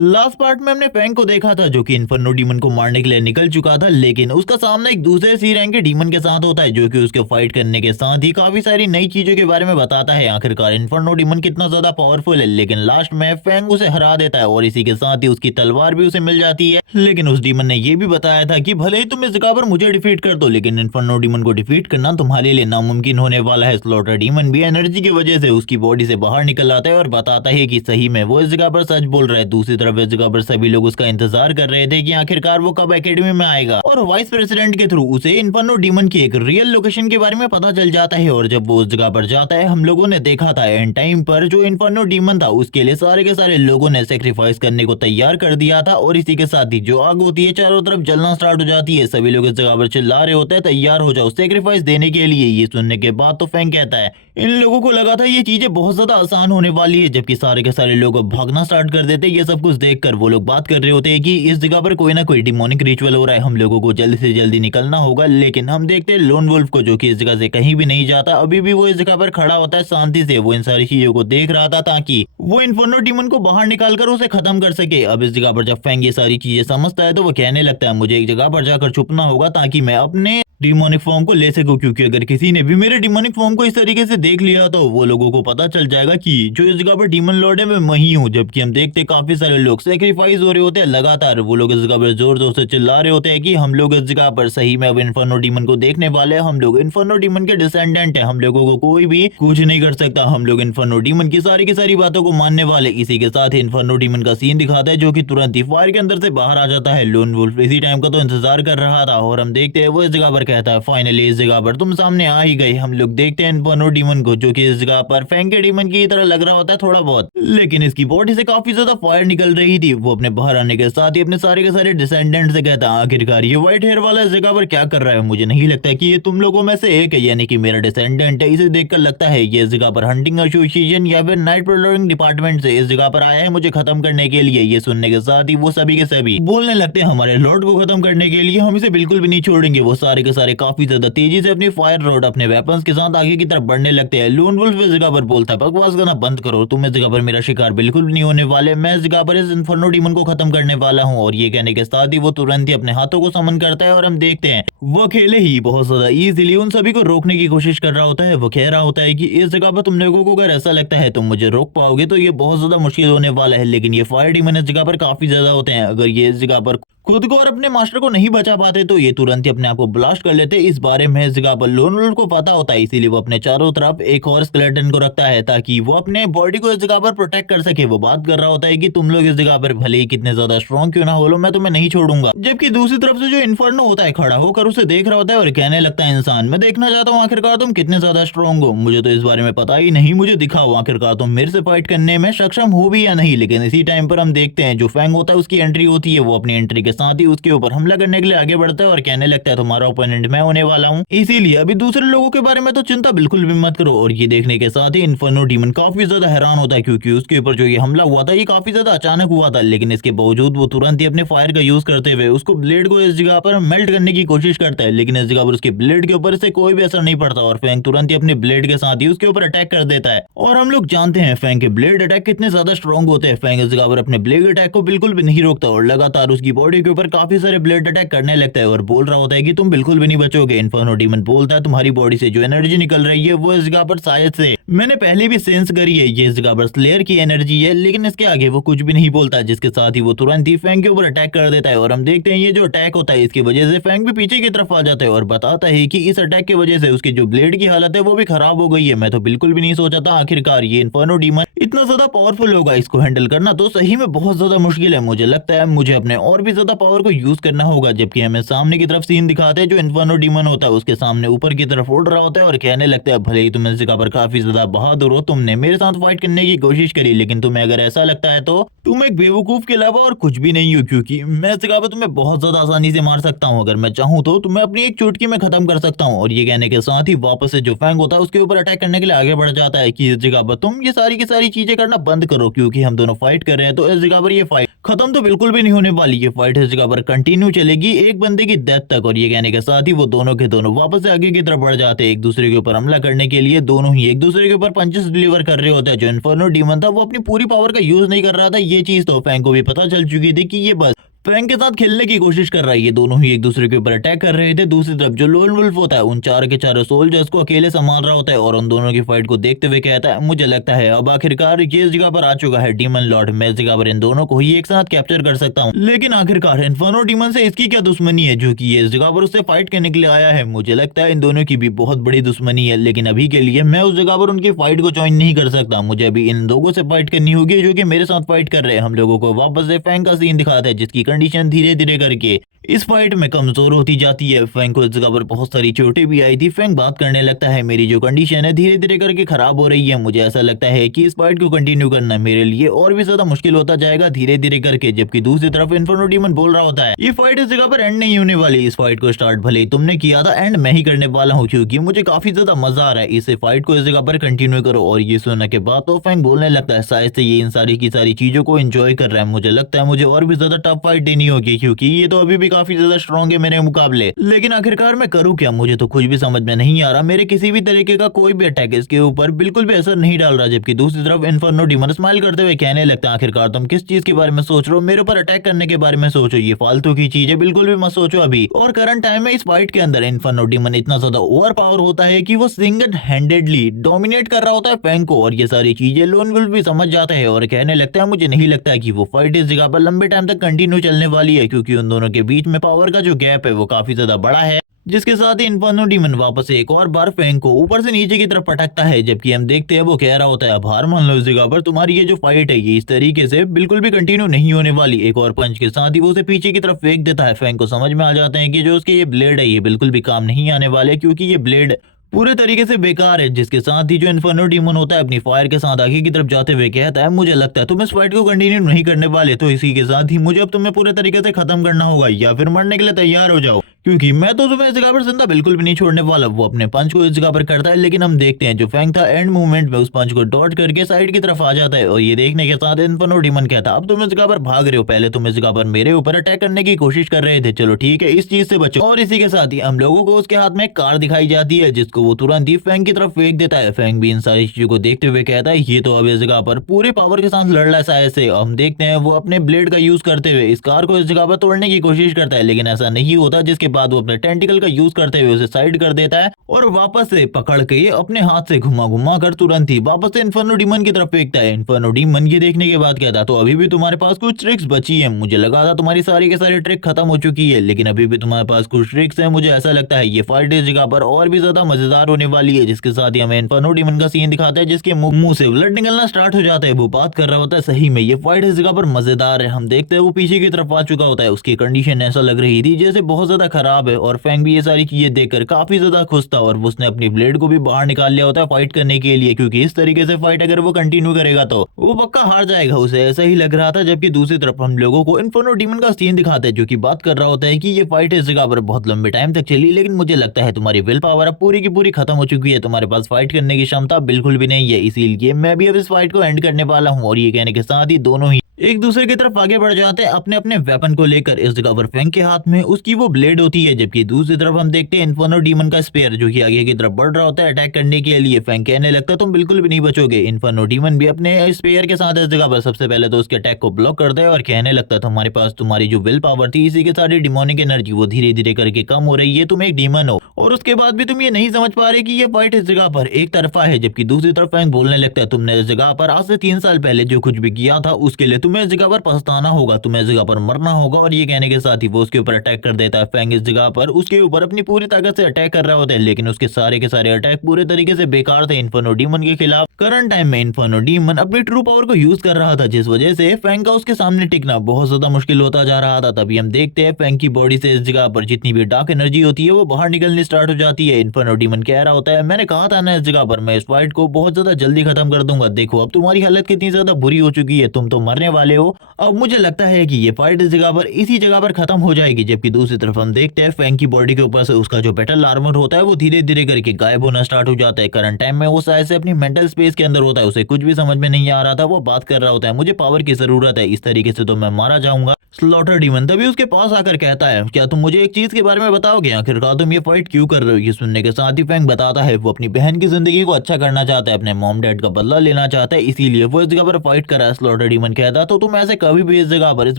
Last part में हमने Fang को देखा था जो कि इन्फर्नो डीमन को मारने के लिए निकल चुका था, लेकिन उसका सामना एक दूसरे सी रैंक के डीमन के साथ होता है जो कि उसके फाइट करने के साथ ही काफी सारी नई चीजों के बारे में बताता है। आखिरकार इन्फर्नो डीमन कितना ज्यादा पावरफुल है, लेकिन लास्ट में फैंग उसे हरा देता है और इसी के साथ ही उसकी तलवार भी उसे मिल जाती है। लेकिन उस डीमन ने यह भी बताया था कि भले ही तुम इस जगह पर मुझे डिफीट कर दो, लेकिन इन्फर्नो डीमन को डिफीट करना तुम्हारे लिए नामुमकिन होने वाला है। स्लॉटर डीमन भी एनर्जी की वजह से उसकी बॉडी से बाहर निकल आता है और बताता है कि सही में वो इस जगह पर सच बोल रहा है। दूसरी तरफ इस जगह पर सभी लोग उसका इंतजार कर रहे थे कि आखिरकार वो कब एकेडमी में आएगा, और वाइस प्रेसिडेंट के थ्रू उसे इन्फर्नो डीमन की एक रियल लोकेशन के बारे में पता चल जाता है। और जब वो उस जगह पर जाता है, हम लोगों ने देखा था एंड टाइम पर जो इन्फर्नो डीमन था उसके लिए सारे के सारे लोगों ने सेक्रीफाइस करने को तैयार कर दिया था। और इसी के साथ ही जो आग होती है चारों तरफ जलना स्टार्ट हो जाती है। सभी लोग इस जगह पर चिल्ला रहे होते हैं तैयार हो जाओ सेक्रीफाइस देने के लिए। ये सुनने के बाद तो फैंग कहता है इन लोगों को लगा था ये चीजें बहुत ज्यादा आसान होने वाली है, जबकि सारे के सारे लोग भागना स्टार्ट कर देते। ये सब कुछ देखकर वो लोग बात कर रहे होते हैं कि इस जगह पर कोई ना कोई डिमोनिक रिचुअल हो रहा है, हम लोगों को जल्दी से जल्दी निकलना होगा। लेकिन हम देखते हैं लोन वुल्फ को जो कि इस जगह से कहीं भी नहीं जाता। अभी भी वो इस जगह पर खड़ा होता है शांति से। वो इन सारी चीजों को देख रहा था ताकि वो इन्फर्नो डीमन को बाहर निकालकर उसे खत्म कर सके। अब इस जगह पर जब फैंग ये सारी चीजें समझता है तो वो कहने लगता है मुझे एक जगह पर जाकर छुपना होगा ताकि मैं अपने डिमोनिक फॉर्म को ले सकूं, क्योंकि अगर किसी ने भी मेरे डिमोनिक फॉर्म को इस तरीके से देख लिया तो वो लोगों को पता चल जाएगा कि जो इस जगह पर डीमन लॉर्ड है मैं वही हूँ। जबकि हम देखते काफी सारे लोग सेक्रीफाइस हो रहे होते हैं लगातार। वो लोग इस जगह पर जोर जोर से चिल्ला रहे होते हैं कि हम लोग इस जगह पर सही में अब इन्फर्नो डीमन को देखने वाले हैं, हम लोग इन्फर्नो डीमन के डिसेंडेंट है, हम लोगों को कोई भी कुछ नहीं कर सकता, हम लोग इन्फर्नो डीमन की सारी बातों को मानने वाले। इसी के साथ ही इन्फर्नो डीमन का सीन दिखाता है जो कि तुरंत ही फायर के अंदर से बाहर आ जाता है। लोन वुल्फ इसी टाइम का तो इंतजार कर रहा था और हम देखते हैं वो इस जगह पर कहता है फाइनली इस जगह पर तुम सामने आ ही गए। हम लोग देखते हैं इन्फर्नो डीमन को जो कि इस जगह पर फैंग के डीमन की तरह लग रहा होता है थोड़ा बहुत, लेकिन इसकी बॉडी से काफी ज्यादा फायर निकल रही थी। वो अपने बाहर आने के साथ ही अपने सारे के सारे डिसेंडेंट से कहता है आखिरकार ये व्हाइट हेयर वाला इस जगह पर क्या कर रहा है, मुझे नहीं लगता कि ये तुम लोगों में से एक है, यानी कि मेरा डिसेंडेंट है। इसे देखकर लगता है ये इस जगह पर हंटिंग एसोसिएशन या फिर नाइट पेट्रोलिंग डिपार्टमेंट से इस जगह पर आया है मुझे खत्म करने के लिए। ये सुनने के साथ ही वो सभी के सभी बोलने लगते हैं हमारे लॉर्ड को खत्म करने के लिए हम इसे बिल्कुल भी नहीं छोड़ेंगे। वो सारे के सारे काफी ज्यादा तेजी से अपनी फायर रोड अपने वेपन्स के साथ आगे की तरफ बढ़ने लगते हैं। लोन वुल्फ इस जगह पर बोलता है बकवास करना बंद करो, तुम इस जगह पर मेरा शिकार बिल्कुल भी नहीं होने वाले, मैं इस जगह पर इस इन्फर्नो डीमन को खत्म करने वाला हूँ। और ये कहने के साथ ही वो तुरंत ही अपने हाथों को समन करता है और हम देखते हैं वो अकेले ही बहुत ज्यादा इजीली उन सभी को रोकने की कोशिश कर रहा होता है। वो कह रहा होता है कि इस जगह पर तुम लोगों को अगर ऐसा लगता है तुम मुझे रोक पाओगे तो ये बहुत ज्यादा मुश्किल होने वाला है, लेकिन ये फायर डीमन इस जगह पर काफी ज्यादा होते हैं। अगर ये इस जगह पर खुद को और अपने मास्टर को नहीं बचा पाते तो ये तुरंत ही अपने आप को ब्लास्ट कर लेते। इस बारे में इस जगह पर लोन वुल्फ को पता होता है, इसीलिए वो अपने चारों तरफ एक और स्केलेटन को रखता है ताकि वो अपने बॉडी को इस जगह पर प्रोटेक्ट कर सके। वो बात कर रहा होता है कि तुम लोग इस जगह पर भले ही कितने ज्यादा स्ट्रॉन्ग क्यों ना हो लो मैं तुम्हें नहीं छोड़ूंगा। जबकि दूसरी तरफ से जो इन्फर्नो होता है खड़ा होकर उसे देख रहा होता है और कहने लगता है इंसान मैं देखना चाहता हूँ आखिरकार तुम कितने ज्यादा स्ट्रॉन्ग हो, मुझे तो इस बारे में पता ही नहीं, मुझे दिखाओ आखिरकार तुम मेरे से फाइट करने में सक्षम हो भी या नहीं। लेकिन इसी टाइम पर हम देखते हैं जो फैंग होता है उसकी एंट्री होती है। वो अपनी एंट्री के साथ ही उसके ऊपर हमला करने के लिए आगे बढ़ता है और कहने लगता है तुम्हारा ओपोनेंट मैं होने वाला हूँ, इसीलिए अभी दूसरे लोगों के बारे में तो चिंता बिल्कुल भी मत करो। और ये देखने के साथ ही इन्फर्नो डीमन काफी ज्यादा हैरान होता है क्योंकि उसके ऊपर जो ये हमला हुआ था ये काफी ज्यादा अचानक हुआ था, लेकिन इसके बावजूद वो तुरंत ही अपने फायर का यूज करते हुए उसको ब्लेड को इस जगह पर मेल्ट करने की कोशिश करता है। लेकिन इस जगह पर उसके ब्लेड के ऊपर से कोई भी असर नहीं पड़ता और फैंग तुरंत ही अपने ब्लेड के साथ ही उसके ऊपर अटैक कर देता है। और हम लोग जानते हैं फैंग के ब्लेड अटैक कितने ज्यादा स्ट्रॉन्ग होते हैं। फैंग इस जगह पर अपने ब्लेड अटैक को बिल्कुल भी नहीं रोकता और लगातार उसकी बॉडी के ऊपर काफी सारे ब्लेड अटैक करने लगता है और बोल रहा होता है कि तुम बिल्कुल भी नहीं बचोगे। इन्फर्नो डीमन बोलता है तुम्हारी बॉडी से जो एनर्जी निकल रही है वो इस जगह पर शायद से मैंने पहले भी सेंस करी है, ये इस जगह पर स्लेयर की एनर्जी है। लेकिन इसके आगे वो कुछ भी नहीं बोलता, जिसके साथ ही वो तुरंत ही फैंग के ऊपर अटैक कर देता है। और हम देखते हैं ये जो अटैक होता है इसकी वजह से फैंग भी पीछे की तरफ आ जाता है और बताता है कि इस अटैक की वजह से उसकी जो ब्लेड की हालत है वो भी खराब हो गई है। मैं तो बिल्कुल भी नहीं सोचा था आखिरकार ये इन्फर्नो डीमन इतना ज्यादा पावरफुल होगा, इसको हैंडल करना तो सही में बहुत ज्यादा मुश्किल है। मुझे लगता है मुझे अपने और भी ज्यादा पावर को यूज करना होगा। जबकि हमें सामने की तरफ सीन दिखाते हैं जो इन्फर्नो डीमन होता है उसके सामने ऊपर की तरफ उड़ रहा होता है और कहने लगता है भले ही तुम इस जगह पर काफी ज्यादा बहादुर हो, तुमने मेरे साथ फाइट करने की कोशिश करी, लेकिन तुम्हें अगर ऐसा लगता है तो तुम एक बेवकूफ के अलावा और कुछ भी नहीं हो, क्योंकि मैं इस जगह पर तुम्हें बहुत ज्यादा आसानी से मार सकता हूँ। अगर मैं चाहूँ तो तुम्हें अपनी एक चुटकी में खत्म कर सकता हूँ। और ये कहने के साथ ही वापस से जो फैंग होता है उसके ऊपर अटैक करने के लिए आगे बढ़ जाता है कि इस जगह पर तुम ये सारी की सारी चीजें करना बंद करो, क्योंकि हम दोनों फाइट कर रहे हैं तो इस जगह पर ये फाइट खत्म तो बिल्कुल भी नहीं होने वाली। ये फाइट इस जगह पर कंटिन्यू चलेगी एक बंदे की डेथ तक। और ये कहने के साथ ही वो दोनों के दोनों वापस से आगे की तरफ बढ़ जाते हैं एक दूसरे के ऊपर हमला करने के लिए। दोनों ही एक दूसरे दूसरे के ऊपर पंचेस डिलीवर कर रहे होते हैं। जो इन्फर्नो डीमन था वो अपनी पूरी पावर का यूज नहीं कर रहा था, ये चीज तो फैंग को भी पता चल चुकी थी कि ये बस फैंग के साथ खेलने की कोशिश कर रहा है। ये दोनों ही एक दूसरे के ऊपर अटैक कर रहे थे। दूसरी तरफ जो लोन वुल्फ होता है उन चार के चारों सोल्जर्स को अकेले संभाल रहा होता है और उन दोनों की फाइट को देखते हुए कहता है, मुझे लगता है अब आखिरकार ये इस जगह पर आ चुका है डीमन लॉर्ड, मैं इस जगह पर इन दोनों को ही एक साथ कैप्चर कर सकता हूँ। लेकिन आखिरकार इन्फर्नो डीमन से इसकी क्या दुश्मनी है जो कि ये इस जगह पर उससे फाइट करने के लिए आया है। मुझे लगता है इन दोनों की भी बहुत बड़ी दुश्मनी है, लेकिन अभी के लिए मैं उस जगह पर उनकी फाइट को ज्वाइन नहीं कर सकता। मुझे अभी इन लोगों से फाइट करनी होगी जो कि मेरे साथ फाइट कर रहे हैं। हम लोगों को वापस से फैंग का सीन दिखाता है जिसकी कंडीशन धीरे धीरे करके इस फाइट में कमजोर होती जाती है। फैंग को इस जगह पर बहुत सारी चोटें भी आई थी। फैंग बात करने लगता है, मेरी जो कंडीशन है धीरे धीरे करके खराब हो रही है। मुझे ऐसा लगता है कि इस फाइट को कंटिन्यू करना मेरे लिए और भी ज्यादा मुश्किल होता जाएगा धीरे धीरे करके। जबकि दूसरी तरफ इन्फर्नो डीमन बोल रहा होता है, ये फाइट इस जगह पर एंड नहीं होने वाली। इस फाइट को स्टार्ट भले ही तुमने किया था, एंड मैं ही करने वाला हूँ क्योंकि मुझे काफी ज्यादा मजा आ रहा है। इसे फाइट को इस जगह पर कंटिन्यू करो। और ये सुनने के बाद तो फैंग बोलने लगता है, शायद से ये इन सारी की सारी चीजों को एंजॉय कर रहा है। मुझे लगता है मुझे और भी ज्यादा टफ फाइट देनी होगी क्योंकि ये तो अभी भी काफी ज्यादा स्ट्रॉन्ग है मेरे मुकाबले। लेकिन आखिरकार मैं करूँ क्या, मुझे तो कुछ भी समझ में नहीं आ रहा। मेरे किसी भी तरीके का कोई भी अटैक इसके ऊपर बिल्कुल भी असर नहीं डाल रहा। जबकि दूसरी तरफ इन्फर्नो डीमन स्माइल करते हुए कहने लगता है, आखिरकार तुम किस चीज के बारे में सोच रहे हो, मेरे ऊपर अटैक करने के बारे में सोचो, ये फालतू की चीज है, बिल्कुल भी मत सोचो अभी। और करंट टाइम में इस फाइट के अंदर इन्फर्नो डीमन इतना ज्यादा ओवर पावर होता है कि वो सिंगल हैंडेडली डोमिनेट कर रहा होता है फैंग को। और ये सारी चीजें लोन वुल्फ भी समझ जाता है और कहने लगता है, मुझे नहीं लगता है कि वो फाइट इस जगह पर लंबे टाइम तक कंटिन्यू चलने वाली है क्योंकि उन दोनों के बीच में पावर का जो गैप है वो काफी ज्यादा बड़ा है। जिसके साथ ही इन्फर्नो डीमन वापस से एक और बार फैंग को ऊपर से नीचे की तरफ पटकता है। जबकि हम देखते हैं वो कह रहा होता है, अब हार मान लो इस जगह पर, तुम्हारी ये जो फाइट है ये इस तरीके से बिल्कुल भी कंटिन्यू नहीं होने वाली। एक और पंच के साथ ही वो उसे पीछे की तरफ फेंक देता है। फैंग को समझ में आ जाते हैं कि जो उसके ये ब्लेड है ये बिल्कुल भी काम नहीं आने वाले क्योंकि ये ब्लेड पूरे तरीके से बेकार है। जिसके साथ ही जो इन्फर्नो डीमन होता है अपनी फायर के साथ आगे की तरफ जाते हुए कहता है, मुझे लगता है तुम इस फाइट को कंटिन्यू नहीं करने वाले, तो इसी के साथ ही मुझे अब तुम्हें पूरे तरीके से खत्म करना होगा या फिर मरने के लिए तैयार हो जाओ क्योंकि मैं तो तुम्हें इस जगह पर जिंदा बिल्कुल भी नहीं छोड़ने वाला। वो अपने पंच को इस जगह पर करता है, लेकिन हम देखते हैं जो फैंग था एंड मूवमेंट में उस पंच को डॉट करके साइड की तरफ आ जाता है। और ये देखने के साथ इन्फर्नो डीमन कहता है, अब तुम इस जगह पर भाग रहे हो, पहले तुम इस जगह पर मेरे ऊपर अटैक करने की कोशिश कर रहे थे, चलो ठीक है इस चीज से बचो। और इसी के साथ ही हम लोगों को उसके हाथ में एक कार दिखाई जाती है जिसको वो तुरंत ही फैंग की तरफ फेंक देता है। फैंग भी इन सारी चीजों को देखते हुए कहता है, ये तो अब इस जगह पर पूरे पावर के साथ लड़ रहा है शायद से। हम देखते हैं वो अपने ब्लेड का यूज करते हुए इस कार को इस जगह पर तोड़ने की कोशिश करता है, लेकिन ऐसा नहीं होता। जिसके बाद वो अपने टेंटिकल का यूज करते हुए उसे साइड कर देता है और वापस से पकड़ के अपने हाथ से घुमा घुमा कर तुरंत ही वापस से इन्फर्नो डीमन की तरफ फेंकता है। इन्फर्नो डीमन ये देखने के बाद कहता है, तो अभी भी तुम्हारे पास कुछ ट्रिक्स बची है, मुझे लगा था तुम्हारी सारी के सारी ट्रिक खत्म हो चुकी है, लेकिन अभी भी तुम्हारे पास कुछ ट्रिक्स है। मुझे ऐसा लगता है ये फाइट इस जगह पर और भी ज्यादा मजेदार होने वाली है। जिसके साथ ही हमें इन्फर्नो डीमन का सीन दिखाता है जिसके मुंह से ब्लड निकलना स्टार्ट हो जाता है। वो बात कर रहा होता है, सही में ये फाइट इस जगह पर मजेदार है। हम देखते हैं वो पीछे की तरफ आ चुका होता है, उसकी कंडीशन ऐसा लग रही थी जैसे बहुत ज्यादा खराब है। और फैंग भी ये सारी चीजें देखकर काफी ज्यादा खुश था और उसने अपनी ब्लेड को भी बाहर निकाल लिया होता है फाइट करने के लिए क्योंकि इस तरीके से फाइट अगर वो कंटिन्यू करेगा तो वो पक्का हार जाएगा, उसे ऐसा ही लग रहा था। जबकि दूसरी तरफ हम लोगों को इन्फर्नो डीमन का सीन दिखाते हैं जो कि बात कर रहा होता है कि ये फाइट इस जगह पर बहुत लंबे टाइम तक चली, लेकिन मुझे लगता है तुम्हारी विल पावर अब पूरी की पूरी खत्म हो चुकी है, तुम्हारे पास फाइट करने की क्षमता बिल्कुल भी नहीं है, इसीलिए मैं भी अब इस फाइट को एंड करने वाला हूँ। और ये कहने के साथ ही दोनों ही एक दूसरे की तरफ आगे बढ़ जाते हैं अपने अपने वेपन को लेकर। इस जगह पर फैंग के हाथ में उसकी वो ब्लेड होती है, जबकि दूसरी तरफ हम देखते हैं इन्फर्नो डीमन का स्पेयर जो कि आगे की तरफ बढ़ रहा होता है अटैक करने के लिए। फैंग कहने लगता है, तुम बिल्कुल भी नहीं बचोगे। इन्फर्नो डीमन भी अपने स्पेयर के साथ इस जगह पर सबसे पहले तो उसके अटैक को ब्लॉक करता है और कहने लगता है, तुम्हारे पास तुम्हारी जो विल पावर थी इसी के साथ डिमोनिक एनर्जी वो धीरे धीरे करके कम हो रही है, तुम एक डीमन हो और उसके बाद भी तुम ये नहीं समझ पा रहे कि ये फाइट इस जगह पर एक तरफा है। जबकि दूसरी तरफ फैंग बोलने लगता है, तुमने इस जगह पर आज से 3 साल पहले जो कुछ भी किया था उसके लिए तुम्हें इस जगह पर पछताना होगा, तुम्हें इस जगह पर मरना होगा। और ये कहने के साथ ही वो उसके ऊपर अटैक कर देता है। फैंग इस जगह पर उसके ऊपर अपनी पूरी ताकत से अटैक कर रहा होता है, लेकिन उसके सारे के सारे अटैक पूरे तरीके से बेकार थे इन्फर्नो डीमन के खिलाफ। करंट टाइम में इन्फर्नो डीमन अपनी ट्रू पावर को यूज कर रहा था, जिस वजह से फैंग का उसके सामने टिकना बहुत ज्यादा मुश्किल होता जा रहा था। तभी हम देखते हैं फैंग की बॉडी से इस जगह पर जितनी भी डार्क एनर्जी होती है वो बाहर निकलनी स्टार्ट हो जाती है। इन्फर्नो डीमन कह रहा होता है, मैंने कहा था ना इस जगह पर मैं इस फाइट को बहुत ज्यादा जल्दी खत्म कर दूंगा, देखो अब तुम्हारी हालत कितनी ज्यादा बुरी हो चुकी है, तुम तो मरने वाले हो। अब मुझे लगता है कि ये फाइट इस जगह पर इसी जगह पर खत्म हो जाएगी। जबकि दूसरी तरफ हम देखते हैं फैंग की बॉडी के ऊपर से उसका जो बैटल आर्मर होता है वो धीरे धीरे करके गायब होना स्टार्ट हो जाता है। करंट टाइम में वो शायद से अपनी मेंटल स्पेस के अंदर होता है, उसे कुछ भी समझ में नहीं आ रहा था। वो बात कर रहा होता है, मुझे पावर की जरूरत है, इस तरीके से तो मैं मारा जाऊंगा। स्लॉटर डीमन तभी उसके पास आकर कहता है, क्या तुम मुझे एक चीज के बारे में बताओगे, आखिरकार तुम ये फाइट क्यों कर रहे हो। ये सुनने के साथ ही फैंग बताता है वो अपनी बहन की जिंदगी को अच्छा करना चाहता है, अपने मॉम डैड का बदला लेना चाहता है, इसीलिए वो इस जगह पर फाइट कर रहा है। स्लॉटर डीमन कहता तो तुम ऐसे कभी भी इस जगह पर इस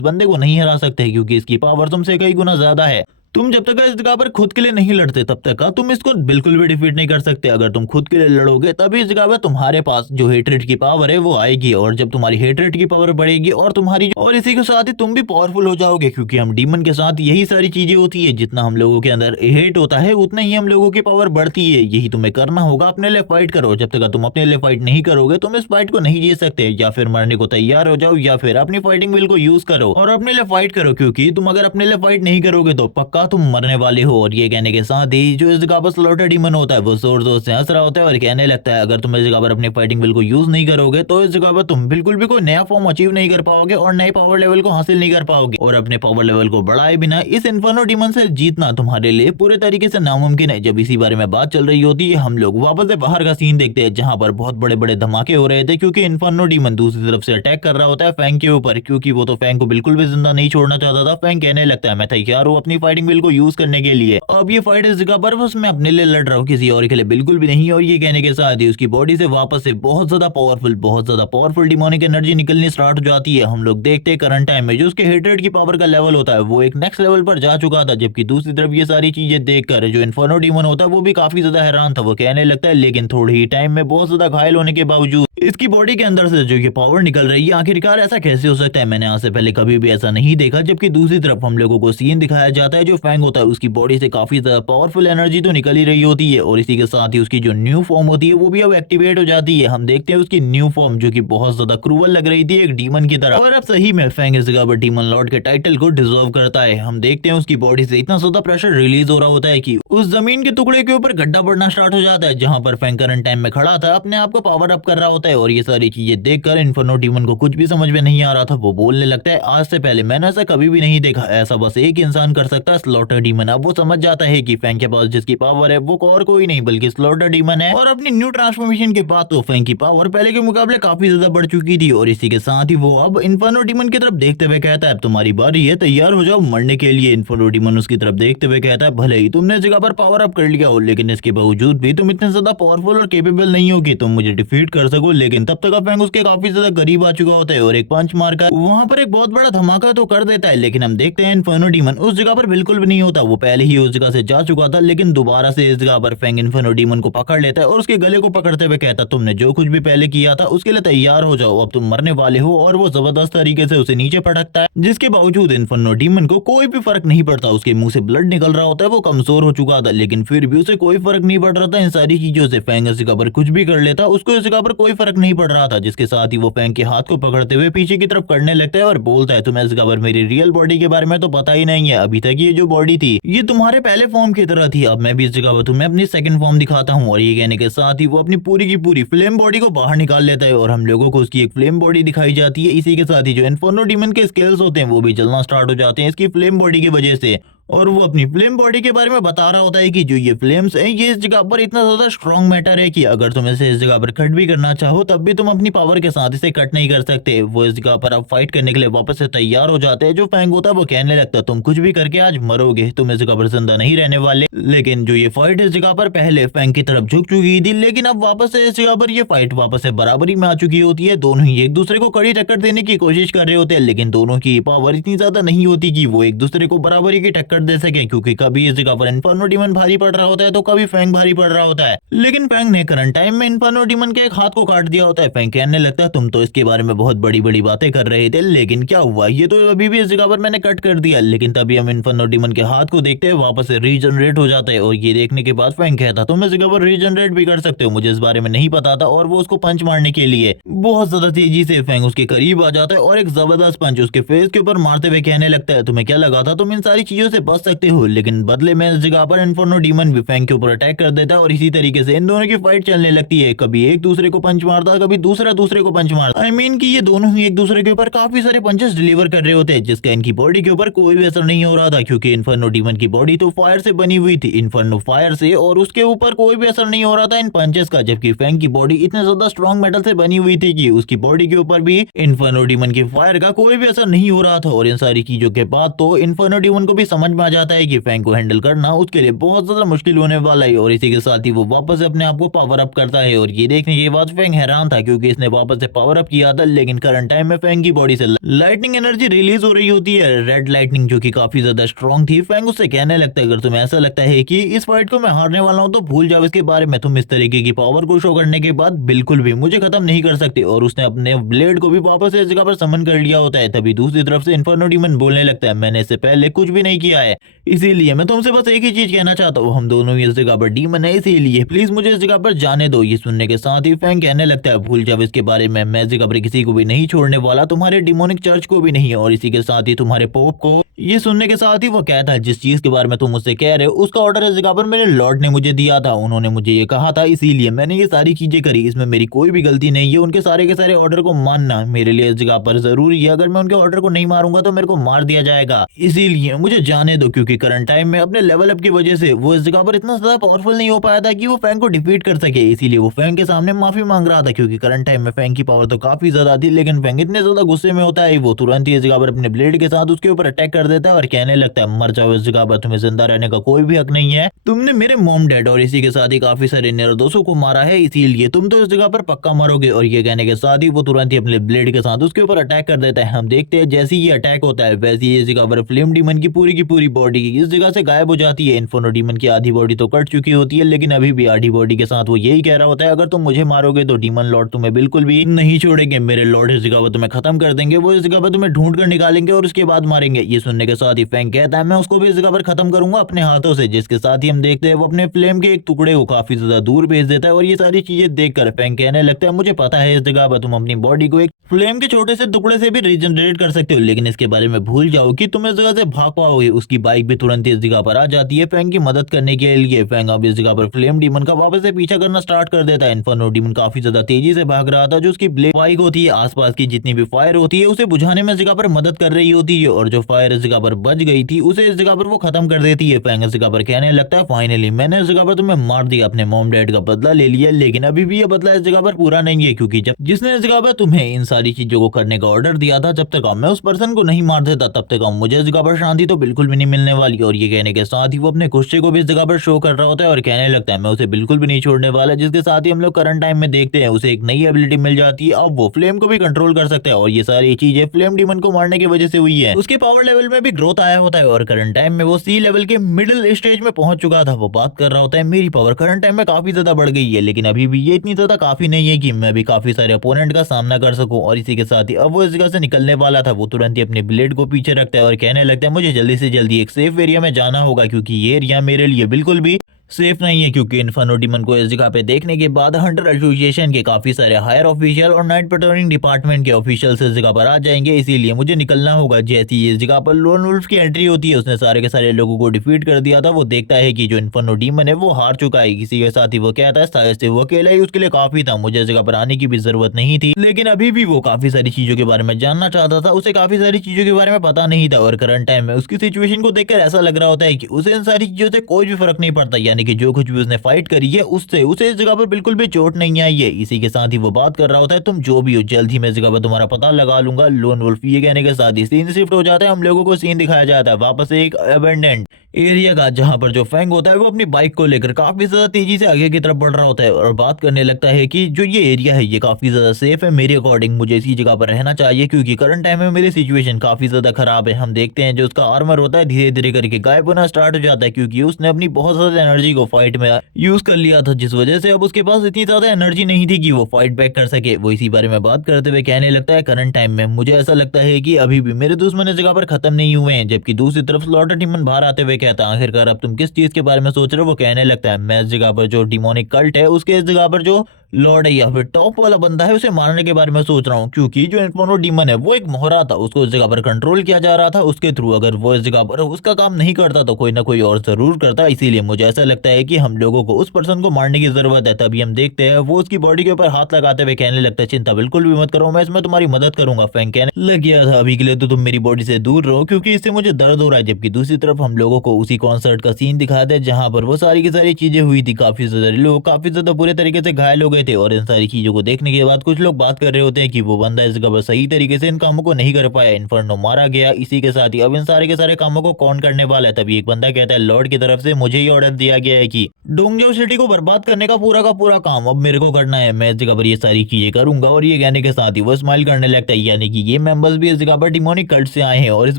बंदे को नहीं हरा सकते क्योंकि इसकी पावर तुमसे कई गुना ज्यादा है। तुम जब तक इस जगह पर खुद के लिए नहीं लड़ते तब तक तुम इसको बिल्कुल भी डिफीट नहीं कर सकते। अगर तुम खुद के लिए लड़ोगे तभी इस जगह पर तुम्हारे पास जो हेट्रेड की पावर है वो आएगी, और जब तुम्हारी हेट्रेड की पावर बढ़ेगी और और इसी के साथ ही तुम भी पावरफुल हो जाओगे, क्योंकि हम डीमन के साथ यही सारी चीजें होती है। जितना हम लोगों के अंदर हेट होता है उतना ही हम लोगों की पावर बढ़ती है। यही तुम्हें करना होगा, अपने लिए फाइट करो। जब तक तुम अपने लिए फाइट नहीं करोगे तुम इस फाइट को नहीं जीत सकते। या फिर मरने को तैयार हो जाओ या फिर अपनी फाइटिंग विल को यूज करो और अपने लिए फाइट करो, क्योंकि तुम अगर अपने लिए फाइट नहीं करोगे तो पक्का तुम मरने वाले हो। और ये कहने के साथ ही जो इस जगह पर स्लॉटर डीमन होता है वो जोर जोर से हंस रहा होता है और कहने लगता है, अगर तुम इस जगह पर अपनी फाइटिंग विल को यूज नहीं करोगे तो इस जगह पर तुम बिल्कुल भी कोई नया फॉर्म अचीव नहीं कर पाओगे और नए पावर लेवल को हासिल नहीं कर पाओगे, और अपने पावर लेवल को बढ़ाए बिना इस इन्फर्नो डीमन से जीतना तुम्हारे लिए पूरे तरीके से नामुमकिन है। जब इसी बारे में बात चल रही होती है हम लोग वापस से बाहर का सीन देखते हैं जहां पर बहुत बड़े बड़े धमाके हो रहे थे, क्योंकि इन्फर्नो डीमन दूसरी तरफ से अटैक कर रहा होता है फैंग के ऊपर, क्योंकि वो तो फैंग को बिल्कुल भी जिंदा नहीं छोड़ना चाहता था। फैंग कहने लगता है, मैं तैयार हूँ अपनी फाइटिंग विल को यूज करने के लिए। अब ये फाइट इस जगह पर बस मैं अपने लिए लड़ रहा हूँ, किसी और के लिए बिल्कुल भी नहीं। और ये कहने के साथ ही उसकी बॉडी से वापस से बहुत ज्यादा पावरफुल डिमोनिक एनर्जी निकलनी स्टार्ट हो जाती है। हम लोग देखते हैं करंट टाइम में जो उसके हेट्रेड की पावर का लेवल होता है वो एक नेक्स्ट लेवल पर जा चुका था, जबकि दूसरी तरफ ये सारी चीजें देखकर जो इन्फर्नो डीमन होता है वो भी काफी ज्यादा हैरान था। वो कहने लगता है, लेकिन थोड़ी ही टाइम में बहुत ज्यादा घायल होने के बावजूद इसकी बॉडी के अंदर से जो ये पावर निकल रही है, आखिरकार ऐसा कैसे हो सकता है, मैंने आज से पहले कभी भी ऐसा नहीं देखा। जबकि दूसरी तरफ हम लोगों को सीन दिखाया जाता है जो फैंग होता है उसकी बॉडी से काफी ज्यादा पावरफुल एनर्जी तो निकल ही रही होती है, और इसी के साथ ही उसकी जो न्यू फॉर्म होती है वो भी अब एक्टिवेट हो जाती है। हम देखते हैं उसकी न्यू फॉर्म जो कि बहुत ज्यादा क्रूअल लग रही थी एक डीमन की तरह, और अब सही में फैंग इस जगह पर डीमन लॉर्ड के टाइटल को डिजर्व करता है। हम देखते हैं उसकी बॉडी से इतना ज्यादा प्रेशर रिलीज हो रहा होता है कि उस जमीन के टुकड़े के ऊपर गड्ढा पड़ना स्टार्ट हो जाता है जहां पर फैंग करंट टाइम में खड़ा था, अपने आप को पावर अप कर रहा होता है। और ये सारी चीजें देखकर इन्फर्नो डीमन को कुछ भी समझ में नहीं आ रहा था। वो बोलने लगता है, आज से पहले मैंने ऐसा कभी भी नहीं देखा, ऐसा बस एक इंसान कर सकता है, स्लॉटर डीमन। अब वो समझ जाता है कि फैंग के पास जिसकी पावर है वो और कोई नहीं बल्कि स्लॉटर डीमन है, और अपनी न्यू ट्रांसफॉर्मेशन के बाद तो फैंग की पावर पहले के मुकाबले काफी ज्यादा बढ़ चुकी थी। और इसी के साथ ही वो अब इन्फर्नो डीमन की तरफ देखते हुए कहता है, अब तुम्हारी बारी है, तैयार हो जाओ मरने के लिए। इन्फर्नो डीमन उसकी तरफ देखते हुए कहता है, भले ही तुमने इस जगह पर पावर अप कर लिया हो लेकिन इसके बावजूद भी तुम इतने ज्यादा पावरफुल और केपेबल नहीं हो कि तुम मुझे डिफीट कर सको। लेकिन तब तक फैंग उसके काफी ज्यादा करीब आ चुका होता है और एक पंच मारकर वहां पर एक बहुत बड़ा धमाका तो कर देता है। लेकिन हम देखते हैं इन्फर्नो डीमन उस जगह पर बिल्कुल भी नहीं होता, वो पहले ही उस जगह से जा चुका था। लेकिन दोबारा से इस जगह पर फैंग इन्फर्नो डीमन को पकड़ लेता है और उसके गले को पकड़ते हुए कहता, तुमने जो कुछ भी पहले किया था उसके लिए तैयार हो जाओ, अब तुम मरने वाले हो। और वो जबरदस्त तरीके से उसे नीचे पटकता है, जिसके बावजूद इन्फर्नो डीमन को कोई भी फर्क नहीं पड़ता। उसके मुंह से ब्लड निकल रहा होता है, वो कमजोर हो चुका था लेकिन फिर भी उसे कोई फर्क नहीं पड़ रहा था। इन सारी चीजों से फैंग इस जगह पर कुछ भी कर लेता, उसको इस जगह पर कोई फर्क नहीं पड़ रहा था। जिसके साथ ही वो फैंग के हाथ को पकड़ते हुए पीछे की तरफ करने लगता है और बोलता है, तुम्हें इस जगह पर मेरी रियल बॉडी के बारे में तो पता ही नहीं है। अभी तक ये जो बॉडी थी ये तुम्हारे पहले फॉर्म की तरह थी, अब मैं भी इस जगह पर तुम्हें अपनी सेकंड फॉर्म दिखाता हूँ। और ये कहने के साथ ही वो अपनी पूरी की पूरी फ्लेम बॉडी को बाहर निकाल लेता है और हम लोगों को उसकी एक फ्लेम बॉडी दिखाई जाती है। इसी के साथ ही जो इन्फर्नो डीमन के स्केल्स होते हैं वो भी जलना स्टार्ट हो जाते हैं इसकी फ्लेम बॉडी की वजह से। और वो अपनी फ्लेम बॉडी के बारे में बता रहा होता है कि जो ये फ्लेम्स हैं ये इस जगह पर इतना ज्यादा स्ट्रॉन्ग मैटर है कि अगर तुम इसे इस जगह पर कट भी करना चाहो तब भी तुम अपनी पावर के साथ इसे कट नहीं कर सकते। वो इस जगह पर अब फाइट करने के लिए वापस से तैयार हो जाते हैं। जो फैंग होता है वो कहने लगता है, तुम कुछ भी करके आज मरोगे, तुम इस जगह पर जिंदा नहीं रहने वाले। लेकिन जो ये फाइट इस जगह पर पहले फैंग की तरफ झुक चुकी थी, लेकिन अब वापस से इस जगह पर ये फाइट वापस से बराबरी में आ चुकी होती है। दोनों ही एक दूसरे को कड़ी टक्कर देने की कोशिश कर रहे होते हैं, लेकिन दोनों की पावर इतनी ज्यादा नहीं होती कि वो एक दूसरे को बराबरी की टक्कर दे सके, क्योंकि कभी इस जगह पर इन्फर्नो डीमन भारी पड़ रहा होता है तो कभी फैंग भारी पड़ रहा होता है। लेकिन फैंग ने करंट टाइम में इन्फर्नो डीमन के एक हाथ को काट दिया होता है। फैंग कहने लगता है, तुम तो इसके बारे में बहुत बड़ी बड़ी बातें कर रहे थे, लेकिन क्या हुआ, ये तो अभी भी इस जगह पर मैंने कट कर दिया। लेकिन तभी हम इन्फर्नो डीमन के हाथ को देखते हैं वापस से रीजनरेट हो जाता है। और ये देखने के बाद फैंग कहता, तुम इस जगह पर रीजनरेट भी कर सकते हो, मुझे इस बारे में नहीं पता था। और वो उसको पंच मारने के लिए बहुत ज्यादा तेजी से फैंग उसके करीब आ जाता है और एक जबरदस्त पंच उसके फेस के ऊपर मारते हुए कहने लगता है, तुम्हें क्या लगा था तुम इन सारी चीजों से बच सकते हो, लेकिन बदले में इस जगह पर इन्फर्नो डीमन भी फैंग के ऊपर अटैक कर देता है और इसी तरीके से इन दोनों की फाइट चलने लगती है। कभी एक दूसरे को पंच मारता है, कभी दूसरा दूसरे को पंच मारता है। आई मीन कि ये दोनों ही एक दूसरे के ऊपर काफी सारे पंचेस डिलीवर कर रहे होते हैं, जिसका इनकी बॉडी के ऊपर कोई भी असर नहीं हो रहा था, क्योंकि इन्फर्नो डीमन की बॉडी तो फायर से बनी हुई थी, इन्फर्नो फायर से, और उसके ऊपर कोई भी असर नहीं हो रहा था इन पंचेस का। जबकि फैंग की बॉडी इतने ज्यादा स्ट्रॉन्ग मेटल से बनी हुई थी कि उसकी बॉडी के ऊपर भी इन्फर्नो डीमन की फायर का कोई भी असर नहीं हो रहा था। और इन सारी चीजों के बाद तो इन्फर्नो डीमन को भी समझ में आ जाता है कि फैंग को हैंडल करना उसके लिए बहुत ज्यादा मुश्किल होने वाला है, और इसी के साथ ही वो वापस से अपने आप को पावर अप करता है। और ये देखने के बाद फैंग हैरान था, क्योंकि इसने वापस से पावर अप किया था, लेकिन करंट टाइम में फैंग की बॉडी से लाइटनिंग एनर्जी रिलीज हो रही होती है, रेड लाइटनिंग, जो कि काफी ज्यादा स्ट्रॉन्ग थी। फैंग उससे कहने लगता है, अगर तुम्हें ऐसा लगता है कि इस फाइट को मैं हारने वाला हूं तो भूल जाओ इसके बारे में, तुम इस तरीके की पावर को शो करने के बाद बिल्कुल भी मुझे खत्म नहीं कर सकते। और उसने अपने ब्लेड को भी वापस इस जगह पर समन कर लिया होता है। तभी दूसरी तरफ से इन्फर्नो डीमन बोलने लगता है, मैंने इससे पहले कुछ भी नहीं किया है, इसीलिए मैं तुमसे बस एक ही चीज कहना चाहता हूँ, हम दोनों ही इस जगह पर डीमन है, इसीलिए प्लीज मुझे इस जगह पर जाने दो। ये सुनने के साथ ही फैंग कहने लगता है, भूल जाओ इसके बारे में, मैं इस जगह पर किसी को भी नहीं छोड़ने वाला, तुम्हारे डिमोनिक चर्च को भी नहीं, और इसी के साथ ही तुम्हारे पोप को। ये सुनने के साथ ही वो कहता है, जिस चीज के बारे में तुम मुझसे कह रहे हो उसका ऑर्डर इस जगह पर मेरे लॉर्ड ने मुझे दिया था, उन्होंने मुझे ये कहा था, इसीलिए मैंने ये सारी चीजें करी, इसमें मेरी कोई भी गलती नहीं है। उनके सारे के सारे ऑर्डर को मानना मेरे लिए इस जगह पर जरूरी है, अगर मैं उनके ऑर्डर को नहीं मारूंगा तो मेरे को मार दिया जाएगा, इसीलिए मुझे जाने दो। क्योंकि करंट टाइम में अपने लेवल अप की वजह से वो इस जगह पर इतना ज्यादा पावरफुल नहीं हो पाया था कि वो फैंग को डिफीट कर सके, इसीलिए वो फैंग के सामने माफी मांग रहा था। क्योंकि करंट टाइम में फैंग की पावर तो काफी ज्यादा थी, लेकिन फैंग इतने ज्यादा गुस्से में होता है, वो तुरंत ही इस जगह पर अपने ब्लेड के साथ उसके ऊपर अटैक कर देता है और कहने लगता है, मर जाओ, इस जगह पर तुम्हें जिंदा रहने का कोई भी हक नहीं है, तुमने मेरे मॉम डैड और इसी के साथ ही काफी सारे निर्दोषों को मारा है, इसीलिए तुम तो इस जगह पर पक्का मरोगे। और ये कहने के साथ ही वो तुरंत ही अपने ब्लेड के साथ उसके ऊपर अटैक कर देता है। हम देखते हैं जैसे ही ये अटैक होता है वैसे ही इस जगह पर फ्लेम डीमन की पूरी बॉडी इस जगह से गायब हो जाती है। इन्फर्नो डीमन की आधी बॉडी तो कट चुकी होती है, लेकिन अभी भी आधी बॉडी के साथ वो यही कह रहा होता है, अगर तुम मुझे मारोगे तो डीमन लॉर्ड तुम्हें बिल्कुल भी नहीं छोड़ेंगे, मेरे लॉर्ड इस जगह पर तुम्हें खत्म कर देंगे, वो इस जगह पर तुम्हें ढूंढ कर निकालेंगे और उसके बाद मारेंगे। ये सुनने के साथ ही फैंग कहता है, मैं उसको भी इस जगह पर खत्म करूंगा अपने हाथों से, जिसके साथ ही हम देखते हैं वो अपने फ्लेम के एक टुकड़े को काफी ज्यादा दूर भेज देता है। और ये सारी चीजें देखकर फैंग कहने लगता है, मुझे पता है इस जगह पर तुम अपनी बॉडी को एक फ्लेम के छोटे से टुकड़े से भी रीजनरेट कर सकते हो, लेकिन इसके बारे में भूल जाओ कि तुम इस जगह से भाग पाओगे। उसकी बाइक भी तुरंत इस जगह पर आ जाती है फैंग की मदद करने के लिए। फैंग अब इस जगह पर फ्लेम डीमन का वापस से पीछा करना स्टार्ट कर देता है। इन्फर्नो डीमन काफी ज्यादा तेजी से भाग रहा था, जो उसकी ब्लेड बाइक होती है आसपास की जितनी भी फायर होती है उसे बुझाने में इस जगह पर मदद कर रही होती है, और जो फायर इस जगह पर बच गई थी उसे इस जगह पर वो खत्म कर देती है। फैंग इस जगह पर कहने लगता है, फाइनली मैंने इस जगह पर तुम्हें मार दिया, अपने मॉम डैड का बदला ले लिया, लेकिन अभी भी ये बदला इस जगह पर पूरा नहीं है, क्योंकि जब जिसने इस जगह पर तुम्हें इन सारी चीजों को करने का ऑर्डर दिया था, जब तक मैं उस पर्सन को नहीं मार देता तब तक मुझे इस जगह पर शांति तो बिल्कुल भी नहीं मिलने वाली। और ये कहने के साथ ही वो अपने गुस्से को भी इस जगह पर शो कर रहा होता है और कहने लगता है, मैं उसे बिल्कुल भी नहीं छोड़ने वाला। जिसके साथ ही हम लोग करंट टाइम में देखते हैं उसे एक नई एबिलिटी मिल जाती है, अब वो फ्लेम को भी कंट्रोल कर सकता है, और ये सारी चीजें फ्लेम डीमन को मारने की वजह से हुई है। उसके पावर लेवल में भी ग्रोथ आया होता है, और करंट टाइम में वो सी लेवल के मिडिल स्टेज में पहुंच चुका था। वो बात कर रहा होता है, मेरी पावर करंट टाइम में काफी ज्यादा बढ़ गई है, लेकिन अभी भी ये इतनी ज्यादा काफी नहीं है कि मैं भी काफी सारे अपोनेंट का सामना कर सकूं। और इसी के साथ ही अब वो इस जगह से निकलने वाला था, वो तुरंत ही अपने ब्लेड को पीछे रखता है और कहने लगता है, मुझे जल्दी से जल्दी एक सेफ एरिया में जाना होगा, क्योंकि ये एरिया मेरे लिए बिल्कुल भी सेफ नहीं है। क्योंकि इन्फर्नो डीमन को इस जगह पे देखने के बाद हंटर एसोसिएशन के काफी सारे हायर ऑफिशियल और नाइट पेट्रोलिंग डिपार्टमेंट के ऑफिशियल इस जगह पर आ जाएंगे, इसीलिए मुझे निकलना होगा। जैसी इस जगह पर लोन वुल्फ की एंट्री होती है, उसने सारे के सारे लोगों को डिफीट कर दिया था। वो देखता है कि जो इन्फर्नो डीमन है वो हार चुका है। इसी के साथ ही वो कहता है, शायद से वो अकेला ही उसके लिए काफी था, मुझे इस जगह पर आने की भी जरूरत नहीं थी, लेकिन अभी भी वो काफी सारी चीजों के बारे में जानना चाहता था। उसे काफी सारी चीजों के बारे में पता नहीं था, और करंट टाइम में उसकी सिचुएशन को देखकर ऐसा लग रहा होता है कि उसे इन सारी चीजों से कोई भी फर्क नहीं पड़ता, यानी कि जो कुछ भी उसने फाइट करी है उससे उसे इस जगह पर बिल्कुल भी चोट नहीं आई है। इसी के साथ ही वो बात कर रहा होता है, तुम जो भी हो जल्द ही मैं इस जगह पर तुम्हारा पता लगा लूंगा, लोन वुल्फ। ये कहने के साथ ही सीन शिफ्ट हो जाता है, हम लोगों को सीन दिखाया जाता है वापस एक अबेंडेंट एरिया का, जहां पर जो फैंग होता है वो अपनी बाइक को लेकर काफी ज्यादा तेजी से आगे की तरफ बढ़ रहा होता है और बात करने लगता है कि जो ये एरिया है ये काफी ज्यादा सेफ है, मेरे अकॉर्डिंग मुझे इसी जगह पर रहना चाहिए, क्योंकि करंट टाइम में मेरी सिचुएशन काफी ज्यादा खराब है। हम देखते हैं जो उसका आर्मर होता है धीरे धीरे करके गायब होना स्टार्ट हो जाता है, क्योंकि उसने अपनी बहुत ज्यादा एनर्जी को फाइट में यूज कर लिया था, जिस वजह से अब उसके पास इतनी ज्यादा एनर्जी नहीं थी कि वो फाइट बैक कर सके। वो इसी बारे में बात करते हुए कहने लगता है, करंट टाइम में मुझे ऐसा लगता है कि अभी भी मेरे दुश्मन इस जगह पर खत्म नहीं हुए हैं। जबकि दूसरी तरफ स्लॉटर डीमन बाहर आते हुए कहता है, आखिरकार अब तुम किस चीज के बारे में सोच रहे हो? वो कहने लगता है, मैं इस जगह पर जो डिमोनिक कल्ट है उसके इस जगह पर जो लॉर्ड है या फिर टॉप वाला बंदा है उसे मारने के बारे में सोच रहा हूँ, क्योंकि जो इन्फर्नो डीमन है वो एक मोहरा था, उसको उस जगह पर कंट्रोल किया जा रहा था उसके थ्रू। अगर वो इस जगह पर उसका काम नहीं करता तो कोई ना कोई और जरूर करता। इसीलिए मुझे ऐसा लगता है कि हम लोगों को उस पर्सन को मारने की जरूरत है। तभी हम देखते हैं वो उसकी बॉडी के ऊपर हाथ लगाते हुए कहने लगता है, चिंता बिल्कुल भी मत करो, मैं इसमें तुम्हारी मदद करूंगा। फैंक कहने लग गया था, अभी के लिए तो तुम मेरी बॉडी से दूर रहो क्योंकि इससे मुझे दर्द हो रहा है। जबकि दूसरी तरफ हम लोगों को उसी कॉन्सर्ट का सीन दिखाते हैं जहां पर वो सारी की सारी चीजें हुई थी। काफी ज्यादा लोग काफी ज्यादा बुरे तरीके से घायल हो गए थे और इन सारी चीजों को देखने के बाद कुछ लोग बात कर रहे होते हैं कि वो बंदा इस जगह पर सही तरीके से इन कामों को नहीं कर पाया, इन्फर्नो मारा गया। इसी के साथ ही अब इन सारे के सारे कामों को कौन करने वाला है? तभी एक बंदा कहता है, लॉर्ड की तरफ से मुझे ही ऑर्डर दिया गया है कि डोंगजाओ सिटी को बर्बाद करने का पूरा काम अब मेरे को करना है, मैं इस जगह पर ये सारी चीजें करूंगा। और ये कहने के साथ ही वो स्माइल करने लगता है, यानी कि ये मेंबर्स भी इस जगह पर डिमोनिक कल्ट से आए हैं और इस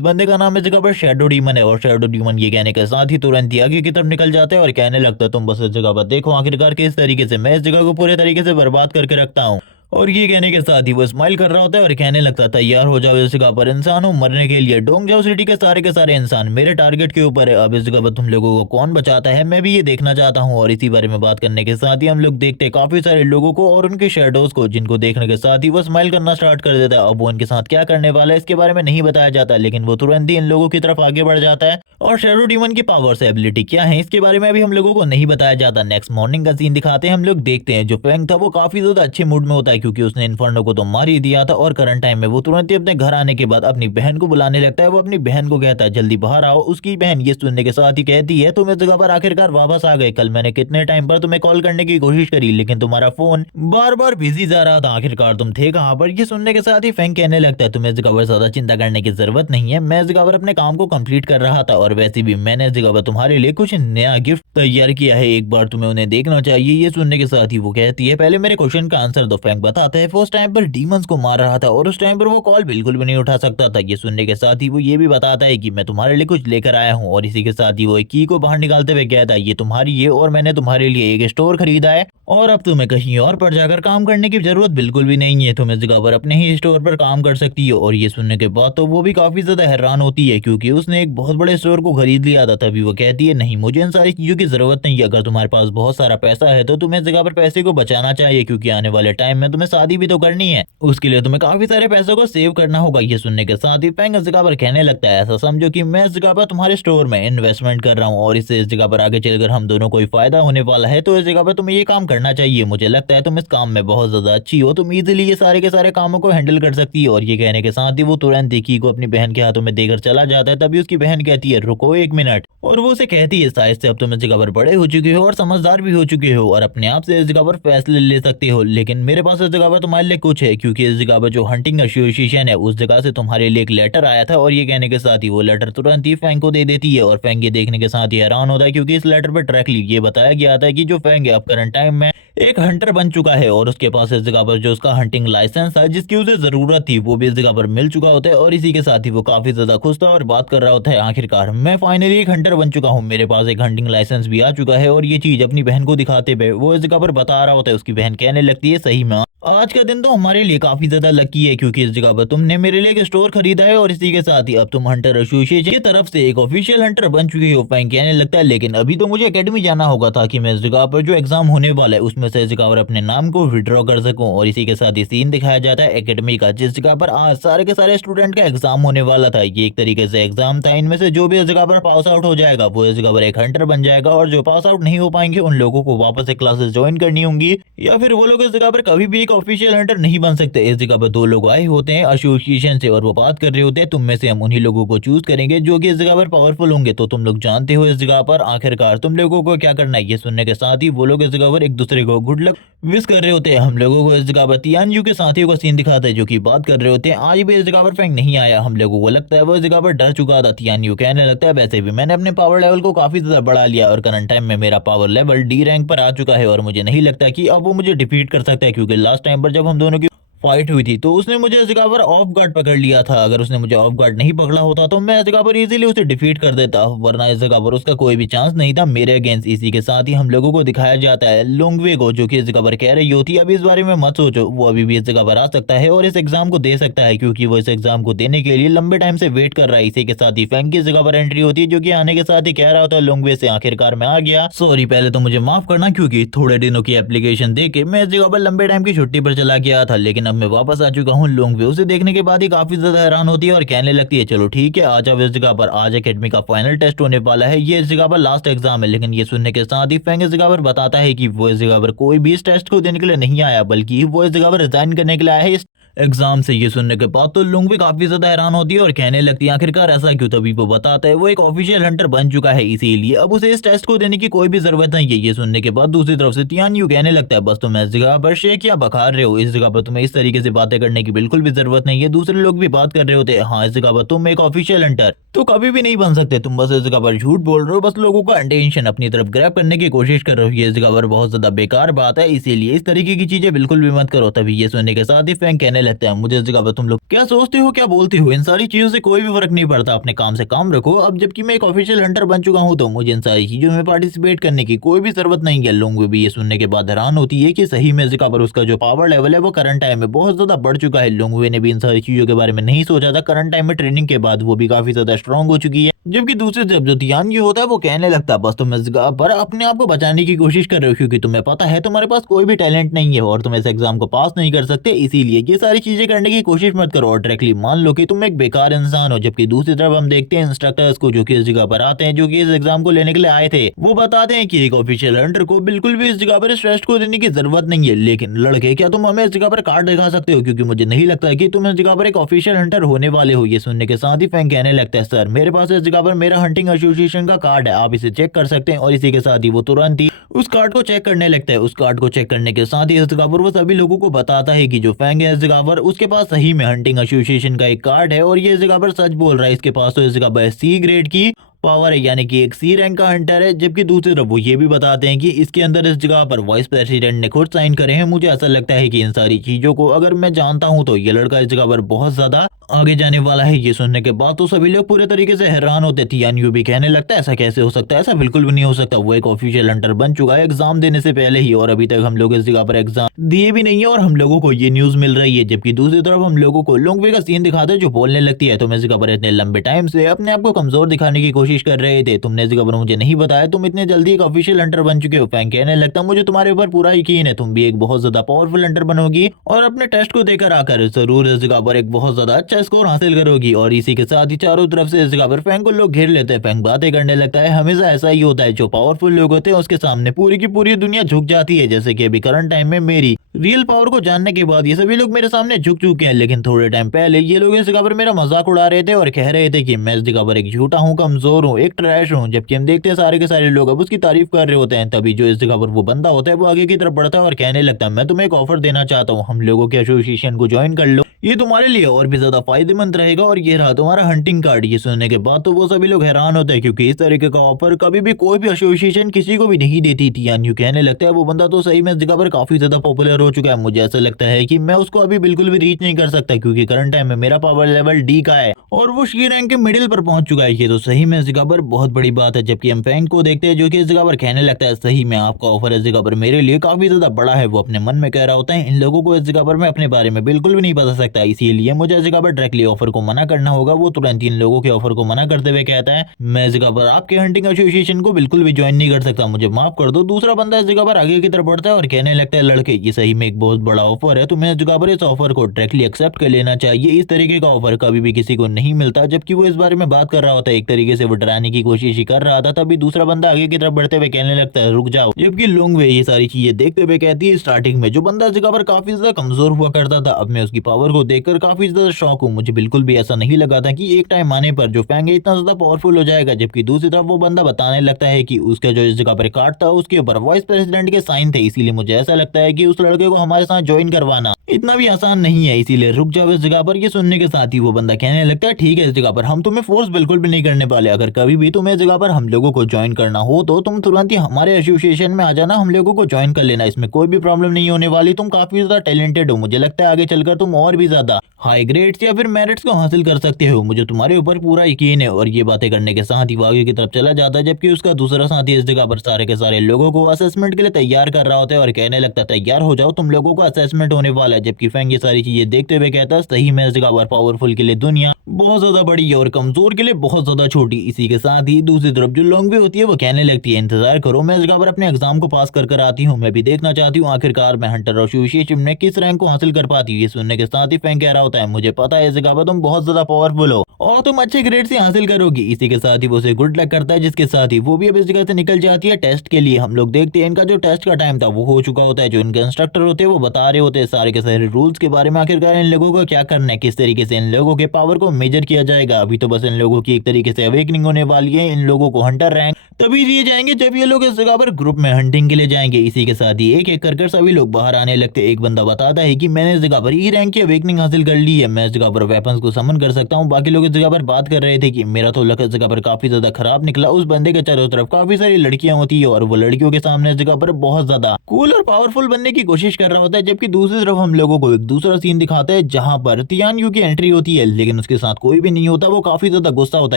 बंदे का नाम इस जगह पर शैडो डीमन है। और शैडो डीमन ये कहने के साथ ही तुरंत ही आगे की तरफ निकल जाता है और कहने लगता है, तुम बस इस जगह पर देखो आखिरकार किस तरीके से मैं इस जगह को पूरे तरीके से बर्बाद करके रखता हूँ। और ये कहने के साथ ही वो स्माइल कर रहा होता है और कहने लगता, तैयार हो जाओ इस जगह पर इंसानों मरने के लिए। डोंगजाओ सिटी के सारे इंसान मेरे टारगेट के ऊपर है। अब इस जगह पर तुम लोगों को कौन बचाता है मैं भी ये देखना चाहता हूँ। और इसी बारे में बात करने के साथ ही हम लोग देखते हैं काफी सारे लोगों को और उनके शेडोज को, जिनको देखने के साथ ही वो स्माइल करना स्टार्ट कर देता है। अब वो उनके साथ क्या करने वाला है इसके बारे में नहीं बताया जाता, लेकिन वो तुरंत ही इन लोगों की तरफ आगे बढ़ जाता है। और शैडो डीमन की पावर्स एबिलिटी क्या है इसके बारे में अभी हम लोगों को नहीं बताया जाता। नेक्स्ट मॉर्निंग का सीन दिखाते हैं। हम लोग देखते हैं जो फैंग था वो काफी ज्यादा अच्छे मूड में होता है क्योंकि उसने इन्फर्नो को तो मार ही दिया था। और करंट टाइम में वो तुरंत ही अपने घर आने के बाद अपनी बहन को बुलाने लगता है। वो अपनी बहन को कहता है, जल्दी बाहर आओ। उसकी बहन ये सुनने के साथ ही कहती है, तुम इस जगह पर आखिरकार वापस आ गए। कल मैंने कितने टाइम पर तुम्हें कॉल करने की कोशिश करी लेकिन तुम्हारा फोन बार बार बिजी जा रहा था, आखिरकार तुम थे कहाँ पर? ये सुनने के साथ ही फैंग कहने लगता है, तुम्हें इस जगह पर ज्यादा चिंता करने की जरूरत नहीं है, मैं इस जगह पर अपने काम को कंप्लीट कर रहा था और वैसे भी मैंने इस जगह पर तुम्हारे लिए कुछ नया गिफ्ट तैयार किया है, एक बार तुम्हें उन्हें देखना चाहिए। ये सुनने के साथ ही वो कहती है, पहले मेरे क्वेश्चन का आंसर दो। फैंग बताता है, फर्स्ट टाइम पर डीमंस को मार रहा था और उस टाइम पर वो कॉल बिल्कुल भी नहीं उठा सकता था। ये सुनने के साथ ही वो ये भी बताता है कि मैं तुम्हारे लिए कुछ लेकर आया हूँ। और इसी के साथ ही वो एक की को बाहर निकालते हुए कहता है, ये तुम्हारी है और मैंने तुम्हारे लिए एक स्टोर खरीदा है और अब तुम्हें कहीं और पर जाकर काम करने की जरूरत बिल्कुल भी नहीं है, तुम इस जगह पर अपने ही स्टोर पर काम कर सकती हो। और ये सुनने के बाद तो वो भी काफी ज्यादा हैरान होती है क्योंकि उसने एक बहुत बड़े स्टोर को खरीद लिया था। तभी वो कहती है, नहीं मुझे इन सारी चीजों की जरूरत नहीं है, अगर तुम्हारे पास बहुत सारा पैसा है तो तुम्हें इस जगह पर पैसे को बचाना चाहिए क्योंकि आने वाले टाइम में तुम्हें शादी भी तो करनी है, उसके लिए तुम्हें काफी सारे पैसों को सेव करना होगा। ये सुनने के साथ ही फैंग इस जगह पर कहने लगता है, ऐसा समझो कि मैं इस जगह पर तुम्हारे स्टोर में इन्वेस्टमेंट कर रहा हूँ और इससे इस जगह पर आगे चलकर हम दोनों को फायदा होने वाला है, तो इस जगह पर तुम्हें ये काम करना चाहिए। मुझे लगता है तुम इस काम में बहुत ज्यादा अच्छी हो, तुम इजीली ये सारे के सारे कामों को हैंडल कर सकती हो। और ये कहने के साथ ही वो तुरंत देखी को अपनी बहन के हाथों में देकर चला जाता है। तभी उसकी बहन कहती है, रुको एक मिनट। और वो उसे कहती है, शायद से अब तुम इस जगह पर बड़े हो चुके हो और समझदार भी हो चुके हो और अपने आप से इस जगह पर फैसले ले सकते हो, लेकिन मेरे पास इस जगह पर तुम्हारे लिए कुछ है क्योंकि इस जगह पर जो हंटिंग एसोसिएशन है उस जगह से तुम्हारे लिए एक लेटर आया था। और ये कहने के साथ ही वो लेटर तुरंत ही फैंग को दे देती है और फैंग ये देखने के साथ ही हैरान होता है क्योंकि इस लेटर पर डायरेक्टली ये बताया गया था कि जो फैंग है अब करंट टाइम में एक हंटर बन चुका है और उसके पास इस जगह पर जो उसका हंटिंग लाइसेंस है जिसकी उसे जरूरत थी वो भी इस जगह पर मिल चुका होता है। और इसी के साथ ही वो काफी ज्यादा खुश था और बात कर रहा होता है, आखिरकार मैं फाइनली एक हंटर बन चुका हूँ, मेरे पास एक हंटिंग लाइसेंस भी आ चुका है। और ये चीज अपनी बहन को दिखाते हुए वो इस जगह पर बता रहा होता है। उसकी बहन कहने लगती है, सही में आज का दिन तो हमारे लिए काफी ज्यादा लकी है क्योंकि इस जगह पर तुमने मेरे लिए एक स्टोर खरीदा है और इसी के साथ ही अब तुम हंटर एसोसिएशन की तरफ से एक ऑफिशियल हंटर बन चुकी हो। फैंग कहने लगता है, लेकिन अभी तो मुझे एकेडमी जाना होगा ताकि मैं इस जगह पर जो एग्जाम होने वाला है उसमें से इस जगह पर अपने नाम को विड्रॉ कर सकूं। और इसी के साथ ही सीन दिखाया जाता है एकेडमी का जिस जगह पर आज सारे के सारे स्टूडेंट का एग्जाम होने वाला था। ये एक तरीके से एग्जाम था, इनमें से जो भी इस जगह पर पास आउट हो जाएगा वो इस जगह पर एक हंटर बन जाएगा और जो पास आउट नहीं हो पाएंगे उन लोगों को वापस से क्लासेस ज्वाइन करनी होंगी या फिर वो लोग इस जगह पर कभी भी एक ऑफिशियल हंटर नहीं बन सकते। इस जगह पर दो लोग आए होते हैं एसोसिएशन से और वो बात कर रहे होते हैं, तुम में से हम उन्हीं लोगों को चूज करेंगे जो कि इस जगह पर पावरफुल होंगे। तो तुम लोग जानते हो इस जगह पर आखिरकार तुम लोगों को क्या करना है। ये सुनने के साथ ही वो लोग इस जगह पर एक दूसरे को गुड लक विश कर रहे होते हैं। हम लोगों को इस जगह पर तियानयू के साथियों का सीन दिखाता है जो कि बात कर रहे होते हैं, आज भी इस जगह पर फैंग नहीं आया, हम लोगों को लगता है वो इस जगह पर डर चुका था। तियानयू कहने लगता है, वैसे भी मैंने अपने पावर लेवल को काफी ज्यादा बढ़ा लिया और करंट टाइम में मेरा पावर लेवल डी रैंक पर आ चुका है और मुझे नहीं लगता कि अब वो मुझे डिफीट कर सकता है क्योंकि लास्ट टाइम पर जब हम दोनों की फाइट हुई थी तो उसने मुझे इस जगह पर ऑफ गार्ड पकड़ लिया था। अगर उसने मुझे ऑफ गार्ड नहीं पकड़ा होता तो मैं इस जगह पर इजीली उसे डिफीट कर देता, वरना इस जगह पर उसका कोई भी चांस नहीं था मेरे अगेंस्ट। इसी के साथ ही हम लोगों को दिखाया जाता है लोंगवे को, जो कि इस जगह पर कह रही होती है अभी इस बारे में मत सोचो, वो अभी भी इस जगह पर आ सकता है और इस एग्जाम को दे सकता है, क्योंकि वो इस एग्जाम को देने के लिए लंबे टाइम से वेट कर रहा है। इसी के साथ ही फैंग की इस जगह पर एंट्री होती है, जो कि आने के साथ ही कह रहा होता है लोंगवे से आखिरकार मैं आ गया। सॉरी, पहले तो मुझे माफ करना, क्योंकि थोड़े दिनों की एप्लीकेशन दे के मैं इस जगह पर लंबे टाइम की छुट्टी पर चला गया था, लेकिन अब मैं वापस आ चुका हूँ। लोंगवे उसे देखने के बाद ही काफी ज्यादा हैरान होती है और कहने लगती है चलो ठीक है, आज अब इस जगह पर आज एकेडमी का फाइनल टेस्ट होने वाला है, ये इस जगह पर लास्ट एग्जाम है। लेकिन ये सुनने के साथ ही फैंग इस जगह पर बताता है कि वो इस जगह पर कोई भी इस टेस्ट को देने के लिए नहीं आया, बल्कि वो इस जगह पर रिजाइन करने के लिए आया है इस एग्जाम से। ये सुनने के बाद तो लोंग भी काफी ज्यादा हैरान होती है और कहने लगती है आखिरकार ऐसा क्यों। तभी वो बताता है वो एक ऑफिशियल हंटर बन चुका है, इसीलिए अब उसे इस टेस्ट को देने की कोई भी जरूरत नहीं है। ये सुनने के बाद दूसरी तरफ से तियान यू कहने लगता है बस तुम इस जगह पर शेक या बखार रहे हो, इस जगह पर तुम्हें इस तरीके से बातें करने की बिल्कुल भी जरूरत नहीं है। दूसरे लोग भी बात कर रहे होते हैं, हाँ इस जगह पर तुम एक ऑफिशियल हंटर तो कभी भी नहीं बन सकते, तुम बस इस जगह पर झूठ बोल रहे हो, बस लोगों का अटेंशन अपनी तरफ ग्रैब करने की कोशिश कर रहे हो। ये इस जगह पर बहुत ज्यादा बेकार बात है, इसीलिए इस तरीके की चीजें बिल्कुल भी मत करो। तभी ये सुनने के साथ ही फैंग कहने लगता है मुझे इस जगह पर तुम लोग क्या सोचते हो क्या बोलते हो, इन सारी चीजों से कोई भी फर्क नहीं पड़ता, अपने काम से काम रखो। अब जबकि मैं एक ऑफिशियल हंटर बन चुका हूँ तो मुझे इन सारी चीजों में पार्टिसिपेट करने की कोई भी जरूरत नहीं है। लोंग भी ये सुनने के बाद हैरान होती है कि सही में इस जगह पर उसका जो पावर लेवल है वो करंट टाइम में बहुत ज्यादा बढ़ चुका है। लोंगवे ने भी इन सारी चीजों के बारे में नहीं सोचा था, करंट टाइम में ट्रेनिंग के बाद वो भी काफी ज्यादा स्ट्रांग हो चुकी है। जबकि दूसरी तरफ जो तियान ये होता है वो कहने लगता है बस तुम इस जगह पर अपने आप को बचाने की कोशिश कर रहे हो, क्योंकि तुम्हें पता है तुम्हारे पास कोई भी टैलेंट नहीं है और तुम इस एग्जाम को पास नहीं कर सकते, इसीलिए ये सारी चीजें करने की कोशिश मत करो और डायरेक्टली मान लो कि तुम एक बेकार इंसान हो। जबकि दूसरी तरफ हम देखते हैं इंस्ट्रक्टर्स को जो कि इस जगह पर आते हैं, जो कि इस एग्जाम को लेने के लिए आए थे, वो बताते हैं कि एक ऑफिशियल हंटर को बिल्कुल भी इस जगह पर इस टेस्ट को देने की जरूरत नहीं है। लेकिन लड़के क्या तुम हमें इस जगह पर कार्ड दिखा सकते हो, क्योंकि मुझे नहीं लगता है कि तुम इस जगह पर एक ऑफिशियल हंटर होने वाले हो। ये सुनने के साथ ही फैंग कहने लगता है सर मेरे पास इस जगह पर मेरा हंटिंग एसोसिएशन का कार्ड है, आप इसे चेक कर सकते हैं। और इसी के साथ ही वो तुरंत ही उस कार्ड को चेक करने लगता है। उस कार्ड को चेक करने के साथ ही इस जगह पर वो सभी लोगों को बताता है कि जो फैंग है इस जगह पर उसके पास सही में हंटिंग एसोसिएशन का एक कार्ड है और ये इस जगह पर सच बोल रहा है। इसके पास तो इस जगह पर सी ग्रेड की पावर है, यानी कि एक सी रैंक का हंटर है। जबकि दूसरी तरफ वो ये भी बताते हैं कि इसके अंदर इस जगह पर वाइस प्रेसिडेंट ने खुद साइन करे हैं। मुझे ऐसा लगता है कि इन सारी चीजों को अगर मैं जानता हूं तो ये लड़का इस जगह पर बहुत ज्यादा आगे जाने वाला है। ये सुनने के बाद तो सभी लोग पूरे तरीके से हैरान होते। तियान यू भी कहने लगता है ऐसा कैसे हो सकता है, ऐसा बिल्कुल भी नहीं हो सकता, वो एक ऑफिशियल हंटर बन चुका है एग्जाम देने से पहले ही और अभी तक हम लोग इस जगह पर एग्जाम दिए भी नहीं है और हम लोगों को ये न्यूज मिल रही है। जबकि दूसरी तरफ हम लोगों को लोंगवे का सीन दिखाते हैं जो बोलने लगती है तुम इस जगह पर इतने लंबे टाइम से अपने आप को कमजोर दिखाने की कोशिश कर रहे थे, तुमने इस जगह पर मुझे नहीं बताया तुम इतने जल्दी एक ऑफिशियल हंटर बन चुके हो। फैंग कहने लगता मुझे तुम्हारे ऊपर पूरा यकीन है, तुम भी एक बहुत ज्यादा पावरफुल हंटर बनोगी और अपने टेस्ट को देकर आकर जरूर इस जगह पर एक बहुत ज्यादा अच्छा स्कोर हासिल करोगी। और इसी के साथ ही चारों तरफ से इस जगह पर फैंग को लोग घेर लेते हैं। फैंग बातें करने लगता है हमेशा ऐसा ही होता है, जो पावरफुल लोग होते हैं उसके सामने पूरी की पूरी दुनिया झुक जाती है। जैसे कि अभी करंट टाइम में मेरी रियल पावर को जानने के बाद ये सभी लोग मेरे सामने झुक चुके हैं, लेकिन थोड़े टाइम पहले ये लोग इस जगह पर मेरा मजाक उड़ा रहे थे और कह रहे थे कि मैं इस जगह पर एक झूठा हूँ, कमजोर हूँ, एक ट्रैश हूँ। जबकि हम देखते हैं सारे के सारे लोग अब उसकी तारीफ कर रहे होते हैं। तभी जो इस जगह पर वो बंदा होता है वो आगे की तरफ बढ़ता है और कहने लगता है मैं तुम्हें एक ऑफर देना चाहता हूँ, हम लोगों के एसोसिएशन को ज्वाइन कर लो, ये तुम्हारे लिए और भी ज्यादा फायदेमंद रहेगा और ये रहा तुम्हारा हंटिंग कार्ड। ये सुनने के बाद तो वो सभी लोग हैरान होते हैं, क्योंकि इस तरीके का ऑफर कभी भी कोई भी एसोसिएशन किसी को भी नहीं देती थी। यानी कहने लगता है वो बंदा तो सही में इस जगह पर काफी ज्यादा पॉपुलर हो चुका है, मुझे ऐसा लगता है कि मैं उसको अभी बिल्कुल भी रीच नहीं कर सकता, क्योंकि करंट टाइम में मेरा पावर लेवल डी का है और वो शी रैंक के मिडिल पर पहुंच चुका है। ये तो सही में इस जगह पर बहुत बड़ी बात है। जबकि हम फैंग को देखते हैं जो कि इस जगह पर कहने लगता है सही में आपका ऑफर इस जगह पर मेरे लिए काफी ज्यादा बड़ा है। वो अपने मन में कह रहा होता है इन लोगों को इस जगह पर मैं अपने बारे में बिल्कुल भी नहीं बता सकता, इसीलिए मुझे इस जगह पर डायरेक्टली ऑफर को मना करना होगा। वो तुरंत इन लोगों के ऑफर को मना करते हुए कहता है मैं इस जगह पर आपके हंटिंग एसोसिएशन को बिल्कुल भी ज्वाइन नहीं कर सकता, मुझे माफ कर दो। दूसरा बंदा इस जगह पर आगे की तरफ बढ़ता है और कहने लगता है लड़के ये सही में एक बहुत बड़ा ऑफर है, तुम्हें इस जगह पर इस ऑफर को डायरेक्टली एक्सेप्ट कर लेना चाहिए, इस तरीके का ऑफर कभी भी किसी को नहीं मिलता। जबकि वो इस बारे में बात कर रहा होता है, एक तरीके से वो डराने की कोशिश ही कर रहा था। तभी दूसरा बंदा आगे की तरफ बढ़ते हुए कहने लगता है रुक जाओ। जबकि लोंगवे ये सारी चीजें देखते हुए कहती है स्टार्टिंग में जो बंदा इस जगह पर काफी ज्यादा कमजोर हुआ करता था अब मैं उसकी पावर को देखकर काफी ज्यादा शॉक हूँ। मुझे बिल्कुल भी ऐसा नहीं लगा था कि एक टाइम आने पर जो फैंग है इतना ज्यादा पावरफुल हो जाएगा। जबकि दूसरी तरफ वो बंदा बताने लगता है कि उसका जो इस जगह पर कार्ड था उसके ऊपर वाइस प्रेसिडेंट के साइन थे, इसीलिए मुझे ऐसा लगता है कि उस लड़के को हमारे साथ ज्वाइन करवाना इतना भी आसान नहीं है, इसीलिए रुक जाओ इस जगह पर। ये सुनने के साथ ही वो बंदा कहने लगता है ठीक है, इस जगह पर हम तुम्हें फोर्स बिल्कुल भी नहीं करने वाले। अगर कभी भी तुम्हें इस जगह पर हम लोगों को ज्वाइन करना हो तो तुम तुरंत ही हमारे एसोसिएशन में आ जाना, हम लोगों को ज्वाइन कर लेना, इसमें कोई भी प्रॉब्लम नहीं होने वाली। तुम काफी ज्यादा टैलेंटेड हो, मुझे लगता है आगे चलकर तुम और भी ज्यादा हाई ग्रेड्स या फिर मेरिट्स को हासिल कर सकते हो, मुझे तुम्हारे ऊपर पूरा यकीन है। और ये बातें करने के साथ ही वो आगे की तरफ चला जाता है, जबकि उसका दूसरा साथी इस जगह पर सारे के सारे लोगों को असेसमेंट के लिए तैयार कर रहा होता है और कहने लगता है तैयार हो जाओ, तुम लोगों को असेसमेंट होने वाला है। जबकि फैंग ये सारी चीजें देखते हुए कहता है सही में इस जगह पर पावरफुल के लिए दुनिया बहुत ज्यादा बड़ी है और कमजोर के लिए बहुत ज्यादा छोटी। इसी के साथ ही दूसरी तरफ जो लोंगवे होती है वो कहने लगती है इंतजार करो, मैं इस जगह पर अपने एग्जाम को पास कर आती हूँ, मैं भी देखना चाहती हूँ आखिरकार मैं हंटर एसोसिएशन में किस रैंक को हासिल कर पाती हूँ। ये सुनने के साथ ही फैंग कह रहा होता है मुझे पता है इस जगह पर तुम बहुत ज्यादा पावरफुल हो और तुम अच्छे ग्रेड से हासिल करोगी। इसी के साथ ही वो उसे गुड लक करता है, जिसके साथ ही वो भी अब इस जगह से निकल जाती है टेस्ट के लिए। हम लोग देखते हैं इनका जो टेस्ट का टाइम था वो हो चुका होता है, जो इनके इंस्ट्रक्टर होते हैं वो बता रहे होते हैं सारे के सारे रूल्स के बारे में, आखिरकार इन लोगों को क्या करना है, किस तरीके से इन लोगों के पावर को मेजर किया जाएगा। अभी तो बस इन लोगों की एक तरीके से अवेकनिंग होने वाली है, इन लोगों को हंटर रैंक तभी दिए जाएंगे जब ये लोग इस जगह पर ग्रुप में हंटिंग के लिए जाएंगे। इसी के साथ ही एक एक कर सभी लोग बाहर आने लगते। एक बंदा बताता है कि मैंने इस जगह पर ई रैंक की अवेकनिंग हासिल कर ली है, मैं इस जगह पर वेपन्स को समन कर सकता हूँ। बाकी लोग इस जगह पर बात कर रहे थे कि मेरा तो लक इस जगह पर काफी ज्यादा खराब निकला। उस बंदे के चारों तरफ काफी सारी लड़कियां होती है और वो लड़कियों के सामने इस जगह पर बहुत ज्यादा कूल और पावरफुल बनने की कोशिश कर रहा होता है। जबकि दूसरी तरफ हम लोगों को एक दूसरा सीन दिखाता है जहां पर तियान यू की एंट्री होती है, लेकिन उसके साथ कोई भी नहीं होता। वो काफी ज्यादा गुस्सा होता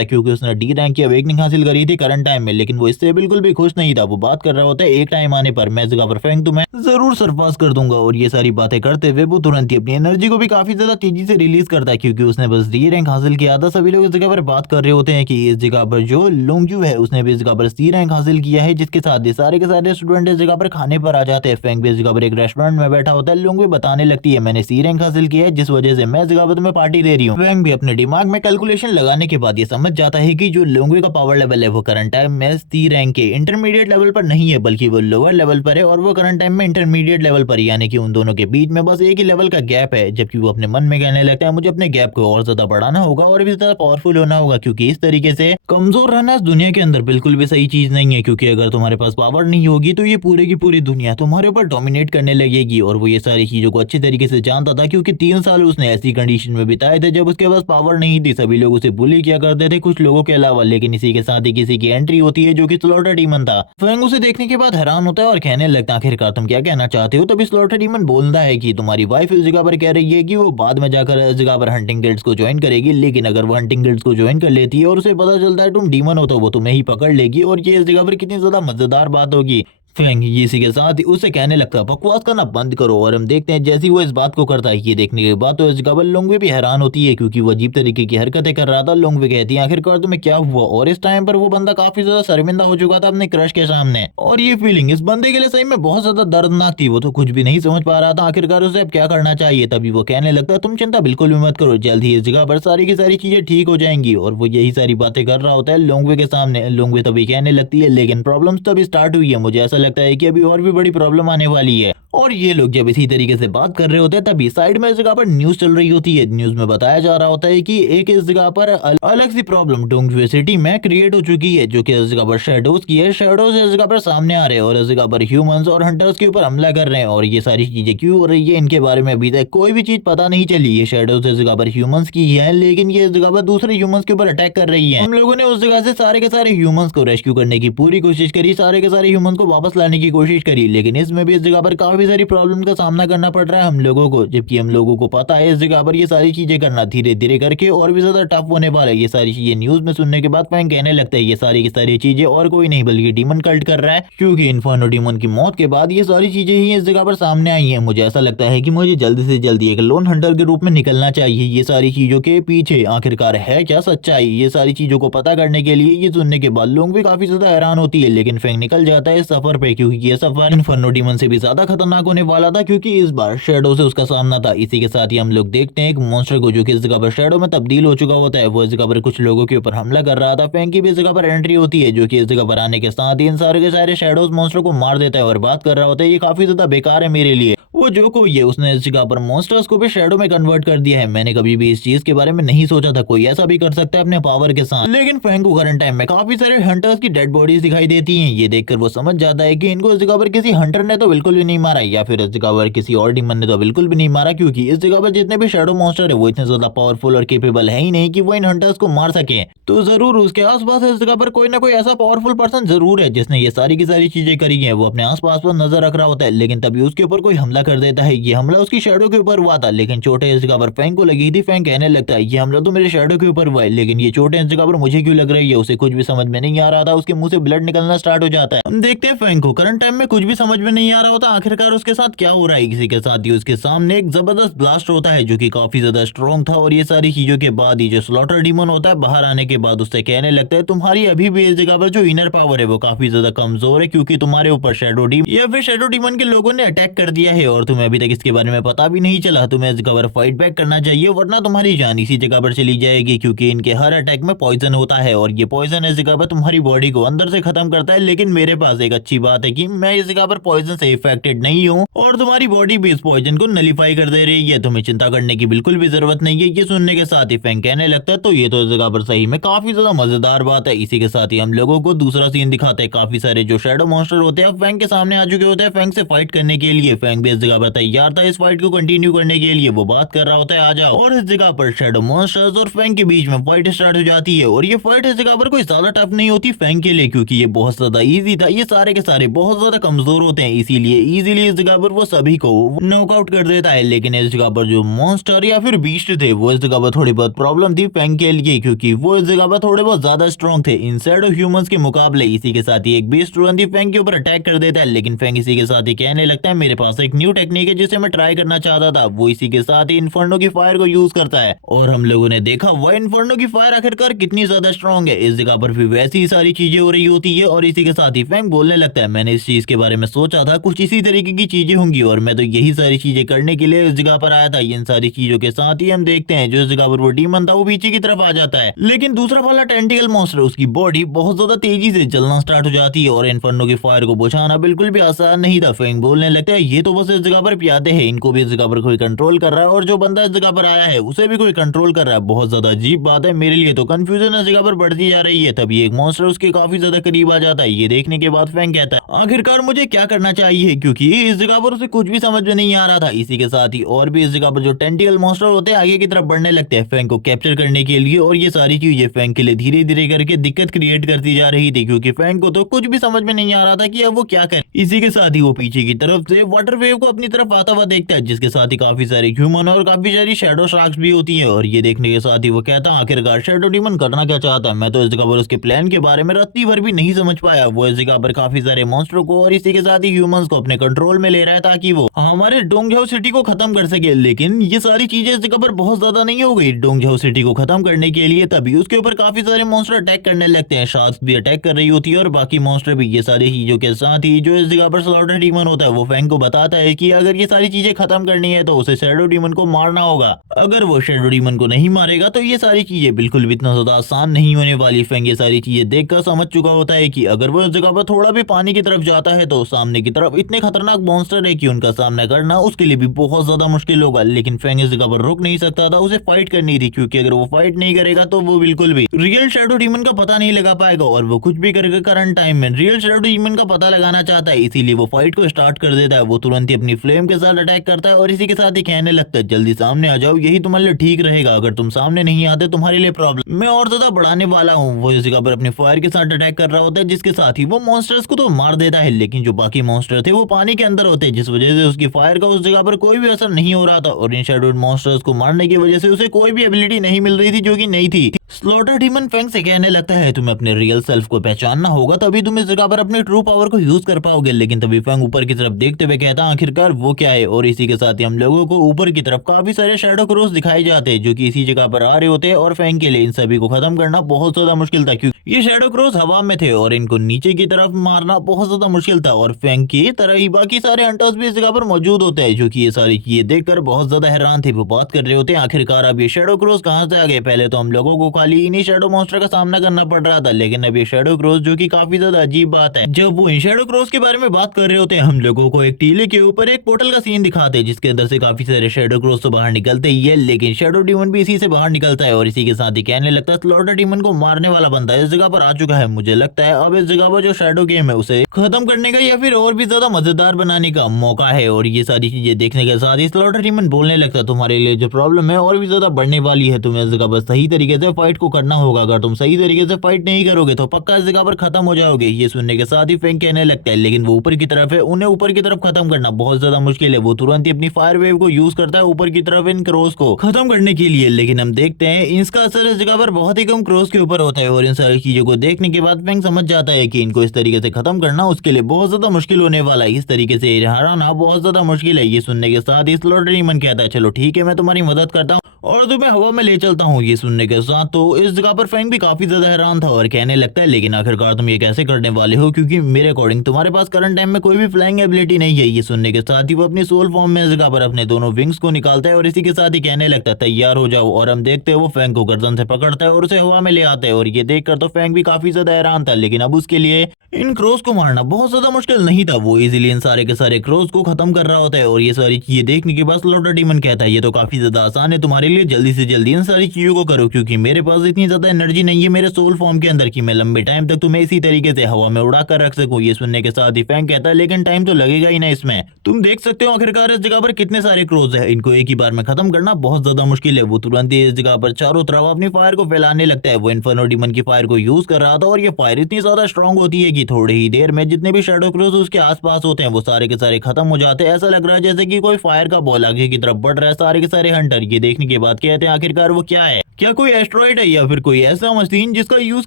है क्योंकि उसने डी रैंक की अवेकनिंग हासिल करी थी करंट टाइम में, लेकिन वो इससे बिल्कुल भी खुश नहीं था। वो बात कर रहा होता है एक टाइम आने पर मैं इस जगह पर फेंक दूं, मैं जरूर सरपास कर दूंगा। और ये सारी बातें करते हुए वो तुरंत ही अपनी एनर्जी को भी काफी ज्यादा तेजी से रिलीज करता है क्योंकि उसने बस डी रैंक हासिल किया था। सभी लोग इस जगह पर बात कर रहे होते हैं कि इस जगह पर जो लोंगजू है उसने भी इस जगह पर सी रैंक हासिल किया है, जिसके साथ ही सारे के सारे स्टूडेंट इस जगह पर खाने पर आ जाते हैं। फेंक भी इस जगह पर एक रेस्टोरेंट में बैठा होता है। लोंग भी बताने लगती है मैंने सी रैंक हासिल किया है जिस वजह से मैं इस जगह पर तुम्हें पार्टी दे रही हूँ। फेंक भी अपने दिमाग में कैलकुलेशन लगाने के बाद ये समझ जाता है कि जो लोंगे का पावर लेवल है वो करंट टाइम में सी रैंक के इंटरमीडिएट लेवल पर नहीं है बल्कि वो लोअर लेवल पर है और वो करंट टाइम में इंटरमीडिएट लेवल पर, यानी कि उन दोनों के बीच में बस एक ही लेवल का गैप है। जबकि वो अपने मन में कहने लगता है मुझे अपने गैप को और ज्यादा बढ़ाना होगा और भी ज्यादा पावरफुल होना होगा क्योंकि इस तरीके से कमजोर रहना इस दुनिया के अंदर बिल्कुल भी सही चीज नहीं है। क्योंकि अगर तुम्हारे पास पावर नहीं होगी तो ये पूरी की पूरी दुनिया तुम्हारे ऊपर डोमिनेट करने लगेगी। और वो ये सारी चीजों को अच्छी तरीके से जानता था क्योंकि 3 साल उसने ऐसी कंडीशन में बिताए थे जब उसके पास पावर नहीं थी। सभी लोग उसे बुली किया करते थे कुछ लोगों के अलावा, लेकिन इसी के साथ ही किसी की एंट्री होती है जो कि स्लॉटर डीमन था। फेंग उसे देखने के बाद हैरान होता है और कहने लगता है आखिरकार तुम क्या कहना चाहते हो। तभी स्लॉटर डीमन बोलता है कि तुम्हारी वाइफ इस जगह पर कह रही है कि वो बाद में जाकर इस जगह पर हंटिंग गिल्ड्स को ज्वाइन करेगी, लेकिन अगर वो हंटिंग गिल्ड्स को ज्वाइन कर लेती है और उसे पता चलता है तुम डीमन हो तो वो तुम्हें ही पकड़ लेगी और ये इस जगह पर कितनी ज्यादा मजेदार बात होगी। फेंग इसी के साथ ही उसे कहने लगता है बकवास करना बंद करो। और हम देखते हैं जैसे वो इस बात को करता है ये देखने के बाद तो इस जगह पर लोंगवे भी हैरान होती है क्योंकि वो अजीब तरीके की हरकतें कर रहा था। लोंगवे कहती है आखिरकार तुम्हें क्या हुआ। और इस टाइम पर वो बंदा काफी ज्यादा शर्मिंदा हो चुका था अपने क्रश के सामने और ये फीलिंग इस बंदे के लिए सही में बहुत ज्यादा दर्दनाक थी। वो तो कुछ भी नहीं समझ पा रहा था आखिरकार उसे अब क्या करना चाहिए। तभी वो कहने लगता है तुम चिंता बिल्कुल भी मत करो, जल्द ही इस जगह पर सारी की सारी चीजें ठीक हो जाएंगी। और वो यही सारी बातें कर रहा होता है लोंगवे के सामने। लोंगवे तभी कहने लगती है लेकिन प्रॉब्लम्स तो अभी स्टार्ट हुई है, मुझे ऐसा लगता है कि अभी और भी बड़ी प्रॉब्लम आने वाली है। और ये लोग जब इसी तरीके से बात कर रहे होते हैं तभी साइड में इस जगह पर न्यूज चल रही होती है। न्यूज में बताया जा रहा होता है कि एक इस जगह पर अलग सी प्रॉब्लम डोंगजुए सिटी में क्रिएट हो चुकी है जो कि इस जगह पर शैडोज की है। शैडोज इस जगह पर सामने आ रहे हैं और इस जगह पर ह्यूमंस और हंटर्स के ऊपर हमला कर रहे हैं। और ये सारी चीजें क्यों हो रही है इनके बारे में अभी तक कोई भी चीज पता नहीं चली। ये शैडोज इस जगह पर ह्यूमंस की है लेकिन ये इस जगह पर दूसरे ह्यूमंस के ऊपर अटैक कर रही है। हम लोगों ने उस जगह से सारे के सारे ह्यूमंस को रेस्क्यू करने की पूरी कोशिश करी, सारे के सारे ह्यूमंस को वापस लाने की कोशिश करी, लेकिन इसमें भी इस जगह पर काफी सारी प्रॉब्लम का सामना करना पड़ रहा है हम लोगों को। जबकि हम लोगों को पता है इस जगह पर ये सारी चीजें करना धीरे धीरे करके और भी ज्यादा टफ होने वाला है। ये सारी चीजें न्यूज में सुनने के बाद फैंग कहने लगता है ये सारी की सारी चीजें और कोई नहीं बल्कि डीमन कल्ट कर रहा है क्योंकि इन्फर्नो डीमन की मौत के बाद ये सारी चीजें ही इस जगह पर सामने आई है। मुझे ऐसा लगता है कि मुझे जल्दी से जल्दी एक लोन हंटर के रूप में निकलना चाहिए। ये सारी चीजों के पीछे आखिरकार है क्या सच्चाई, ये सारी चीजों को पता करने के लिए ये सुनने के बाद लोग भी काफी ज्यादा हैरान होती है। लेकिन फैंग निकल जाता है इस सफर पे क्योंकि ये सफर इन्फर्नो डीमन से भी ज्यादा खतरनाक खतरनाक होने वाला था, क्योंकि इस बार शैडो से उसका सामना था। इसी के साथ ही हम लोग देखते हैं एक मॉन्स्टर को जो कि इस जगह पर शैडो में तब्दील हो चुका होता है। वो इस जगह पर कुछ लोगों के ऊपर हमला कर रहा था। फैंग की भी इस जगह पर एंट्री होती है, जो कि इस जगह पर आने के साथ ही इन सारे के सारे शैडोज मॉन्स्टर को मार देता है और बात कर रहा होता है, ये काफी ज्यादा बेकार है मेरे लिए। वो जो कोई है उसने इस जगह पर मॉन्स्टर्स को भी शैडो में कन्वर्ट कर दिया है। मैंने कभी भी इस चीज के बारे में नहीं सोचा था कोई ऐसा भी कर सकता है अपने पावर के साथ। लेकिन फैंग को करंट टाइम में काफी सारे हंटर्स की डेड बॉडीज दिखाई देती हैं। ये देखकर वो समझ जाता है कि इनको इस जगह पर किसी हंटर ने तो बिल्कुल भी नहीं मारा, या फिर इस जगह पर किसी और डीमन ने तो बिल्कुल भी नहीं मारा, क्योंकि इस जगह पर जितने भी शैडो मॉन्स्टर है वो इतने ज्यादा पावरफुल और केपेबल है ही नहीं कि वो इन हंटर्स को मार सके। तो जरूर उसके आसपास इस जगह पर कोई ना कोई ऐसा पावरफुल पर्सन जरूर है जिसने ये सारी की सारी चीजें करी है। वो अपने आसपास पर नजर रख रहा होता है, लेकिन तभी उसके ऊपर कोई हमला कर देता है। ये हमला उसकी शैडो के ऊपर हुआ था, लेकिन चोटें इस जगह पर फैंग को लगी थी। फैंग कहने लगता है ये हमला तो मेरे शैडो के ऊपर हुआ है, लेकिन ये चोटें इस जगह पर मुझे क्यों लग रही है। उसे कुछ भी समझ में नहीं आ रहा था, उसके मुंह से ब्लड निकलना स्टार्ट हो जाता है। हम देखते हैं फैंग को करंट टाइम में कुछ भी समझ में नहीं आ रहा होता आखिरकार उसके साथ क्या हो रहा है। किसी के साथ ही उसके सामने एक जबरदस्त ब्लास्ट होता है जो कि काफी ज्यादा स्ट्रॉन्ग था, और ये सारी चीजों के बाद ही जो स्लॉटर डीमन होता है बाहर आने के बाद उससे कहने लगता है तुम्हारी अभी भी इस जगह पर जो इनर पावर है वो काफी ज्यादा कमजोर है, क्योंकि तुम्हारे ऊपर शैडो डीमन या फिर शैडो डीमन के लोगों ने अटैक कर दिया है और तुम्हें अभी तक इसके बारे में पता भी नहीं चला। तुम्हें इस जगह पर फाइट बैक करना चाहिए, वरना तुम्हारी जान इसी जगह पर चली जाएगी, क्योंकि इनके हर अटैक में पॉइजन होता है और ये पॉइजन इस जगह पर तुम्हारी बॉडी को अंदर से खत्म करता है। लेकिन मेरे पास एक अच्छी बात है कि मैं इस जगह पर पॉइजन से इफेक्टेड नहीं हूँ और तुम्हारी बॉडी भी इस पॉइजन को नलीफाई कर दे रही है। तुम्हें चिंता करने की बिल्कुल भी जरूरत नहीं है। ये सुनने के साथ ही फैंग कहने लगता है तो ये तो इस जगह पर सही में काफी ज्यादा मजेदार बात है। इसी के साथ ही हम लोगों को दूसरा सीन दिखाते हैं। काफी सारे जो शैडो मॉन्स्टर होते हैं फैंग के सामने आ चुके होते हैं फैंग से फाइट करने के लिए। फैंग भी इस जगह पर तैयार था इस फाइट को कंटिन्यू करने के लिए। वो बात कर रहा होता है आ जाओ, और इस जगह पर शैडो मॉन्स्टर्स और फैंग के बीच में फाइट स्टार्ट हो जाती है। और ये फाइट इस जगह पर कोई ज्यादा टफ नहीं होती फैंग के लिए, क्योंकि ये बहुत ज्यादा इजी था। ये सारे के सारे बहुत ज्यादा कमजोर होते हैं, इसीलिए इजीली इस जगह पर वो सभी को नॉकआउट कर देता है। लेकिन इस जगह पर जो मॉन्स्टर या फिर बीस्ट थे वो इस जगह पर थोड़ी बहुत प्रॉब्लम थी फैंग के लिए, क्योंकि वो इस जगह पर थोड़े बहुत ज्यादा स्ट्रॉन्ग थे इन शैडो ह्यूमंस के मुकाबले। इसी के साथ ही एक बीस्ट तुरंत ही फैंग के ऊपर अटैक कर देता है, लेकिन फैंग इसी के साथ ही कहने लगता है मेरे पास एक न्यू टेक्निक है जिसे मैं ट्राई करना चाहता था। वो इसी के साथ ही इन्फर्नो की फायर को यूज करता है, और हम लोगों ने देखा वह इन्फर्नो की फायर आखिरकार कितनी ज्यादा स्ट्रॉन्ग है। इस जगह पर भी वैसी ही सारी चीजें हो रही होती है, और इसी के साथ ही फैंग बोलने लगता है मैंने इस चीज के बारे में सोचा था, कुछ इसी तरीके की चीजें होंगी और मैं तो यही सारी चीजें करने के लिए इस जगह पर आया था। इन सारी चीजों के साथ ही हम देखते हैं जो इस जगह पर वो डीमन था वो पीछे की तरफ आ जाता है, लेकिन दूसरा वाला टेंटिकल मॉन्स्टर उसकी बॉडी बहुत ज्यादा तेजी से जलना स्टार्ट हो जाती है, और इन्फर्नो की फायर को बुझाना बिल्कुल भी आसान नहीं था। फैंग बोलने लगता है ये तो बस इस जगह पर प्यादे हैं, इनको भी इस जगह पर कोई कंट्रोल कर रहा है, और जो बंदा इस जगह पर आया है उसे भी कोई कंट्रोल कर रहा है। बहुत ज्यादा अजीब बात है, मेरे लिए तो कंफ्यूजन इस जगह पर बढ़ती जा रही है। तभी एक मॉन्स्टर उसके काफी ज्यादा करीब आ जाता है। ये देखने के बाद फैंग कहता है आखिरकार मुझे क्या करना चाहिए, क्योंकि इस जगह पर उसे कुछ भी समझ में नहीं आ रहा था। इसी के साथ ही और भी इस जगह पर जो टेंटिकल मॉन्स्टर होते हैं आगे की तरफ बढ़ने लगते हैं फैंग को कैप्चर करने के लिए, और ये सारी चीजें फैंग के लिए धीरे धीरे करके दिक्कत क्रिएट करती जा रही थी, क्योंकि फैंग को तो कुछ भी समझ में नहीं आ रहा था कि अब वो क्या करे। इसी के साथ ही वो पीछे की तरफ से वाटर वेव को अपनी तरफ आता हुआ देखता है, जिसके साथ ही काफी सारे ह्यूमन और काफी सारी शैडो शार्क्स भी होती है, और ये देखने के साथ ही वो कहता है आखिरकार शैडो डीमन करना क्या चाहता है। मैं तो इस जगह पर उसके प्लान के बारे में रत्ती भर भी नहीं समझ पाया। वो इस जगह पर काफी सारे मॉन्स्टर को और इसी के साथ ही ह्यूमंस को अपने कंट्रोल में ले रहा है ताकि वो हमारे डोंगझाओ सिटी को खत्म कर सके। लेकिन ये सारी चीजें इस जगह पर बहुत ज्यादा नहीं हो गई डोंगझाओ सिटी को खत्म करने के लिए। तभी उसके ऊपर काफी सारे मॉन्स्टर अटैक करने लगते हैं, शार्क्स भी अटैक कर रही होती है और बाकी मॉन्स्टर भी। ये सारी चीजों के साथ ही जो इस जगह पर स्लॉटर डीमन होता है वो फैंग को बताता है कि अगर ये सारी चीजें खत्म करनी है तो उसे शैडो डीमन को मारना होगा। अगर वो शैडो डीमन को नहीं मारेगा तो ये सारी चीजें बिल्कुल भी इतना ज्यादा आसान नहीं होने वाली। फैंग ये सारी चीजें देखकर समझ चुका होता है कि अगर वो इस जगह पर थोड़ा भी पानी की तरफ जाता है तो सामने की तरफ इतने खतरनाक मॉन्स्टर है कि उनका सामना करना उसके लिए भी बहुत ज्यादा मुश्किल होगा। लेकिन फैंग इस जगह पर रुक नहीं सकता था, उसे फाइट करनी थी, क्योंकि अगर वो फाइट नहीं करेगा तो वो बिल्कुल भी रियल शैडो डीमन का पता नहीं लगा पाएगा, और वो कुछ भी करेगा करंट टाइम में रियल शैडो डीमन का पता लगाना चाहता है। इसीलिए वो फाइट को स्टार्ट कर देता है। वो तुरंत ही अपनी फ्लेम के साथ अटैक करता है और इसी के साथ ही कहने लगता है जल्दी सामने आ जाओ, यही तुम्हारे लिए ठीक रहेगा। अगर तुम सामने नहीं आते तुम्हारे लिए प्रॉब्लम मैं और ज्यादा बढ़ाने वाला हूँ। वो इस जगह पर अपनी फायर के साथ अटैक कर रहा होता है, जिसके साथ ही वो मॉन्स्टर्स को तो मार देता है, लेकिन जो बाकी मॉन्स्टर थे वो पानी के अंदर होते, जिस वजह से उसकी फायर का उस जगह पर कोई भी असर नहीं हो रहा था, और इन शैडो मॉन्स्टर्स को मारने की वजह से उसे कोई भी एबिलिटी नहीं मिल रही थी जो कि नहीं थी। स्लॉटर डीमन फैंग से कहने लगता है तुम्हें अपने रियल सेल्फ को पहचानना होगा, तभी तुम इस जगह पर अपने ट्रू पावर को यूज कर पाओगे। लेकिन तभी फैंग ऊपर की तरफ देखते हुए कहता आखिरकार वो क्या है, और इसी के साथ ही हम लोगों को ऊपर की तरफ काफी सारे शैडो क्रॉस दिखाई जाते हैं जो कि इसी जगह पर आ रहे होते हैं। और फैंग के लिए इन सभी को खत्म करना बहुत ज्यादा मुश्किल था क्योंकि ये शैडो क्रॉस हवा में थे और इनको नीचे की तरफ मारना बहुत ज्यादा मुश्किल था। और फैंग की तरह ही बाकी सारे हंटर्स भी इस जगह पर मौजूद होते हैं जो कि ये सारी चीजें देखकर बहुत ज्यादा हैरान थे। वो बात कर रहे होते हैं आखिरकार अब ये शैडो क्रॉस कहां से आ गए। पहले तो हम लोगों को खाली इन्हीं शैडो मॉन्स्टर का सामना करना पड़ रहा था, लेकिन अब ये शैडो क्रॉस जो कि काफी ज्यादा अजीब बात है। जब वो इन शैडो क्रॉस के बारे में बात कर रहे होते हैं हम लोगों को एक टीले के ऊपर एक पोर्टल का सीन दिखाते हैं जिसके अंदर से काफी सारे शैडो क्रॉस तो बाहर निकलते ही है, लेकिन शैडो डीमन भी इसी से बाहर निकलता है। और इसी के साथ ही कहने लगता है स्लॉटर डीमन को मारने वाला बंदा इस जगह पर आ चुका है। मुझे लगता है अब इस जगह पर जो शैडो गेम है उसे खत्म करने का या फिर और भी ज्यादा मजेदार बनाने का मौका है। और ये सारी चीजें देखने के साथ ही स्लॉटर डीमन बोलने लगता है तुम्हारे लिए जो प्रॉब्लम है और भी ज्यादा बढ़ने वाली है। तुम्हें इस जगह पर सही तरीके से फाइट को करना होगा, अगर तुम सही तरीके से फाइट नहीं करोगे तो पक्का इस जगह पर खत्म हो जाओगे। ये सुनने के साथ ही फैंग कहने लगता है लेकिन वो ऊपर की तरफ है, उन्हें ऊपर की तरफ खत्म करना बहुत ज्यादा मुश्किल है। वो तुरंत ही अपनी फायर वेव को यूज करता है ऊपर की तरफ इन क्रॉस को खत्म करने के लिए, लेकिन हम देखते हैं इसका असर इस जगह पर बहुत ही कम क्रॉस के ऊपर होता है। और इन सारी चीजों को देखने के बाद फैंग समझ जाता है कि इनको इस तरीके से खत्म करना उसके लिए बहुत ज्यादा मुश्किल होने वाला है। इस तरीके से हराना बहुत ज्यादा मुश्किल है। ये सुनने के साथ ही स्लॉटर डीमन कहता है चलो ठीक है मैं तुम्हारी मदद करता हूँ और तुम्हें हवा में ले चलता हूँ। ये सुनने के साथ तो इस जगह पर फैंग भी काफी ज्यादा हैरान था और कहने लगता है लेकिन आखिरकार तुम ये कैसे करने वाले हो, क्योंकि मेरे अकॉर्डिंग तुम्हारे पास करंट टाइम में कोई भी फ्लाइंग एबिलिटी नहीं है। ये सुनने के साथ ही वो अपनी सोल फॉर्म में इस जगह पर अपने दोनों विंग्स को निकालता है और इसी के साथ ही कहने लगता है तैयार हो जाओ। और हम देखते हैं वो फैंग को गर्दन से पकड़ता है और उसे हवा में ले आता है। और ये देखकर तो फैंग भी काफी ज्यादा हैरान था, लेकिन अब उसके लिए इन क्रॉस को मारना बहुत ज्यादा मुश्किल नहीं था। वो इजीली इन सारे के सारे क्रॉस को खत्म कर रहा होता है। और ये सारी चीजें देखने के बाद स्लॉटर डीमन कहता है ये तो काफी ज्यादा आसान है तुम्हारे लिए, जल्दी से जल्दी इन सारी चीजों को करो क्योंकि मेरे पास इतनी ज्यादा एनर्जी नहीं है मेरे सोल फॉर्म के अंदर कि मैं लंबे टाइम तक तुम्हें इसी तरीके से हवा में उड़ा कर रख सकूं। ये सुनने के साथ ही फैंग कहता है लेकिन टाइम तो लगेगा ही ना इसमें, तुम देख सकते हो आखिरकार इस जगह पर कितने सारे क्रॉस है, इनको एक ही बार में खत्म करना बहुत ज्यादा मुश्किल है। वो तुरंत ही इस जगह पर चारों तरफ अपनी फायर को फैलाने लगता है। वो इन्फर्नो डीमन की फायर को यूज कर रहा था और ये फायर इतनी ज्यादा स्ट्रांग होती है कि थोड़ी ही देर में जितने भी शैडो क्रॉस उसके आसपास होते हैं वो सारे के सारे खत्म हो जाते हैं। ऐसा लग रहा है जैसे कि कोई फायर का बॉल आगे की तरफ बढ़ रहा है। सारे के सारे हंटर ये देखने के बाद कहते हैं आखिरकार वो क्या है, क्या कोई एस्ट्रॉइड है या फिर कोई ऐसा मशीन जिसका यूज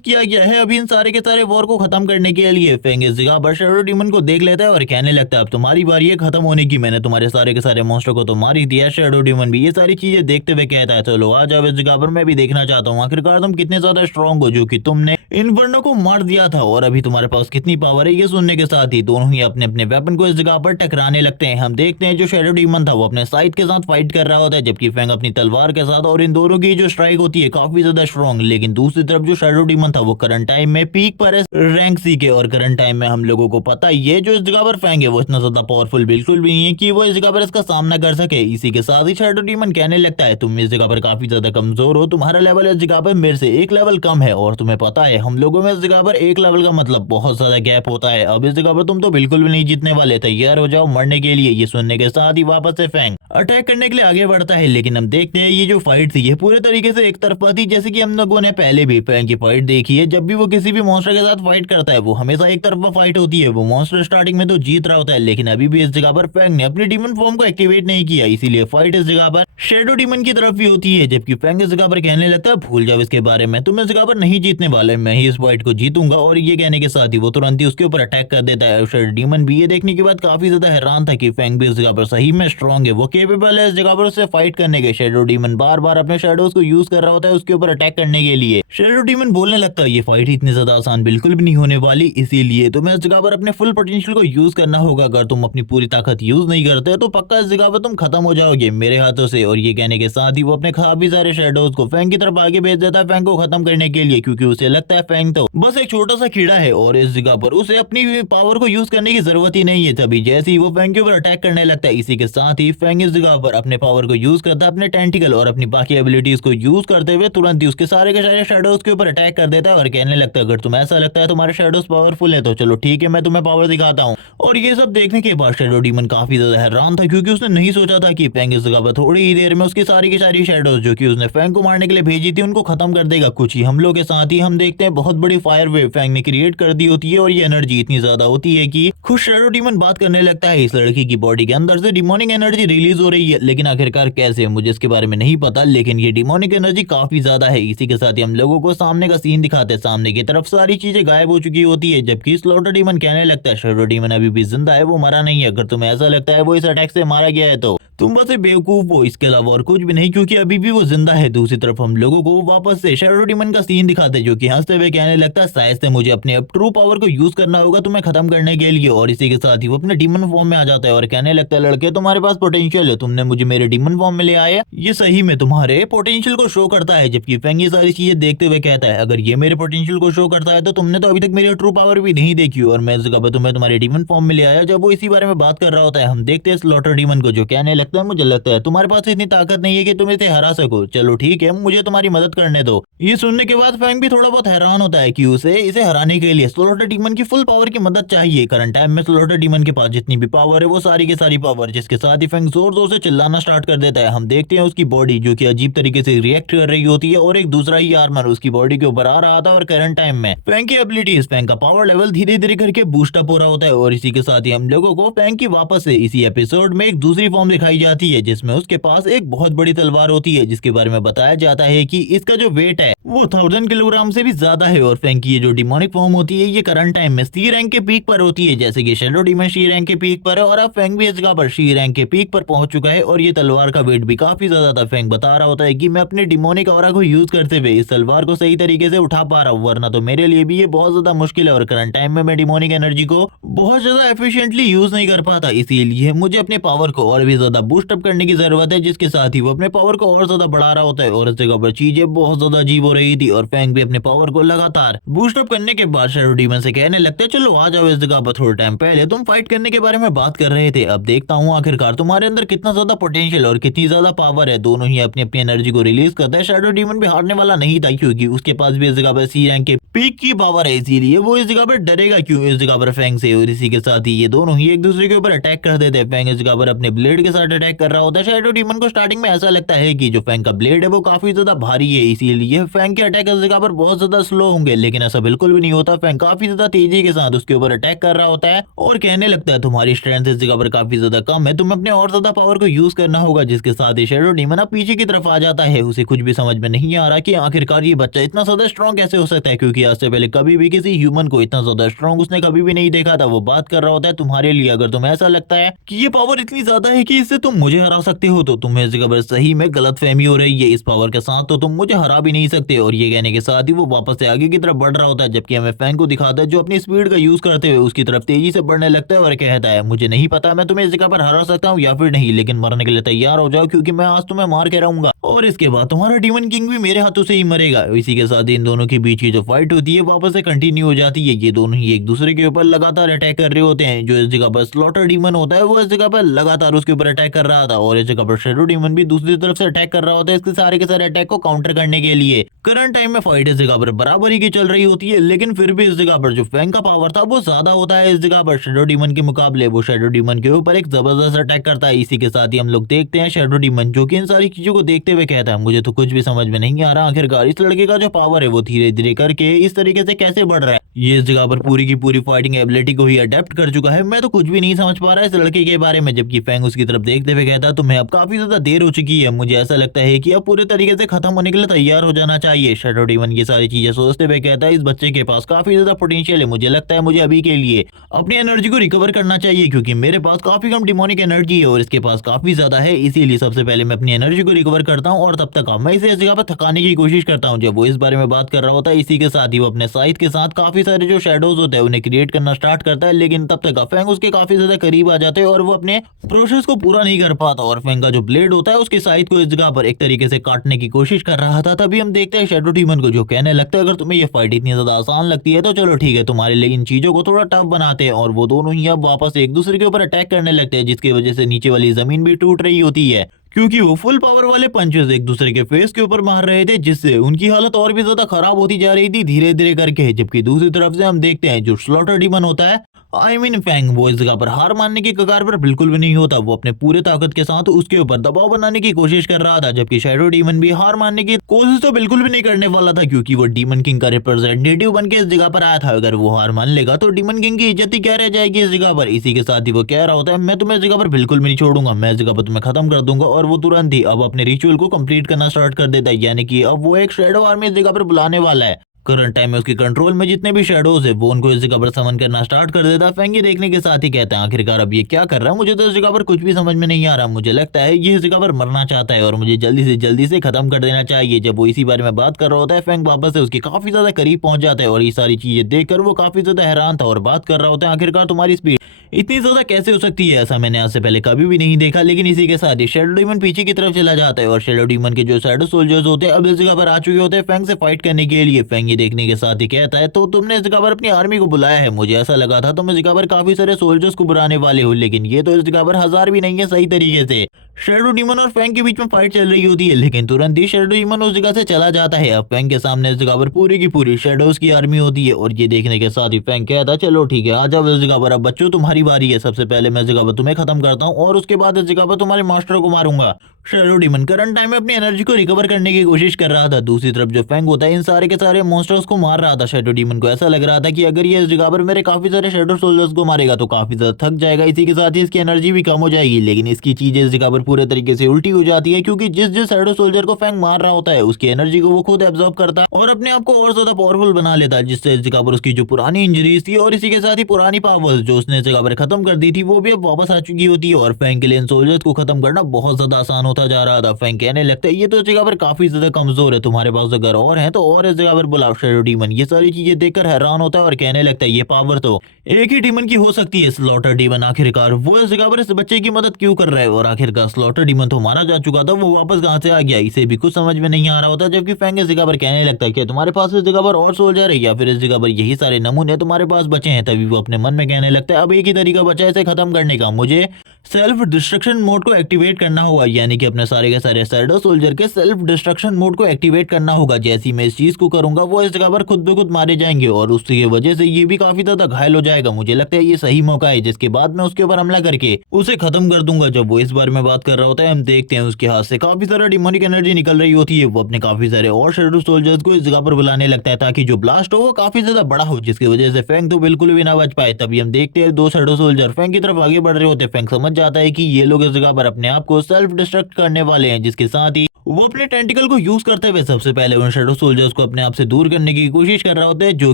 किया गया है अभी इन सारे के सारे वॉर को खत्म करने के लिए। फैंग इस जगह पर शैडो डीमन को देख लेता है और कहने लगता है अब तुम्हारी बारी है खत्म होने की, मैंने तुम्हारे सारे के सारे मॉन्स्टर को तो मार ही दिया। शैडो डीमन भी ये सारी चीजें देखते हुए कहता है चलो आ जाओ इस जगह पर, मैं भी देखना चाहता हूँ आखिरकार तुम कितने ज्यादा स्ट्रॉन्ग हो जो कि तुमने इन्फर्नो को मार दिया था और अभी तुम्हारे पास कितनी पावर है। ये सुनने के साथ ही दोनों ही अपने अपने वेपन को इस जगह पर टकराने लगते हैं। हम देखते हैं जो शैडो डीमन था वो अपने साइड के साथ फाइट कर रहा होता है जबकि फैंग अपनी तलवार के साथ, और इन दोनों की जो स्ट्राइक होती है काफी ज्यादा स्ट्रॉन्ग। लेकिन दूसरी तरफ जो शैडो डीमन था वो करंट टाइम में पीक पर है रैंक सी के, और करंट टाइम में हम लोगों को पता ही है जो इस जगह पर फैंग है वो इतना ज्यादा पावरफुल बिल्कुल भी नहीं है कि वो इस जगह पर इसका सामना कर सके। इसी के साथ ही शैडो डीमन कहने लगता है तुम इस जगह पर काफी ज्यादा कमजोर हो, तुम्हारा लेवल इस जगह पर मेरे से एक लेवल कम है और तुम्हें पता है हम लोगों में इस जगह पर एक लेवल का मतलब बहुत ज्यादा गैप होता है। अब इस जगह पर तुम तो बिल्कुल भी नहीं जीतने वाले, तैयार हो जाओ मरने के लिए। ये सुनने के साथ ही वापस से फैंग अटैक करने के लिए आगे बढ़ता है, लेकिन हम देखते हैं ये जो फाइट थी ये पूरे तरीके से एक तरफा थी। जैसे कि हम लोगों ने पहले भी फैंग की फाइट देखी है, जब भी वो किसी भी मॉन्स्टर के साथ फाइट करता है वो हमेशा एक तरफा फाइट होती है। वो मॉन्स्टर स्टार्टिंग में तो जीत रहा होता है, लेकिन अभी भी इस जगह पर फैंग ने अपनी डीमन फॉर्म को एक्टिवेट नहीं किया, इसीलिए फाइट इस जगह पर शैडो डीमन की तरफ भी होती है। जबकि फैंग इस जगह पर कहने लगता है भूल जाओ इसके बारे में, तुम इस जगह पर नहीं जीतने वाले, मैं ही इस फाइट को जीतूंगा। और ये कहने के साथ ही वो तुरंत ही उसके ऊपर अटैक कर देता है। शैडो डीमन भी ये देखने के बाद काफी ज्यादा हैरान था कि फैंग भी इस जगह पर सही में स्ट्रांग है, वो केपेबल है इस जगह पर उससे फाइट करने के। शैडो डीमन बार बार अपने शैडोज को यूज कर रहा होता है उसके ऊपर अटैक करने के लिए। शैडो डीमन बोलने लगता है ये फाइट इतनी ज्यादा आसान बिल्कुल भी नहीं होने वाली, इसीलिए तुम्हें इस जगह पर अपने फुल पोटेंशियल को यूज करना होगा। अगर तुम अपनी पूरी ताकत यूज नहीं करते तो पक्का इस जगह पर तुम खत्म हो जाओगे मेरे हाथों से। और ये कहने के साथ ही वो अपने काफी सारे शैडोज को फैंग की तरफ आगे भेज देता है फैंग को खत्म करने के लिए, क्योंकि उसे लगता है फैंग तो बस एक छोटा सा कीड़ा है और इस जगह पर उसे अपनी पावर को यूज करने की जरूरत ही नहीं है। तभी जैसे ही वो फैंग के ऊपर अटैक करने लगता है, इसी के साथ ही फैंग इस जगह पर अपने पावर को यूज करता है, अपने टेंटिकल और अपनी बाकी एबिलिटीज को यूज करते हुए तुरंत ही उसके सारे के सारे शैडोज के ऊपर अटैक कर देता है और कहने लगता है अगर तुम्हें ऐसा लगता है तुम्हारे शैडोज पावरफुल है तो चलो ठीक है मैं तुम्हें पावर दिखाता हूँ। और ये सब देखने के बाद शैडो डीमन काफी ज्यादा हैरान था, क्योंकि उसने नहीं सोचा था कि फैंग इस जगह पर थोड़ी ही देर में उसकी सारी की सारी शैडोज जो कि उसने फैंग को मारने के लिए भेजी थी उनको खत्म कर देगा। कुछ ही हमलों के साथ ही हम देखते हैं बहुत बड़ी फायर वेव फैंग ने क्रिएट कर दी होती है और ये एनर्जी इतनी ज्यादा होती है कि खुद शैडो डीमन बात करने लगता है। इस लड़की की बॉडी के अंदर से डिमोनिक एनर्जी रिलीज हो रही है, लेकिन आखिरकार कैसे मुझे इसके बारे में नहीं पता, लेकिन ये डिमोनिक एनर्जी काफी ज्यादा है। इसी के साथ ही हम लोगों को सामने का सीन दिखाते हैं, सामने की तरफ सारी चीजें गायब हो चुकी होती है, जबकि स्लॉटर डीमन कहने लगता है शैडो डीमन अभी भी जिंदा है, वो मरा नहीं है। अगर तुम्हें ऐसा लगता है वो इस अटैक से मारा गया है तो तुम बस एक बेवकूफ हो, इसके अलावा और कुछ भी नहीं, क्योंकि अभी भी वो जिंदा है। दूसरी तरफ हम लोगों को वापस से शैडो डीमन का सीन दिखाते हैं, जो कि हंसते हुए कहने लगता है शायद से मुझे अपने अब ट्रू पावर को यूज करना होगा तुम्हें खत्म करने के लिए। और इसी के साथ ही वो अपने डीमन फॉर्म में आ जाता है और कहने लगता है लड़के तुम्हारे पास पोटेंशियल है, तुमने मुझे मेरे डीमन फॉर्म में ले आया, ये सही में तुम्हारे पोटेंशियल को शो करता है। जबकि फेंग ये सारी चीजें देखते हुए कहता है अगर ये मेरे पोटेंशियल को शो करता है तो तुमने तो अभी तक मेरी ट्रू पावर भी नहीं देखी, और मैं इस जगह पर तुम्हें तुम्हारे डीमन फॉर्म में ले आया। जब वो इसी बारे में बात कर रहा होता है हम देखते हैं स्लॉटर डीमन को, जो कहने लगता है मुझे लगता है तुम्हारे पास इतनी ताकत नहीं है कि तुम इसे हरा सको, चलो ठीक है मुझे तुम्हारी मदद करने दो। ये सुनने के बाद फैंग भी थोड़ा बहुत हैरान होता है कि उसे इसे हराने के लिए स्लॉटर डीमन की फुल पावर की मदद चाहिए। करंट टाइम में स्लॉटर डीमन के पास जितनी भी पावर है वो सारी की सारी पावर, जिसके साथ ही फैंग जोर जोर से चिल्लाना स्टार्ट कर देता है। हम देखते हैं उसकी बॉडी जो कि अजीब तरीके से रिएक्ट कर रही होती है और एक दूसरा ही आर्मर उसकी बॉडी के ऊपर आ रहा था। और करंट टाइम में फैंग की एबिलिटीज, फैंग का पावर लेवल धीरे धीरे करके बूस्ट अप हो रहा होता है। और इसी के साथ ही हम लोगों को फैंग की वापस से इसी एपिसोड में एक दूसरी फॉर्म दिखाई जाती है, जिसमें उसके पास एक बहुत बड़ी तलवार होती है, जिसके बारे में बताया जाता है कि इसका जो वेट है वो 1000 किलोग्राम से भी ज्यादा है। और फैंग की ये जो डिमोनिक फॉर्म होती है ये करंट टाइम में सी रैंक के पीक पर होती है, जैसे कि शैडो डीमन सी रैंक के पीक पर है, और अब फैंग भी इस जगह पर सी रैंक के पीक पर पहुंच चुका है। और ये तलवार का वेट भी काफी ज्यादा था। फैंग बता रहा होता है कि मैं अपने डिमोनिक ऑरा को यूज करते हुए इस तलवार को सही तरीके से उठा पा रहा हूँ, वरना तो मेरे लिए भी ये बहुत ज्यादा मुश्किल है। और करंट टाइम में मैं डिमोनिक एनर्जी को बहुत ज्यादा एफिशिएंटली यूज नहीं कर पाता, इसीलिए मुझे अपने पावर को और भी ज्यादा बूस्ट अप करने की जरूरत है, जिसके साथ ही वो अपने पावर को और ज्यादा बढ़ा रहा होता है। और इस जगह पर चीजें बहुत ज्यादा अजीब हो रही थी और फैंग भी अपने पावर को लगातार बूस्ट अप करने के बाद शैडो डीमन से कहने लगते हैं चलो आ जाओ इस जगह पर, थोड़े टाइम पहले तुम फाइट करने के बारे में बात कर रहे थे, अब देखता हूँ आखिरकार तुम्हारे अंदर कितना ज्यादा पोटेंशियल और कितनी ज्यादा पावर है। दोनों ही अपनी अपनी एनर्जी को रिलीज करता है। शैडो डीमन भी हारने वाला नहीं था, क्योंकि उसके पास भी इस जगह पर सी रैंक के पीक की पावर है, इसीलिए वो इस जगह पर डरेगा क्यों इस जगह पर फैंग से। और इसी के साथ ही ये दोनों ही एक दूसरे के ऊपर अटैक कर देते हैं। फैंग इस जगह पर अपने ब्लेड के साथ अटैक कर रहा होता है। शैडो डीमन को स्टार्टिंग में ऐसा लगता है कि जो फैंग का ब्लेड है वो काफी ज्यादा भारी है, इसीलिए फैंग के अटैक इस जगह पर बहुत ज्यादा स्लो होंगे, लेकिन ऐसा बिल्कुल भी नहीं होता। फैंग काफी ज्यादा तेजी के साथ उसके ऊपर अटैक कर रहा होता है और कहने लगता है तुम्हारी स्ट्रेंथ इस जगह पर काफी ज्यादा कम है, तुम्हें अपने और ज्यादा पावर को यूज करना होगा। जिसके साथ ही शैडो डीमन अब पीछे की तरफ आ जाता है। उसे कुछ भी समझ में नहीं आ रहा कि आखिरकार ये बच्चा इतना ज्यादा स्ट्रॉन्ग कैसे हो सकता है, क्योंकि आज से पहले कभी भी किसी ह्यूमन को इतना ज्यादा स्ट्रॉन्ग उसने कभी भी नहीं देखा था। वो बात कर रहा होता है तुम्हारे लिए अगर तुम्हें ऐसा लगता है कि ये पावर इतनी ज्यादा है कि इससे तुम मुझे हरा सकते हो, तो तुम्हें इस जगह पर सही में गलत फहमी हो रही है। इस पावर के साथ तो तुम मुझे हरा भी नहीं सकते। और ये कहने के साथ ही वो वापस से आगे की तरफ बढ़ रहा होता है, जबकि हमें फैंग को दिखाता है जो अपनी स्पीड का यूज करते हुए उसकी तरफ तेजी से बढ़ने लगता है और कहता है मुझे नहीं पता मैं तुम्हें इस जगह पर हरा सकता हूँ या फिर नहीं, लेकिन मरने के लिए तैयार हो जाओ क्योंकि मैं आज तुम्हें मार के रहूंगा और इसके बाद तुम्हारा डीमन किंग भी मेरे हाथों से ही मरेगा। इसी के साथ इन दोनों के बीच की जो फाइट होती है वापस से कंटिन्यू हो जाती है। ये दोनों ही एक दूसरे के ऊपर लगातार अटैक कर रहे होते हैं। जो इस जगह पर स्लॉटर डीमन होता है वो इस जगह पर लगातार उसके ऊपर अटैक कर रहा था और इस जगह पर शैडो डीमन भी दूसरी तरफ से अटैक कर रहा होता है इसके सारे के सारे अटैक को काउंटर करने के लिए। करंट टाइम में फाइट इस जगह पर बराबरी की चल रही होती है, लेकिन फिर भी इस जगह पर जो फैंग का पावर था वो ज्यादा होता है इस जगह पर शैडो डीमन के मुकाबले। वो शैडो डीमन के ऊपर एक जबरदस्त अटैक करता है। इसी के साथ ही हम लोग देखते हैं शैडो डीमन जो कि इन सारी चीजों को देखते हुए कहता है मुझे तो कुछ भी समझ में नहीं आ रहा आखिरकार इस लड़के का जो पावर है वो धीरे धीरे करके इस तरीके से कैसे बढ़ रहा है। ये इस जगह पर पूरी की पूरी फाइटिंग एबिलिटी को ही अडेप्ट कर चुका है। मैं तो कुछ भी नहीं समझ पा रहा इस लड़के के बारे में। जबकि फैंग उसकी तरफ देखते हुए कहता है तुम्हें अब काफी ज्यादा देर हो चुकी है, मुझे ऐसा लगता है कि अब पूरे तरीके से खत्म होने के लिए तैयार हो जाना चाहिए। शैडो डीमन ये सारी चीजें सोचते हुए कहता है इस बच्चे के पास काफी ज्यादा पोटेंशियल है, मुझे लगता है मुझे अभी के लिए अपनी एनर्जी को रिकवर करना चाहिए क्योंकि मेरे पास काफी कम डिमोनिक एनर्जी है और इसके पास काफी ज्यादा है। इसीलिए सबसे पहले मैं अपनी एनर्जी को रिकवर करता हूँ और तब तक मैं इसे इस जगह पर थकाने की कोशिश करता हूँ। जब वो इस बारे में बात कर रहा होता है इसी के साथ ही वो अपने साइड के साथ काफी सारे जो शैडोज होते हैं उन्हें क्रिएट करना स्टार्ट करता है, लेकिन तब तक फैंग उसके काफी ज्यादा करीब आ जाते हैं और वो अपने प्रोसेस को पूरा नहीं कर पाता और फैंग का जो ब्लेड होता है उसके साइड को इस जगह पर एक तरीके से काटने की कोशिश कर रहा था। तभी हम देखते हैं शैडो डीमन को जो कहने लगता है अगर तुम्हें ये फाइट इतनी ज्यादा आसान लगती है तो चलो ठीक है तुम्हारे लिए इन चीजों को थोड़ा टफ बनाते हैं। और वो दोनों ही अब वापस एक दूसरे के ऊपर अटैक करने लगते हैं, जिसकी वजह से नीचे वाली जमीन भी टूट रही होती है क्योंकि वो फुल पावर वाले पंचेस एक दूसरे के फेस के ऊपर मार रहे थे, जिससे उनकी हालत और भी ज्यादा खराब होती जा रही थी धीरे धीरे करके। जबकि दूसरी तरफ से हम देखते हैं जो स्लॉटर डीमन होता है फेंग वो इस जगह पर हार मानने की कगार पर बिल्कुल भी नहीं होता। वो अपने पूरे ताकत के साथ उसके ऊपर दबाव बनाने की कोशिश कर रहा था, जबकि शैडो डीमन भी हार मानने की कोशिश तो बिल्कुल भी नहीं करने वाला था, क्योंकि वो डीमन किंग का रिप्रेजेंटेटिव बन के इस जगह पर आया था। अगर वो हार मान लेगा तो डीमन किंग की इज्जत ही क्या रह जाएगी इस जगह पर। इसी के साथ ही वो कह रहा होता है, मैं तुम्हें इस जगह पर बिल्कुल भी नहीं छोड़ूंगा, मैं इस जगह पर तुम्हें खत्म कर दूंगा। और वो तुरंत ही अब अपने रिचुअल को कंप्लीट करना स्टार्ट कर देता है, यानी कि अब वो एक शैडो आर्मी इस जगह पर बुलाने वाला है। करंट टाइम में उसके कंट्रोल में जितने भी शेडोज है वो उनको इस जगह पर समन करना स्टार्ट कर देता है। फेंग ये देखने के साथ ही कहता है, आखिरकार अब ये क्या कर रहा है, मुझे तो इस जगह पर कुछ भी समझ में नहीं आ रहा। मुझे लगता है ये इस जगह पर मरना चाहता है और मुझे जल्दी से खत्म कर देना चाहिए। जब वो इसी बारे में बात कर रहा होता है, फेंग वापस से उसके काफी ज्यादा करीब पहुंच जाता है और ये सारी चीजें देखकर वो काफी ज्यादा हैरान था और बात कर रहा होता है, आखिरकार तुम्हारी स्पीड इतनी ज्यादा कैसे हो सकती है, ऐसा मैंने आज से पहले कभी भी नहीं देखा। लेकिन इसी के साथ ही शैडो डीमन पीछे की तरफ चला जाता है और शैडो डीमन के जो शैडो सोल्जर्स होते हैं अब इस जगह पर आ चुके होते हैं फेंग से फाइट करने के लिए। फेंग ये देखने के साथ ही कहता है, तो तुमने इस जगह पर अपनी आर्मी को बुलाया है, मुझे ऐसा लगा था तुम इस जगह पर काफी सारे सोल्जर्स को बुलाने वाले हो, लेकिन ये तो इस जगह पर 1000 भी नहीं है सही तरीके से। शैडो डीमन और फेंग के बीच में फाइट चल रही होती है, लेकिन तुरंत ही शैडो डीमन उस जगह से चला जाता है। अब फेंग के सामने इस जगह पर पूरी की पूरी शैडोज की आर्मी होती है और ये देखने के साथ ही फेंग कहता है, चलो ठीक है, आ जाओ इस जगह पर, अब बच्चों तुम्हारी बारी है, सबसे पहले मैं इस जगह पर तुम्हें खत्म करता हूँ और उसके बाद इस जगह पर तुम्हारे मास्टर को मारूंगा। शैडो डीमन करंट टाइम में अपनी एनर्जी को रिकवर करने की कोशिश कर रहा था। दूसरी तरफ जो फेंग होता है इन सारे के सारे मॉन्स्टर्स को मार रहा था। शैडो डीमन को ऐसा लग रहा था कि अगर ये इस जगह पर मेरे काफी सारे शैडो सोल्जर्स को मारेगा तो काफी ज्यादा थक जाएगा, इसी के साथ ही इसकी एनर्जी भी कम हो जाएगी। लेकिन इसकी चीजें इस जगह पर पूरे तरीके से उल्टी हो जाती है, क्योंकि जिस जिस शैडो सोल्जर को फेंग मार रहा होता है उसकी एनर्जी को वो खुद एब्जॉर्ब करता है और अपने आप को और ज्यादा पावरफुल बना लेता है, जिससे इस जगह पर उसकी जो पुरानी इंजरीज थी और इसी के साथ ही पुरानी पावर्स जो उसने इस जगह पर खत्म कर दी थी वो भी अब वापस आ चुकी होती है। और फेंग के लिए इन सोल्जर्स को खत्म करना बहुत ज्यादा आसान होता जा रहा था। फेंग कहने लगता है, ये तो इस जगह पर काफी ज्यादा कमजोर है, तुम्हारे पास अगर और है तो और इस जगह पर बुलाओ। शैडो डीमन ये सारी चीजें देखकर हैरान होता है और कहने लगता है, ये पावर तो एक ही डीमन की हो सकती है, स्लॉटर डीमन। आखिरकार वो इस जगह पर इस बच्चे की मदद क्यों कर रहा है, और आखिरकार स्लॉटर डीमन तो मारा जा चुका था, वो वापस कहां से आ गया, इसे भी कुछ समझ में नहीं आ रहा होता। जबकि फेंग इस जगह पर कहने लगता है कि तुम्हारे पास इस जगह पर और सोल्जर है या फिर इस जगह पर यही सारे नमूने तुम्हारे पास बचे हैं। तभी वो अपने मन में कहने लगता है, अब एक ही तरीका बचा है इसे खत्म करने का, मुझे सेल्फ डिस्ट्रक्शन मोड को एक्टिवेट करना होगा, यानी कि अपने सारे के सारे शैडो सोल्जर के सेल्फ डिस्ट्रक्शन मोड को एक्टिवेट करना होगा। जैसे ही मैं इस चीज को करूंगा वो इस जगह पर खुद ब खुद मारे जाएंगे और उसकी वजह से ये भी काफी ज्यादा घायल हो जाएगा। मुझे लगता है ये सही मौका है जिसके बाद मैं उसके ऊपर हमला करके उसे खत्म कर दूंगा। जब वो इस बारे में बात कर रहा होता है हम देखते हैं उसके हाथ से काफी सारा डिमोनिक एनर्जी निकल रही होती है। वो अपने काफी सारे और शैडो सोल्जर्स को इस जगह पर बुलाने लगता है ताकि जो ब्लास्ट हो वो काफी ज्यादा बड़ा हो, जिसकी वजह से फेंग तो बिल्कुल भी ना बच पाए। तभी हम देखते हैं दो शैडो सोल्जर फेंग की तरफ आगे बढ़ रहे होते हैं। फेंग समझ जाता है कि ये लोग इस जगह पर अपने आप को सेल्फ डिस्ट्रक्ट करने वाले हैं, जिसके साथ ही वो अपने टेंटिकल को यूज करते हुए सबसे पहले उन शैडो सोल्जर्स को अपने आप से दूर करने की कोशिश कर रहा होता है जो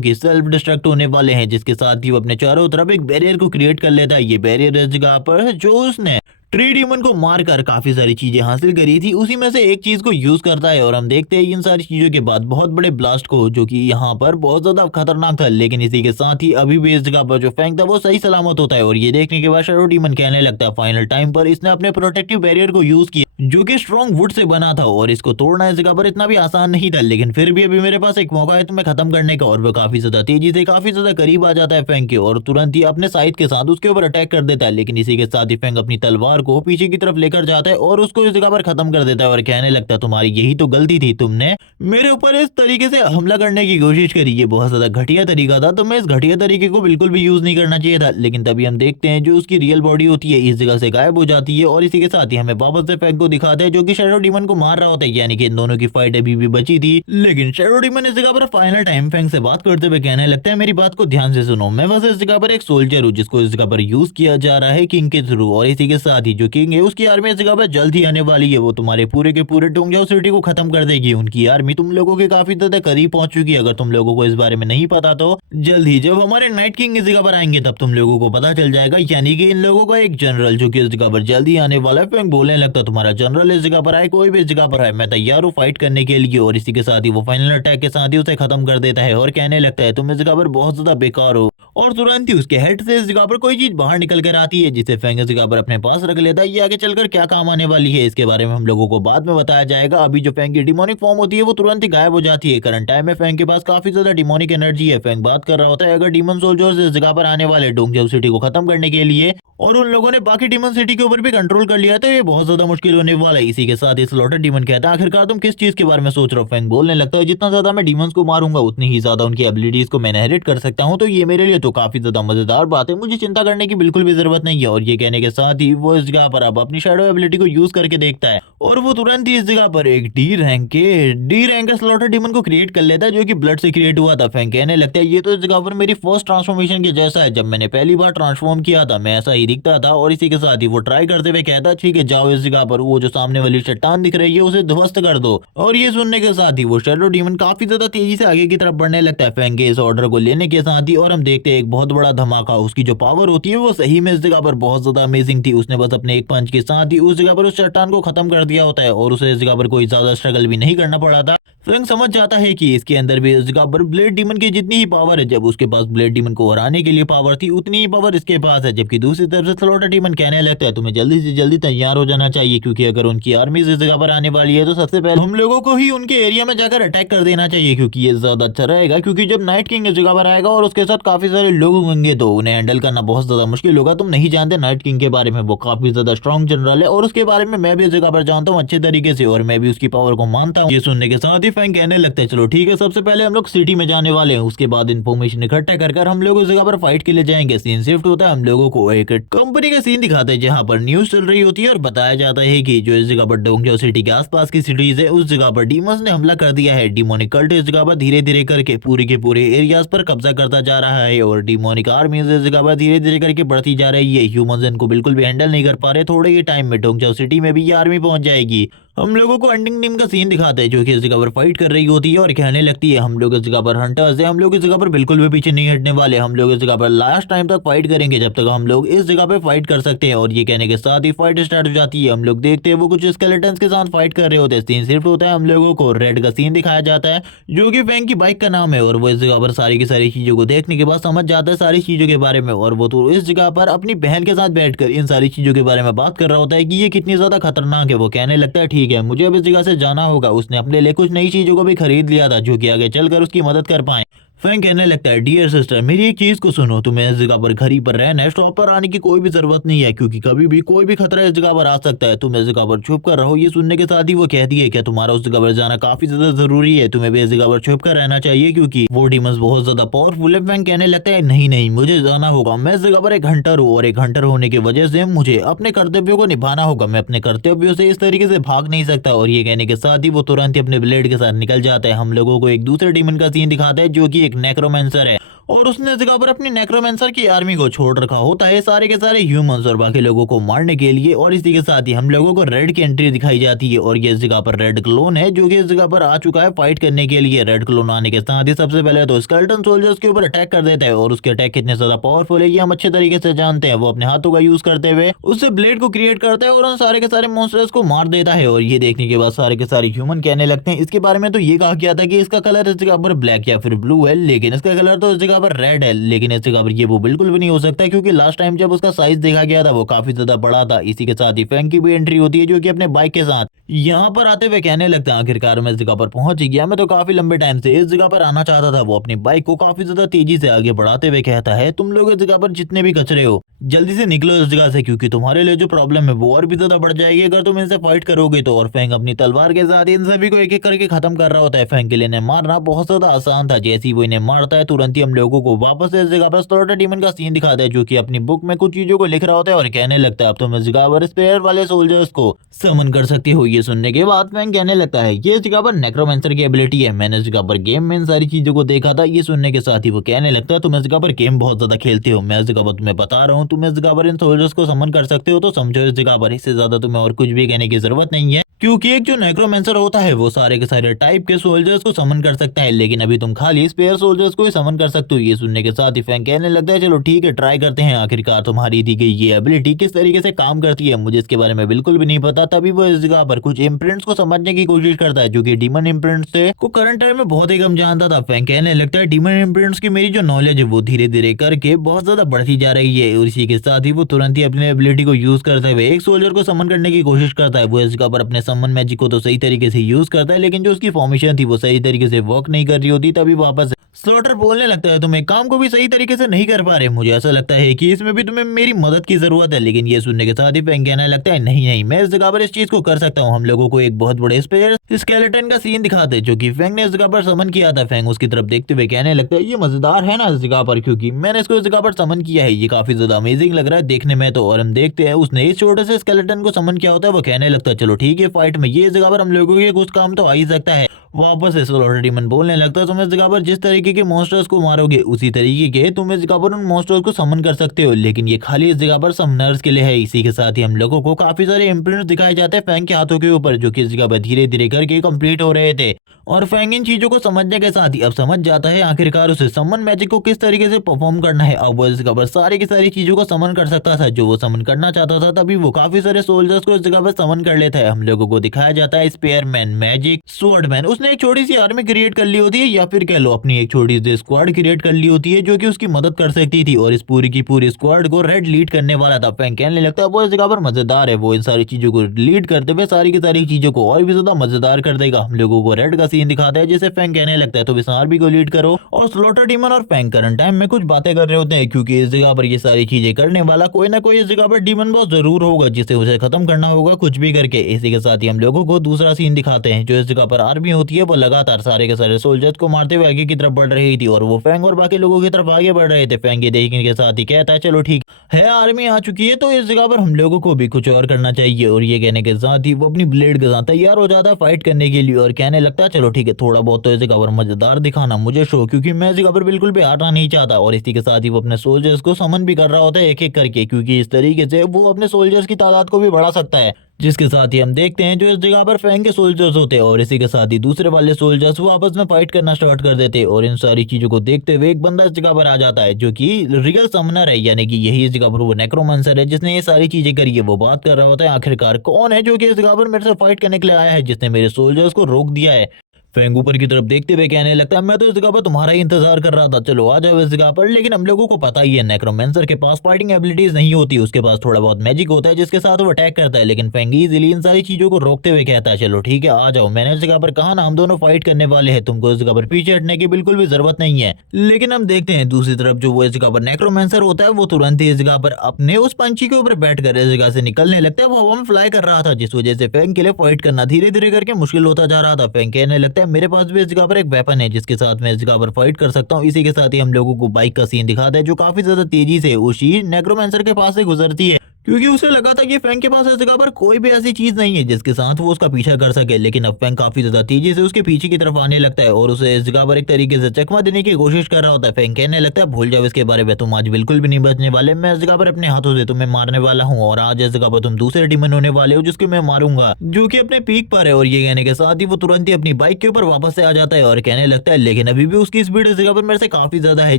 कि सेल्फ डिस्ट्रक्ट होने वाले हैं। जिसके साथ ही वो अपने चारों तरफ एक बैरियर को क्रिएट कर लेता है। ये बैरियर इस जगह पर है जो उसने ट्री डीमन को मारकर काफी सारी चीजें हासिल करी थी, उसी में से एक चीज को यूज करता है। और हम देखते हैं इन सारी चीजों के बाद बहुत बड़े ब्लास्ट को, जो कि यहाँ पर बहुत ज्यादा खतरनाक था। लेकिन इसी के साथ ही अभी भी इस जगह पर जो फेंग था वो सही सलामत होता है। और ये देखने के बाद शैडो डीमन कहने लगता है, फाइनल टाइम पर इसने अपने प्रोटेक्टिव बैरियर को यूज किया जो कि स्ट्रॉन्ग वुड से बना था और इसको तोड़ना इस जगह पर इतना भी आसान नहीं था। लेकिन फिर भी अभी मेरे पास एक मौका है तुम्हें खत्म करने का। और वो काफी ज्यादा तेजी से काफी ज्यादा करीब आ जाता है फेंग के और तुरंत ही अपने साइड के साथ उसके ऊपर अटैक कर देता है। लेकिन इसी के साथ ही फेंग अपनी तलवार को पीछे की तरफ लेकर जाता है और उसको इस जगह पर खत्म कर देता है और कहने लगता है, तुम्हारी यही तो गलती थी, तुमने मेरे ऊपर इस तरीके से हमला करने की कोशिश करी, ये बहुत ज्यादा घटिया तरीका था, तुम्हें इस घटिया तरीके को बिल्कुल भी यूज नहीं करना चाहिए था। लेकिन तभी हम देखते हैं जो उसकी रियल बॉडी होती है इस जगह से गायब हो जाती है और इसी के साथ ही हमें वापस से फेंग को दिखाते हैं जो कि शैडो डीमन को मार रहा होता है, यानी कि इन दोनों की फाइट अभी भी बची थी। लेकिन शैडो डीमन इस जगह पर फाइनल टाइम फेंग से बात करते हुए कहने लगता है, मेरी बात को ध्यान से सुनो, मैं बस इस जगह पर एक सोल्जर हूँ जिसको इस जगह पर यूज किया जा रहा है किंग के थ्रू। और इसी के साथ ही जो किंग है उसकी आर्मी इस जगह पर जल्द ही आने वाली है, वो तुम्हारे पूरे के पूरे डोंगजाओ सिटी को खत्म कर देगी। उनकी आर्मी तुम लोगों के काफी ज्यादा करीब पहुंच चुकी है। अगर तुम लोगों को इस बारे में नहीं पता तो जल्द ही जब हमारे नाइट किंग इस जगह पर आएंगे तब तुम लोगों को पता चल जाएगा, यानी कि इन लोगों का एक जनरल जो कि इस जगह पर जल्दी आने वाला है। फेंग बोलने लगता, तुम्हारा जनरल इस जगह पर आए, कोई भी इस जगह पर आए, मैं तैयार हूँ फाइट करने के लिए। और इसी के साथ ही वो फाइनल अटैक के साथ ही उसे खत्म कर देता है और कहने लगता है, तुम इस जगह पर बहुत ज्यादा बेकार हो। और तुरंत ही उसके हेड से इस जगह पर कोई चीज बाहर निकल कर आती है जिसे फेंग इस जगह पर अपने पास रख लेता है। ये आगे चलकर क्या काम आने वाली है इसके बारे में हम लोगों को बाद में बताया जाएगा। अभी जो फेंग की डिमोनिक फॉर्म होती है वो तुरंत ही गायब हो जाती है। करंट टाइम में फेंग के पास काफी ज्यादा डिमोनिक एनर्जी है। फेंग बात कर रहा होता है, अगर डीमन सोल्जर्स इस जगह पर आने वाले डोंगजाओ सिटी को खत्म करने के लिए और उन लोगों ने बाकी डीमन सिटी के ऊपर भी कंट्रोल कर लिया तो ये बहुत ज्यादा मुश्किल होने वाला है। इसी के साथ इस स्लॉटर डीमन कहता है, आखिरकार तुम किस चीज के बारे में सोच रहे हो। फेंग बोलने लगता है, जितना ज्यादा मैं डीमंस को मारूंगा उतनी ही ज्यादा उनकी एबिलिटीज को मैं इनहेरिट कर सकता हूँ, तो ये मेरे लिए तो काफी ज्यादा मजेदार बात है, मुझे चिंता करने की बिल्कुल भी जरूरत नहीं है। और ये कहने के साथ ही वो इस जगह पर अब अपनी शैडो एबिलिटी को यूज करके देखता है और वो तुरंत ही इस जगह पर एक डी रैंक का स्लॉटर डीमन को क्रिएट कर लेता है, जो कि ब्लड से क्रिएट हुआ था। फैंक कहने लगता है ये तो इस जगह पर मेरी फर्स्ट ट्रांसफॉर्मेशन के जैसा है, जब मैंने पहली बार ट्रांसफॉर्म किया था मैं ऐसा ही दिखता था। और इसी के साथ ही वो ट्राई करते हुए कहता है ठीक है जाओ इस जगह पर वो जो सामने वाली चट्टान दिख रही है उसे ध्वस्त कर दो। और ये सुनने के साथ ही वो शैडो डीमन काफी ज्यादा तेजी से आगे की तरफ बढ़ने लगता है फैंक के इस ऑर्डर को लेने के साथ ही। और हम देखते हैं एक बहुत बड़ा धमाका, उसकी जो पावर होती है वो सही में इस जगह पर बहुत ज्यादा अमेजिंग थी। उसने बस अपने एक पंच के साथ ही उस जगह पर उस चट्टान को खत्म कर दिया होता है और उसे इस जगह पर कोई ज्यादा स्ट्रगल भी नहीं करना पड़ा था। फैंक समझ जाता है कि इसके अंदर भी इस जगह पर ब्लेड डीमन की जितनी ही पावर है, जब उसके पास ब्लेड डीमन को हराने के लिए पावर थी उतनी ही पावर इसके पास है। जबकि दूसरी तरफ से स्लॉटर डीमन कहने लगता है तुम्हें जल्दी से जल्दी तैयार हो जाना चाहिए, क्योंकि अगर उनकी आर्मी इस जगह पर आने वाली है तो सबसे पहले हम लोगों को ही उनके एरिया में जाकर अटैक कर देना चाहिए, क्योंकि ये ज्यादा अच्छा रहेगा। क्योंकि जब नाइट किंग इस जगह पर आएगा और उसके साथ काफी सारे लोग होंगे तो उन्हें हैंडल करना बहुत ज्यादा मुश्किल होगा। तुम नहीं जानते नाइट किंग के बारे में, वो काफी ज्यादा स्ट्रॉन्ग जनरल है और उसके बारे में मैं भी इस जगह पर जानता हूँ अच्छे तरीके से और मैं भी उसकी पावर को मानता हूँ। ये सुनने के साथ ही फैंक कहने लगता है चलो ठीक है सबसे पहले हम लोग सिटी में जाने वाले हैं, उसके बाद इन्फॉर्मेशन इकट्ठा कर हम लोग उस जगह पर फाइट के लिए जाएंगे। सीन शिफ्ट होता है, हम लोगों को एक कंपनी का सीन दिखाते हैं जहाँ पर न्यूज चल रही होती है और बताया जाता है कि जो इस जगह पर डोंगजाओ सिटी के आसपास की सिटीज है उस जगह पर डीमंस ने हमला कर दिया है। डिमोनिक कल्ट इस जगह पर धीरे धीरे करके पूरे के पूरे एरियाज पर कब्जा करता जा रहा है और डिमोनिक आर्मी इस जगह पर धीरे धीरे करके बढ़ती जा रही है। ह्यूमंस इनको बिल्कुल भी हैंडल नहीं कर पा रहे, थोड़े ही टाइम में डोंगजाओ सिटी में भी ये आर्मी पहुंच जाएगी। हम लोगों को हंटिंग टीम का सीन दिखाते हैं जो कि इस जगह पर फाइट कर रही होती है और कहने लगती है हम लोग इस जगह पर हंटर्स हैं, हम लोग इस जगह पर बिल्कुल भी पीछे नहीं हटने वाले, हम लोग इस जगह पर लास्ट टाइम तक फाइट करेंगे जब तक हम लोग इस जगह पे फाइट कर सकते हैं। और ये कहने के साथ ही फाइट स्टार्ट हो जाती है। हम लोग देखते हैं वो कुछ स्केलेटन्स के साथ फाइट कर रहे होते हैं। सीन शिफ्ट होता है, हम लोगों को रेड का सीन दिखाया जाता है जो कि फैंक की बाइक का नाम है और वो इस जगह पर सारी की सारी चीजों को देखने के बाद समझ जाता है सारी चीजों के बारे में। और वो तो इस जगह पर अपनी बहन के साथ बैठकर इन सारी चीजों के बारे में बात कर रहा होता है कि ये कितनी ज्यादा खतरनाक है। वो कहने लगता है ठीक है मुझे अब इस जगह से जाना होगा। उसने अपने लिए कुछ नई चीजों को भी खरीद लिया था जो कि आगे चलकर उसकी मदद कर पाए। फैंक कहने लगता है डियर सिस्टर मेरी एक चीज को सुनो, तुम्हें इस जगह पर घर ही पर रहना है, स्टॉप पर आने की कोई भी जरूरत नहीं है क्योंकि कभी भी कोई भी खतरा इस जगह पर आ सकता है, तुम इस जगह पर छुप कर रहो। ये सुनने के साथ ही वो कहती है क्या तुम्हारा उस जगह पर जाना काफी ज्यादा जरूरी है, तुम्हें भी इस जगह पर छुप कर रहना चाहिए क्योंकि वो डीमंस बहुत ज्यादा पावरफुल है। फैंक कहने लगता है नहीं नहीं मुझे जाना होगा, मैं इस जगह पर एक हंटर हूँ और एक हंटर होने की वजह से मुझे अपने कर्तव्यों को निभाना होगा, मैं अपने कर्तव्यों से इस तरीके से भाग नहीं सकता। और ये कहने के साथ ही वो तुरंत ही अपने ब्लेड के साथ निकल जाता है। हम लोगों को एक दूसरे डीमन का सीन दिखाता है जो कि एक नेक्रोमेंसर है और उसने इस जगह पर अपनी नेक्रोमेंसर की आर्मी को छोड़ रखा होता है सारे के सारे ह्यूमंस और बाकी लोगों को मारने के लिए। और इसी के साथ ही हम लोगों को रेड की एंट्री दिखाई जाती है और ये इस जगह पर रेड क्लोन है जो कि इस जगह पर आ चुका है फाइट करने के लिए। रेड क्लोन आने के साथ ही सबसे पहले तो स्केलेटन सोल्जर्स के ऊपर अटैक कर देता है और उसके अटैक कितने ज्यादा पावरफुल है ये हम अच्छे तरीके से जानते हैं। वो अपने हाथों का यूज करते हुए उससे ब्लेड को क्रिएट करता है और उन सारे के सारे मॉन्स्टर्स को मार देता है। और ये देखने के बाद सारे के सारे ह्यूमन कहने लगते हैं इसके बारे में तो ये कहा गया था कि इसका कलर इस जगह पर ब्लैक या फिर ब्लू है, लेकिन इसका कलर तो इस जगह पर रेड है। लेकिन इस जगह पर ये वो बिल्कुल भी नहीं हो सकता क्योंकि लास्ट टाइम जब उसका साइज देखा गया था वो काफी ज्यादा बड़ा था। इसी के साथ ही फैंक की भी एंट्री होती है जो कि अपने बाइक के साथ यहाँ पर आते हुए कहने लगता है आखिरकार मैं इस जगह पर पहुंच गया, मैं तो काफी लंबे टाइम से इस जगह पर आना चाहता था। वो अपनी बाइक को काफी ज्यादा तेजी से आगे बढ़ाते हुए कहता है तुम लोग इस जगह पर जितने भी कचरे हो जल्दी से निकलो इस जगह से क्योंकि तुम्हारे लिए जो प्रॉब्लम है वो और भी ज्यादा बढ़ जाएगी अगर तुम इनसे फाइट करोगे तो। और फैंक अपनी तलवार के साथ इन सभी को एक एक करके खत्म कर रहा होता है। फैंक के लिए इन्हें मारना बहुत ज्यादा आसान था, जैसे ही वो इन्हें मारता है तुरंत ही हम लोगों को वापस इस जगह पर स्लॉटर डीमन का सीन दिखाता है जो कि अपनी बुक में कुछ चीजों को लिख रहा होता है और कहने लगता है अब तुम इस जगह पर स्पेयर वाले सोल्जर्स को समन कर सकते हो। ये सुनने के बाद फैंक कहने लगता है ये इस जगह पर नेक्रोमेंसर की एबिलिटी है, मैंने इस जगह पर गेम में इन सारी चीजों को देखा था। ये सुनने के साथ ही वो कहने लगता है तुम इस जगह पर गेम बहुत ज्यादा खेलते हो, मैं इस जगह पर तुम्हें बता रहा हूँ तुम इस जगह पर इन सोल्जर्स को समन कर सकते हो तो समझो इस जगह पर, इससे ज्यादा तुम्हें और कुछ भी कहने की जरूरत नहीं है क्योंकि एक जो नेक्रोमेंसर होता है वो सारे के सारे टाइप के सोल्जर्स को समन कर सकता है, लेकिन अभी तुम खाली स्पेयर सोल्जर्स को ही समन कर सकते हो। ये सुनने के साथ ही फैंक कहने लगता है चलो ठीक है ट्राई करते हैं आखिरकार तुम्हारी दी गई ये एबिलिटी किस तरीके से काम करती है, मुझे इसके बारे में बिल्कुल भी नहीं पता। तभी वो इस जगह पर कुछ इम्प्रिंट्स को समझने की कोशिश करता है जो कि डीमन इम्प्रिंट्स थे को करंट टाइम में बहुत ही कम जानता था। फैंक कहने लगता है डीमन इम्प्रिंट्स की मेरी जो नॉलेज है वो धीरे धीरे करके बहुत ज्यादा बढ़ती जा रही है। और इसी के साथ ही वो तुरंत ही अपनी एबिलिटी को यूज करते हुए एक सोल्जर को समन करने की कोशिश करता है। वो इस जगह पर अपने समन मैजिक को तो सही तरीके से यूज करता है, लेकिन जो उसकी फॉर्मेशन थी वो सही तरीके से वर्क नहीं कर रही होती। तभी वापस स्लॉटर बोलने लगता है तुम एक काम को भी सही तरीके से नहीं कर पा रहे, मुझे ऐसा लगता है कि इसमें भी तुम्हें मेरी मदद की जरूरत है। लेकिन ये सुनने के साथ ही फैंग कहने लगता है नहीं नहीं, मैं इस जगह पर इस चीज को कर सकता हूँ। हम लोगों को एक बहुत बड़े स्पेयर स्केलेटन का सीन दिखाते जो कि फैंग ने इस जगह पर समन किया था। फैंग उसकी तरफ देखते हुए कहने लगता है ये मजेदार है ना इस जगह पर, क्योंकि मैंने इसको इस जगह पर समन किया है, ये काफी ज्यादा अमेजिंग लग रहा है देखने में तो। और हम देखते हैं उसने इस छोटे से स्केलेटन को समन किया होता है। वो कहने लगता है चलो ठीक है, फाइट में ये इस जगह पर हम लोगों के कुछ काम तो आ ही सकता है। वापस से स्लॉटर डीमन बोलने लगता है तुम इस जगह पर जिस तरीके के मॉन्स्टर्स को मारोगे उसी तरीके के तुम इस जगह पर उन मॉन्स्टर्स को समन कर सकते हो, लेकिन ये खाली इस जगह पर समनर्स के लिए है। इसी के साथ ही हम लोगों को काफी सारे इम्प्रिंट्स दिखाए जाते हैं फैंग के हाथों के ऊपर, जो कि इस जगह पर धीरे धीरे करके कंप्लीट हो रहे थे। और फैंग इन चीजों को समझने के साथ ही अब समझ जाता है आखिरकार उसे समन मैजिक को किस तरीके से परफॉर्म करना है। अब वो इस जगह पर सारी की सारी चीजों को समन कर सकता था जो वो समन करना चाहता था। तभी वो काफी सारे सोल्जर्स को इस जगह पर समन कर लेता है। हम लोगों को दिखाया जाता है स्पेयरमैन, मैजिक, स्वॉर्डमैन। उसने एक छोटी सी आर्मी क्रिएट कर ली होती है, या फिर कह लो अपनी एक छोटी सी स्क्वाड क्रिएट कर ली होती है जो कि उसकी मदद कर सकती थी। और इस पूरी की पूरी स्क्वाड को रेड लीड करने वाला था। फैंग कहने लगता है वो इस जगह पर मजेदार है, वो इन सारी चीजों को लीड करते हुए सारी की सारी चीजों को और भी ज्यादा मजेदार कर देगा। हम लोगों को रेड का सीन दिखाता है जिसे फैंग कहने लगता है तो इस आर्मी को लीड करो। और स्लॉटर डीमन और फैंग करंट टाइम में कुछ बातें कर रहे होते हैं, क्योंकि इस जगह पर ये सारी चीजें करने वाला कोई ना कोई इस जगह पर डीमन बॉस जरूर होगा जिसे उसे खत्म करना होगा कुछ भी करके। इसी के साथ ही हम लोगों को दूसरा सीन दिखाते हैं जो इस जगह पर आर्मी होती है वो लगातार सारे के सारे सोल्जर्स को मारते हुए आगे की तरफ बढ़ रही थी। और वो फैंग और बाकी लोगों की तरफ आगे बढ़ रहे थे। फैंग ये देखने के साथ ही कहता है चलो ठीक है, आर्मी आ चुकी है तो इस जगह पर हम लोगों को भी कुछ और करना चाहिए। और ये कहने के साथ ही वो अपनी ब्लेड के साथ तैयार हो जाता है फाइट करने के लिए और कहने लगता है चलो ठीक है, थोड़ा बहुत तो इस जगह पर मजेदार दिखाना मुझे शो, क्योंकि मैं इस जगह पर बिल्कुल भी हारना नहीं चाहता। और इसी के साथ ही वो अपने सोल्जर्स को समन भी कर रहा होता है एक एक करके, क्योंकि इस तरीके से वो अपने सोल्जर्स की तादाद को भी बढ़ा सकता है। जिसके साथ ही हम देखते हैं जो इस जगह पर फैंग के सोल्जर्स होते हैं और इसी के साथ ही दूसरे वाले सोल्जर्स वो आपस में फाइट करना स्टार्ट कर देते हैं। और इन सारी चीजों को देखते हुए एक बंदा इस जगह पर आ जाता है जो कि रियल समनर है, यानी कि यही इस जगह पर वो नेक्रोमांसर है जिसने ये सारी चीजें करी है। वो बात कर रहा होता है आखिरकार कौन है जो कि इस जगह पर मेरे से फाइट करने के लिए आया है, जिसने मेरे सोल्जर्स को रोक दिया है। फैंग ऊपर की तरफ देखते हुए कहने लगता है मैं तो इस जगह पर तुम्हारा ही इंतजार कर रहा था, चलो आ जाओ इस जगह पर। लेकिन हम लोगों को पता ही है नेक्रोमेंसर के पास फाइटिंग एबिलिटीज नहीं होती, उसके पास थोड़ा बहुत मैजिक होता है जिसके साथ वो अटैक करता है। लेकिन फैंग इजीली इन सारी चीजों को रोकते हुए कहता है चलो ठीक है आ जाओ, मैंने इस जगह पर कहा ना हम दोनों फाइट करने वाले हैं, तुमको इस जगह पर पीछे हटने की बिल्कुल भी जरूरत नहीं है। लेकिन हम देखते हैं दूसरी तरफ जो वो इस जगह पर नेक्रोमेंसर होता है वो तुरंत ही इस जगह पर अपने उस पंछी के ऊपर बैठ कर इस जगह से निकलने लगता है। वो हवा में फ्लाई कर रहा था जिस वजह से फैंग के लिए फाइट करना धीरे धीरे करके मुश्किल होता जा रहा था। फैंग कहने लगता है मेरे पास भी इस जगह पर एक वेपन है जिसके साथ मैं इस जगह पर फाइट कर सकता हूँ। इसी के साथ ही हम लोगों को बाइक का सीन दिखाता है जो काफी ज्यादा तेजी से उसी नेक्रोमेंसर के पास से गुजरती है, क्योंकि उसे लगा था कि फैंग के पास इस जगह पर कोई भी ऐसी चीज नहीं है जिसके साथ वो उसका पीछा कर सके। लेकिन अब फैंग काफी ज्यादा तेजी से उसके पीछे की तरफ आने लगता है और उसे इस जगह पर एक तरीके से चकमा देने की कोशिश कर रहा होता है। फैंग कहने लगता है भूल जाओ इसके बारे में, तुम आज बिल्कुल भी नहीं बचने वाले, मैं इस जगह पर अपने हाथों से तुम्हें मारने वाला हूँ। और आज इस जगह पर तुम दूसरे डीमन होने वाले हो जिसको मैं मारूंगा, जो कि अपने पीक पर है। और ये कहने के साथ ही वो तुरंत ही अपनी बाइक के ऊपर वापस से आ जाता है और कहने लगता है लेकिन अभी भी उसकी स्पीड इस जगह पर मेरे से काफी ज्यादा है।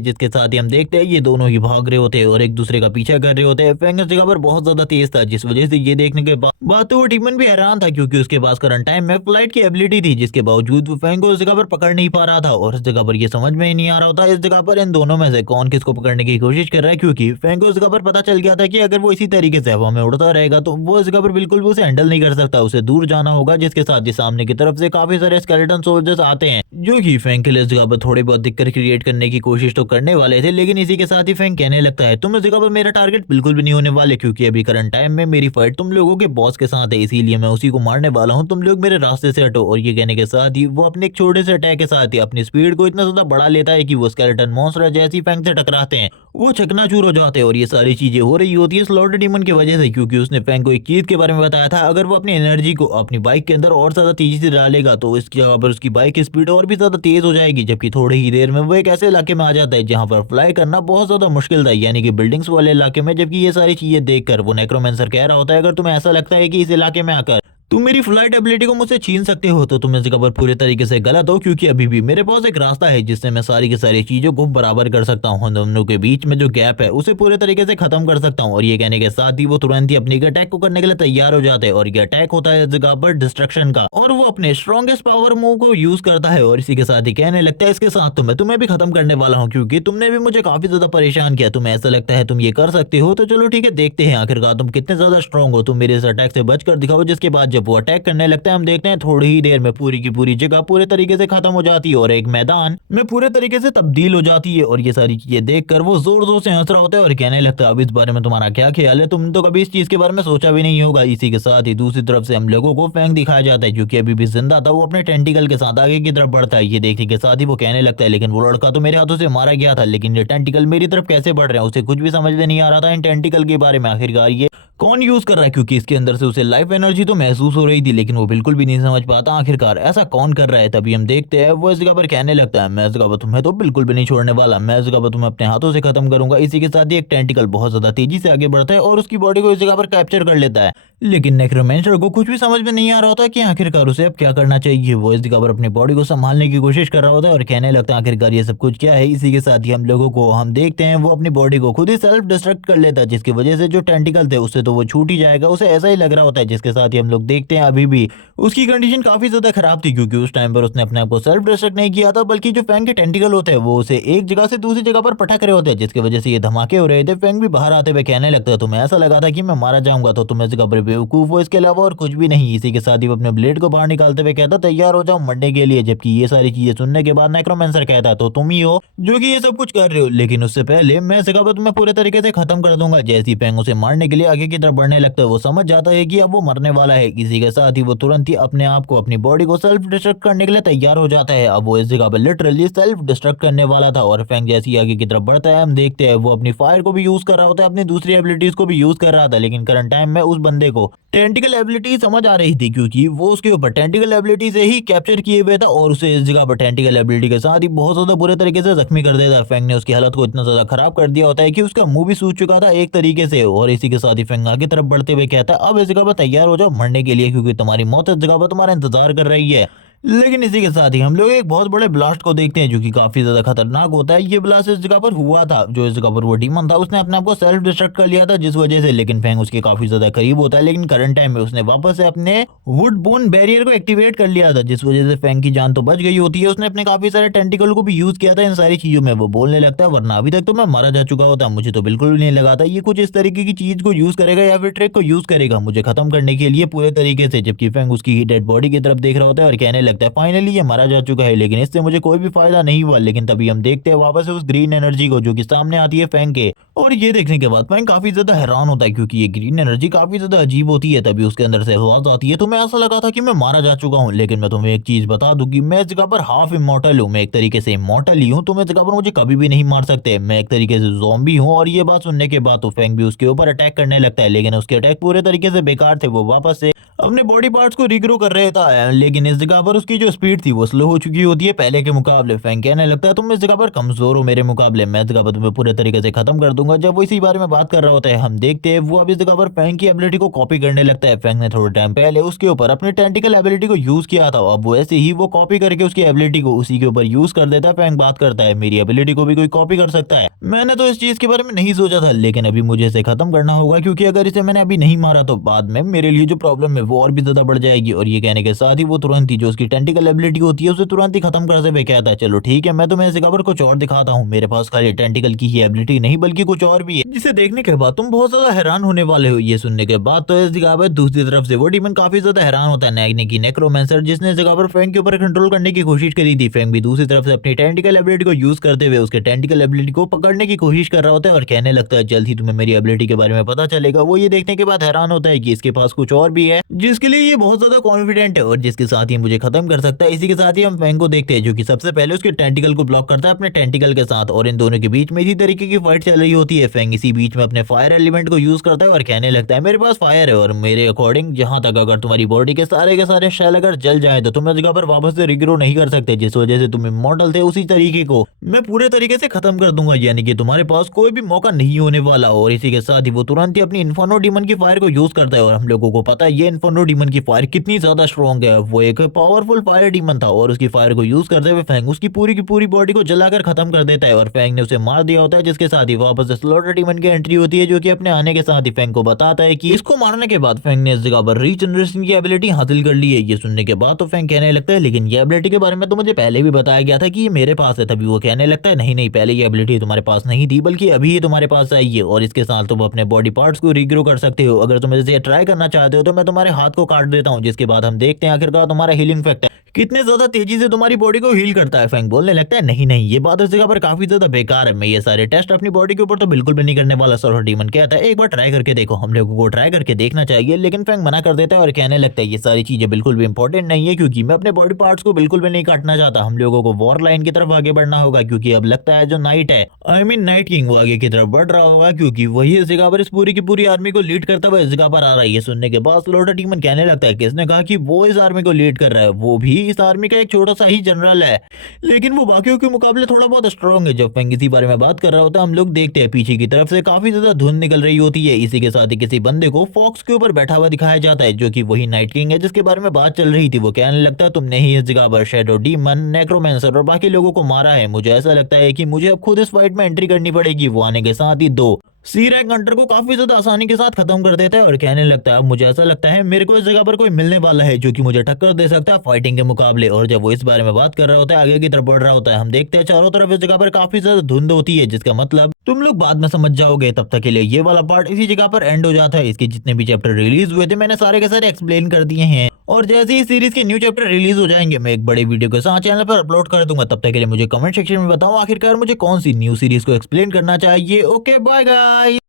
जिसके साथ ही हम देखते हैं ये दोनों ही भाग रहे होते हैं और एक दूसरे का पीछा कर रहे होते हैं। फैंग इस जगह पर बहुत ज्यादा तेज था जिस वजह से ये देखने के बाद तो वो डीमन भी हैरान था, क्योंकि उसके पास करंट टाइम में फ्लाइट की एबिलिटी थी जिसके बावजूद वो फैंग को उस जगह पर पकड़ नहीं पा रहा था। और इस जगह पर ये समझ में ही नहीं आ रहा होता इस जगह पर इन दोनों में से कौन किसको पकड़ने की कोशिश कर रहा है, क्योंकि फैंग को उस जगह पर पता चल गया था कि अगर वो इसी तरीके से हवा में उड़ता रहेगा तो वो इस जगह पर बिल्कुल भी उसे हैंडल नहीं कर सकता, उसे दूर जाना होगा। जिसके साथ ही सामने की तरफ से काफी सारे स्केलेटन सोल्जर्स आते हैं जो कि फैंग के लिए इस जगह पर थोड़ी बहुत दिक्कत क्रिएट करने की कोशिश तो करने वाले थे। लेकिन इसी के साथ ही फैंग कहने लगता है तुम इस जगह पर मेरा टारगेट बिल्कुल भी नहीं होने वाले, क्योंकि अभी करंट टाइम में मेरी फाइट तुम लोगों के बॉस के साथ है, इसीलिए मैं उसी को मारने वाला हूं, तुम लोग मेरे रास्ते से हटो। और ये कहने के साथ ही वो अपने एक छोटे से अटैक के साथ ही अपनी स्पीड को इतना ज्यादा बढ़ा लेता है कि वो स्केलेटन मॉन्स्टर जैसी फैंग से टकराते हैं वो चकनाचूर हो जाते हैं। और ये सारी चीजें हो रही होती है स्लॉटर डीमन की वजह से, क्योंकि उसने फैंग को एक चीज के बारे में बताया था अगर वो अपनी एनर्जी को अपनी बाइक के अंदर और ज्यादा तेजी से डालेगा तो इसकी जगह पर उसकी बाइक की स्पीड और भी ज्यादा तेज हो जाएगी। जबकि थोड़ी ही देर में वो एक ऐसे इलाके में आ जाता है जहां पर फ्लाई करना बहुत ज्यादा मुश्किल था, यानी कि बिल्डिंग्स वाले इलाके में। जबकि ये सारी चीजें देखकर वो नेक्रोमेंसर कह रहा होता है अगर तुम्हें ऐसा लगता है कि इस इलाके में आकर तुम मेरी फ्लाइट एबिलिटी को मुझसे छीन सकते हो तो तुम इस जगह पर पूरे तरीके से गलत हो, क्योंकि अभी भी मेरे पास एक रास्ता है जिससे मैं सारी की सारी चीजों को बराबर कर सकता हूँ, दोनों के बीच में जो गैप है उसे पूरे तरीके से खत्म कर सकता हूँ। और ये कहने के साथ ही वो तुरंत ही अपनी अटैक को करने के लिए तैयार हो जाते हैं। और ये अटैक होता है इस जगह पर डिस्ट्रक्शन का, और वो अपने स्ट्रॉन्गेस्ट पावर मूव को यूज करता है। और इसी के साथ ही कहने लगता है इसके साथ तो मैं तुम्हें भी खत्म करने वाला हूँ, क्योंकि तुमने भी मुझे काफी ज्यादा परेशान किया, तुम्हें ऐसा लगता है तुम ये कर सकते हो तो चलो ठीक है देखते हैं आखिरकार तुम कितने ज्यादा स्ट्रॉन्ग हो, तुम मेरे इस अटैक से बचकर दिखाओ। जिसके बाद जब वो अटैक करने लगता है हम देखते हैं थोड़ी ही देर में पूरी की पूरी जगह पूरे तरीके से खत्म हो जाती है और एक मैदान में पूरे तरीके से तब्दील हो जाती है। और ये सारी चीजें देखकर वो जोर जोर से हंस रहा होता है और कहने लगता है अब इस बारे में तुम्हारा क्या ख्याल है, तुमने तो कभी इस चीज के बारे में सोचा भी नहीं होगा। इसी के साथ ही दूसरी तरफ से हम लोगों को फैंग दिखाया जाता है जो कि अभी भी जिंदा था। वो अपने टेंटिकल के साथ आगे की तरफ बढ़ता है। ये देखने के साथ ही वो कहने लगता है लेकिन वो लड़का तो मेरे हाथों से मारा गया था, लेकिन ये टेंटिकल मेरी तरफ कैसे बढ़ रहे हैं। उसे कुछ भी समझ में नहीं आ रहा था इन टेंटिकल के बारे में, आखिरकार ये कौन यूज कर रहा है, क्योंकि इसके अंदर से उसे लाइफ एनर्जी तो महसूस हो रही थी लेकिन वो बिल्कुल भी नहीं समझ पाता आखिरकार ऐसा कौन कर रहा है। तभी हम देखते हैं वो इस जगह पर कहने लगता है मैं इस जगह पर तुम्हें तो बिल्कुल भी नहीं छोड़ने वाला, मैं इस जगह पर तुम्हें अपने हाथों से खत्म करूंगा। इसी के साथ ही एक टेंटिकल बहुत ज्यादा तेजी से आगे बढ़ता है और उसकी बॉडी को इस जगह पर कैप्चर कर लेता है। लेकिन नेक्रोमेंसर को कुछ भी समझ में नहीं आ रहा होता कि आखिरकार उसे अब क्या करना चाहिए। वो इस जगह पर अपनी बॉडी को संभालने की कोशिश कर रहा होता है और कहने लगता है आखिरकार ये सब कुछ क्या है। इसी के साथ ही हम लोगों को हम देखते हैं वो अपनी बॉडी को खुद ही सेल्फ डिस्ट्रक्ट कर लेता है, जिसकी वजह से जो टेंटिकल थे उससे तो वो छूट ही जाएगा, उसे ऐसा ही लग रहा होता है। जिसके साथ ही हम लोग देखते हैं अभी भी उसकी कंडीशन काफी ज्यादा खराब थी, क्योंकि उस टाइम पर उसने अपने आप को सेल्फ डिस्ट्रक्ट नहीं किया था, बल्कि जो फैंग के टेंटिकल होते हैं वो उसे एक जगह से दूसरी जगह पर पटक रहे होते हैं, जिसकी वजह से ये धमाके हो रहे थे। फैंग भी बाहर आते हुए कहने लगता है तुम्हें ऐसा लगा था कि मैं मारा जाऊंगा तो तुम इस जगह पर बेवकूफ हो, इसके अलावा और कुछ भी नहीं। इसी के साथ ही वो अपने ब्लेड को बाहर निकालते हुए कहता तैयार हो जाओ मरने के लिए। जबकि ये सारी चीजें सुनने के बाद नेक्रोमेंसर कहता तो तुम ही हो जो कि ये सब कुछ कर रहे हो, लेकिन उससे पहले मैं इस जगह पर तुम्हें पूरे तरीके से खत्म कर दूंगा। जैसी फैंग उसे मारने के लिए आगे की तरफ बढ़ने लगता है वो समझ जाता है कि अब वो मरने वाला है। इसी के साथ ही वो तुरंत ही अपने आप को अपनी बॉडी को सेल्फ डिस्ट्रक्ट करने के लिए तैयार हो जाता है। अब वो इस जगह पर लिटरली सेल्फ डिस्ट्रक्ट करने वाला था और फैंग जैसी आगे की तरफ बढ़ता है हम देखते हैं वो अपनी फायर को भी यूज कर रहा होता है, अपनी दूसरी एबिलिटीज को भी यूज कर रहा था। लेकिन करंट टाइम में उस बंदे को टेंटिकल एबिलिटी समझ आ रही थी, क्योंकि वो उसके ऊपर टेंटिकल एबिलिटी से ही कैप्चर किए हुए था और उसे इस जगह पर टेंटिकल एबिलिटी के साथ ही बहुत ज्यादा बुरे तरीके से जख्मी कर देता है। फैंग ने उसकी हालत को इतना ज्यादा खराब कर दिया होता है कि उसका मुंह भी सूज चुका था एक तरीके से। और इसी के साथ ही फैंग आगे तरफ बढ़ते हुए कहता है अब इस जगह पर तैयार हो जाओ मरने के लिए, क्योंकि तुम्हारी मौत इस जगह पर तुम्हारा इंतजार कर रही है। लेकिन इसी के साथ ही हम लोग एक बहुत बड़े ब्लास्ट को देखते हैं जो कि काफी ज्यादा खतरनाक होता है। ये ब्लास्ट इस जगह पर हुआ था, जो इस जगह पर वो डीमन था उसने अपने आप को सेल्फ डिस्ट्रक्ट कर लिया था जिस वजह से, लेकिन फैंग उसके काफी ज्यादा करीब होता है। लेकिन करंट टाइम में उसने वापस से अपने वुड बोन बैरियर को एक्टिवेट कर लिया था, जिस वजह से फैंग की जान तो बच गई होती है। उसने अपने काफी सारे टेंटिकल को भी यूज किया था इन सारी चीजों में। वो बोलने लगता है वरना अभी तक तो मैं मारा जा चुका होता, मुझे तो बिल्कुल भी नहीं लगा था ये कुछ इस तरीके की चीज को यूज करेगा या फिर ट्रिक को यूज करेगा मुझे खत्म करने के लिए पूरे तरीके से। जबकि फैंग उसकी डेड बॉडी की तरफ देख रहा होता है और कहने लगता है फाइनली ये मारा जा चुका है, लेकिन इससे मुझे कोई भी फायदा नहीं हुआ। लेकिन तभी हम देखते हैं वापस से उस ग्रीन एनर्जी को जो कि सामने आती है फैंग के, और ये देखने के बाद फैंग काफी ज्यादा हैरान होता है क्योंकि ये ग्रीन एनर्जी काफी ज्यादा अजीब होती है। तभी उसके अंदर से आवाज आती है तो मैं ऐसा लगा था कि मैं मारा जा चुका हूँ, लेकिन मैं तुम्हें एक चीज बता दूं कि मैं इस जगह पर हाफ इमॉर्टल हूँ, मैं एक तरीके से इमॉर्टल ही हूँ, तुम इस जगह पर मुझे कभी भी नहीं मार सकते, मैं एक तरीके से ज़ॉम्बी हूँ। और ये बात सुनने के बाद तो फैंग भी उसके ऊपर अटैक करने लगता है, लेकिन उसके अटैक पूरे तरीके से बेकार थे। वो वापस से अपने बॉडी पार्ट्स को रिग्रो कर रहे था, लेकिन इस जगह पर उसकी जो स्पीड थी वो स्लो हो चुकी होती है पहले के मुकाबले। फैंग कहने लगता है तुम इस जगह पर कमजोर हो मेरे मुकाबले, मैं इस जगह पर तुम्हें पूरे तरीके से खत्म कर दूंगा। जब वो इसी बारे में बात कर रहा होता है हम देखते हैं वो अब इस जगह पर फैंग की एबिलिटी को कॉपी करने लगता है। फैंग ने थोड़े टाइम पहले उसके ऊपर अपने टेंटिकल एबिलिटी को यूज किया था, अब वो ऐसे ही वो कॉपी करके उसकी एबिलिटी को उसी के ऊपर यूज कर देता है। फैंग बात करता है मेरी एबिलिटी को भी कोई कॉपी कर सकता है, मैंने तो इस चीज के बारे में नहीं सोचा था, लेकिन अभी मुझे इसे खत्म करना होगा, क्योंकि अगर इसे मैंने अभी नहीं मारा तो बाद में मेरे लिए जो प्रॉब्लम है वो और भी ज्यादा बढ़ जाएगी। और ये कहने के साथ ही वो तुरंत ही जो उसकी टेंटिकल एबिलिटी होती है उसे तुरंत ही खत्म करते हुए कहता है चलो ठीक है मैं तुम्हें इस जगह पर कुछ और दिखाता हूँ, मेरे पास खाली टेंटिकल की ही एबिलिटी नहीं बल्कि कुछ और भी है, जिसे देखने के बाद तुम बहुत ज्यादा हैरान होने वाले हो। ये सुनने के बाद तो इस जगह पर दूसरी तरफ से वो डीमन काफी ज्यादा हैरान होता है, नेक्रोमेंसर जिसने इस जगह पर फैंग के ऊपर कंट्रोल करने की कोशिश करी थी। फैंग भी दूसरी तरफ से अपनी टेंटिकल एबिलिटी को यूज करते हुए उसके टेंटिकल एबिलिटी को पकड़ने की कोशिश कर रहा होता है और कहने लगता है जल्द ही तुम्हें मेरी एबिलिटी के बारे में पता चलेगा। वो ये देखने के बाद हैरान होता है कि इसके पास कुछ और भी है जिसके लिए ये बहुत ज्यादा कॉन्फिडेंट है और जिसके साथ ही मुझे खत्म कर सकता है। इसी के साथ ही हम फैंग को देखते हैं जो कि सबसे पहले उसके टेंटिकल को ब्लॉक करता है अपने टेंटिकल के साथ, और इन दोनों के बीच में इसी तरीके की फाइट चल रही होती है। फैंग इसी बीच में अपने फायर एलिमेंट को यूज करता है और कहने लगता है मेरे पास फायर है और मेरे अकॉर्डिंग जहां तक अगर तुम्हारी बॉडी के सारे शेल अगर जल जाए तो तुम इस जगह पर वापस से रिग्रो नहीं कर सकते, जिस वजह से तुम इमॉर्टल थे उसी तरीके को मैं पूरे तरीके से खत्म कर दूंगा, यानी कि तुम्हारे पास कोई भी मौका नहीं होने वाला। और इसी के साथ ही वो तुरंत ही अपनी इन्फर्नो डीमन की फायर को यूज करता है और हम लोगों को पता है ये इन्फर्नो डीमन की फायर कितनी ज्यादा स्ट्रॉन्ग है। वो एक पावरफुल फायर डीमन था और उसकी फायर को यूज करते हुए फैंग उसकी पूरी की पूरी बॉडी को जलाकर खत्म कर देता है और फैंग ने उसे मार दिया होता है, जिसके साथ ही वापस से स्लॉटर डीमन की एंट्री होती है जो कि अपने आने के साथ ही फैंग को बताता है कि इसको मारने के बाद फैंग ने इस जगह पर रीजनरेशन की एबिलिटी हासिल कर ली है। ये सुनने के बाद तो फैंग कहने लगता है लेकिन ये एबिलिटी के बारे में तो मुझे पहले भी बताया गया था कि ये मेरे पास है। तभी वो कहने लगता है नहीं नहीं पहले ये एबिलिटी तुम्हारे पास नहीं थी बल्कि अभी ये तुम्हारे पास आई है और इसके साथ तुम अपने बॉडी पार्ट्स को रीग्रो कर सकते हो। अगर तुम इसे ट्राई करना चाहते हो तो मैं तुम्हारे हाथ को काट देता हूँ, जिसके बाद हम देखते हैं आखिरकार तुम्हारा हीलिंग फैक्टर कितने ज्यादा तेजी से तुम्हारी बॉडी को हील करता है। फैंग बोलने लगता है नहीं नहीं, ये बात इस जगह पर काफी ज्यादा बेकार है, मैं ये सारे टेस्ट अपनी बॉडी के ऊपर तो बिल्कुल भी नहीं करने वाला। सर डीमन कहता है एक बार ट्राई करके देखो, हम लोगों को ट्राई करके देखना चाहिए, लेकिन फैंग मना कर देता है और कहने लगता है ये सारी चीजें बिल्कुल भी इंपॉर्टेंट नहीं है, क्योंकि मैं अपने बॉडी पार्ट्स को बिल्कुल भी नहीं काटना चाहता। हम लोगों को वॉर लाइन की तरफ आगे बढ़ना होगा, क्योंकि अब लगता है जो नाइट है, आई मीन नाइट किंग, वो आगे की तरफ बढ़ रहा होगा, क्योंकि वही इस जगह पर इस पूरी की पूरी आर्मी को लीड करता हुआ इस जगह पर आ रहा है। ये सुनने के बाद स्लोटर डीमन कहने लगता है किसने कहा कि वो इस आर्मी को लीड कर रहा है, वो भी इस आर्मी का एक छोटा सा ही जनरल है, लेकिन वो बाकियों के मुकाबले थोड़ा बहुत स्ट्रांग है। जब फैंग इसी बारे में बात कर रहा होता है, हम लोग देखते हैं पीछे की तरफ से काफी ज्यादा धुंध निकल रही होती है। इसी के साथ ही किसी बंदे को फॉक्स के ऊपर बैठा हुआ दिखाया जाता है, जो कि वही नाइट किंग है जिसके बारे में बात चल रही थी। वो कहने लगता है तुमने ही इस जगह पर शैडो डीमन, नेक्रोमेंसर और बाकी लोगों को मारा है, मुझे ऐसा लगता है कि मुझे अब खुद इस फाइट में एंट्री करनी पड़ेगी। वो आने के साथ ही दो सी रैंक हंटर को काफी ज्यादा आसानी के साथ खत्म कर देता है और कहने लगता है अब मुझे ऐसा लगता है मेरे को इस जगह पर कोई मिलने वाला है जो कि मुझे टक्कर दे सकता है फाइटिंग के मुकाबले। और जब वो इस बारे में बात कर रहा होता है, आगे की तरफ बढ़ रहा होता है, हम देखते हैं चारों तरफ इस जगह पर काफी ज्यादा धुंध होती है, जिसका मतलब तुम लोग बाद में समझ जाओगे। तब तक के लिए ये वाला पार्ट इसी जगह पर एंड हो जाता है। इसके जितने भी चैप्टर रिलीज हुए थे मैंने सारे के सारे एक्सप्लेन कर दिए हैं, और जैसे ही सीरीज के न्यू चैप्टर रिलीज हो जाएंगे मैं एक बड़े वीडियो के साथ चैनल पर अपलोड कर दूंगा। तब तक के लिए मुझे कमेंट सेक्शन में बताओ आखिरकार मुझे कौन सी न्यू सीरीज को एक्सप्लेन करना चाहिए। Okay bye guys.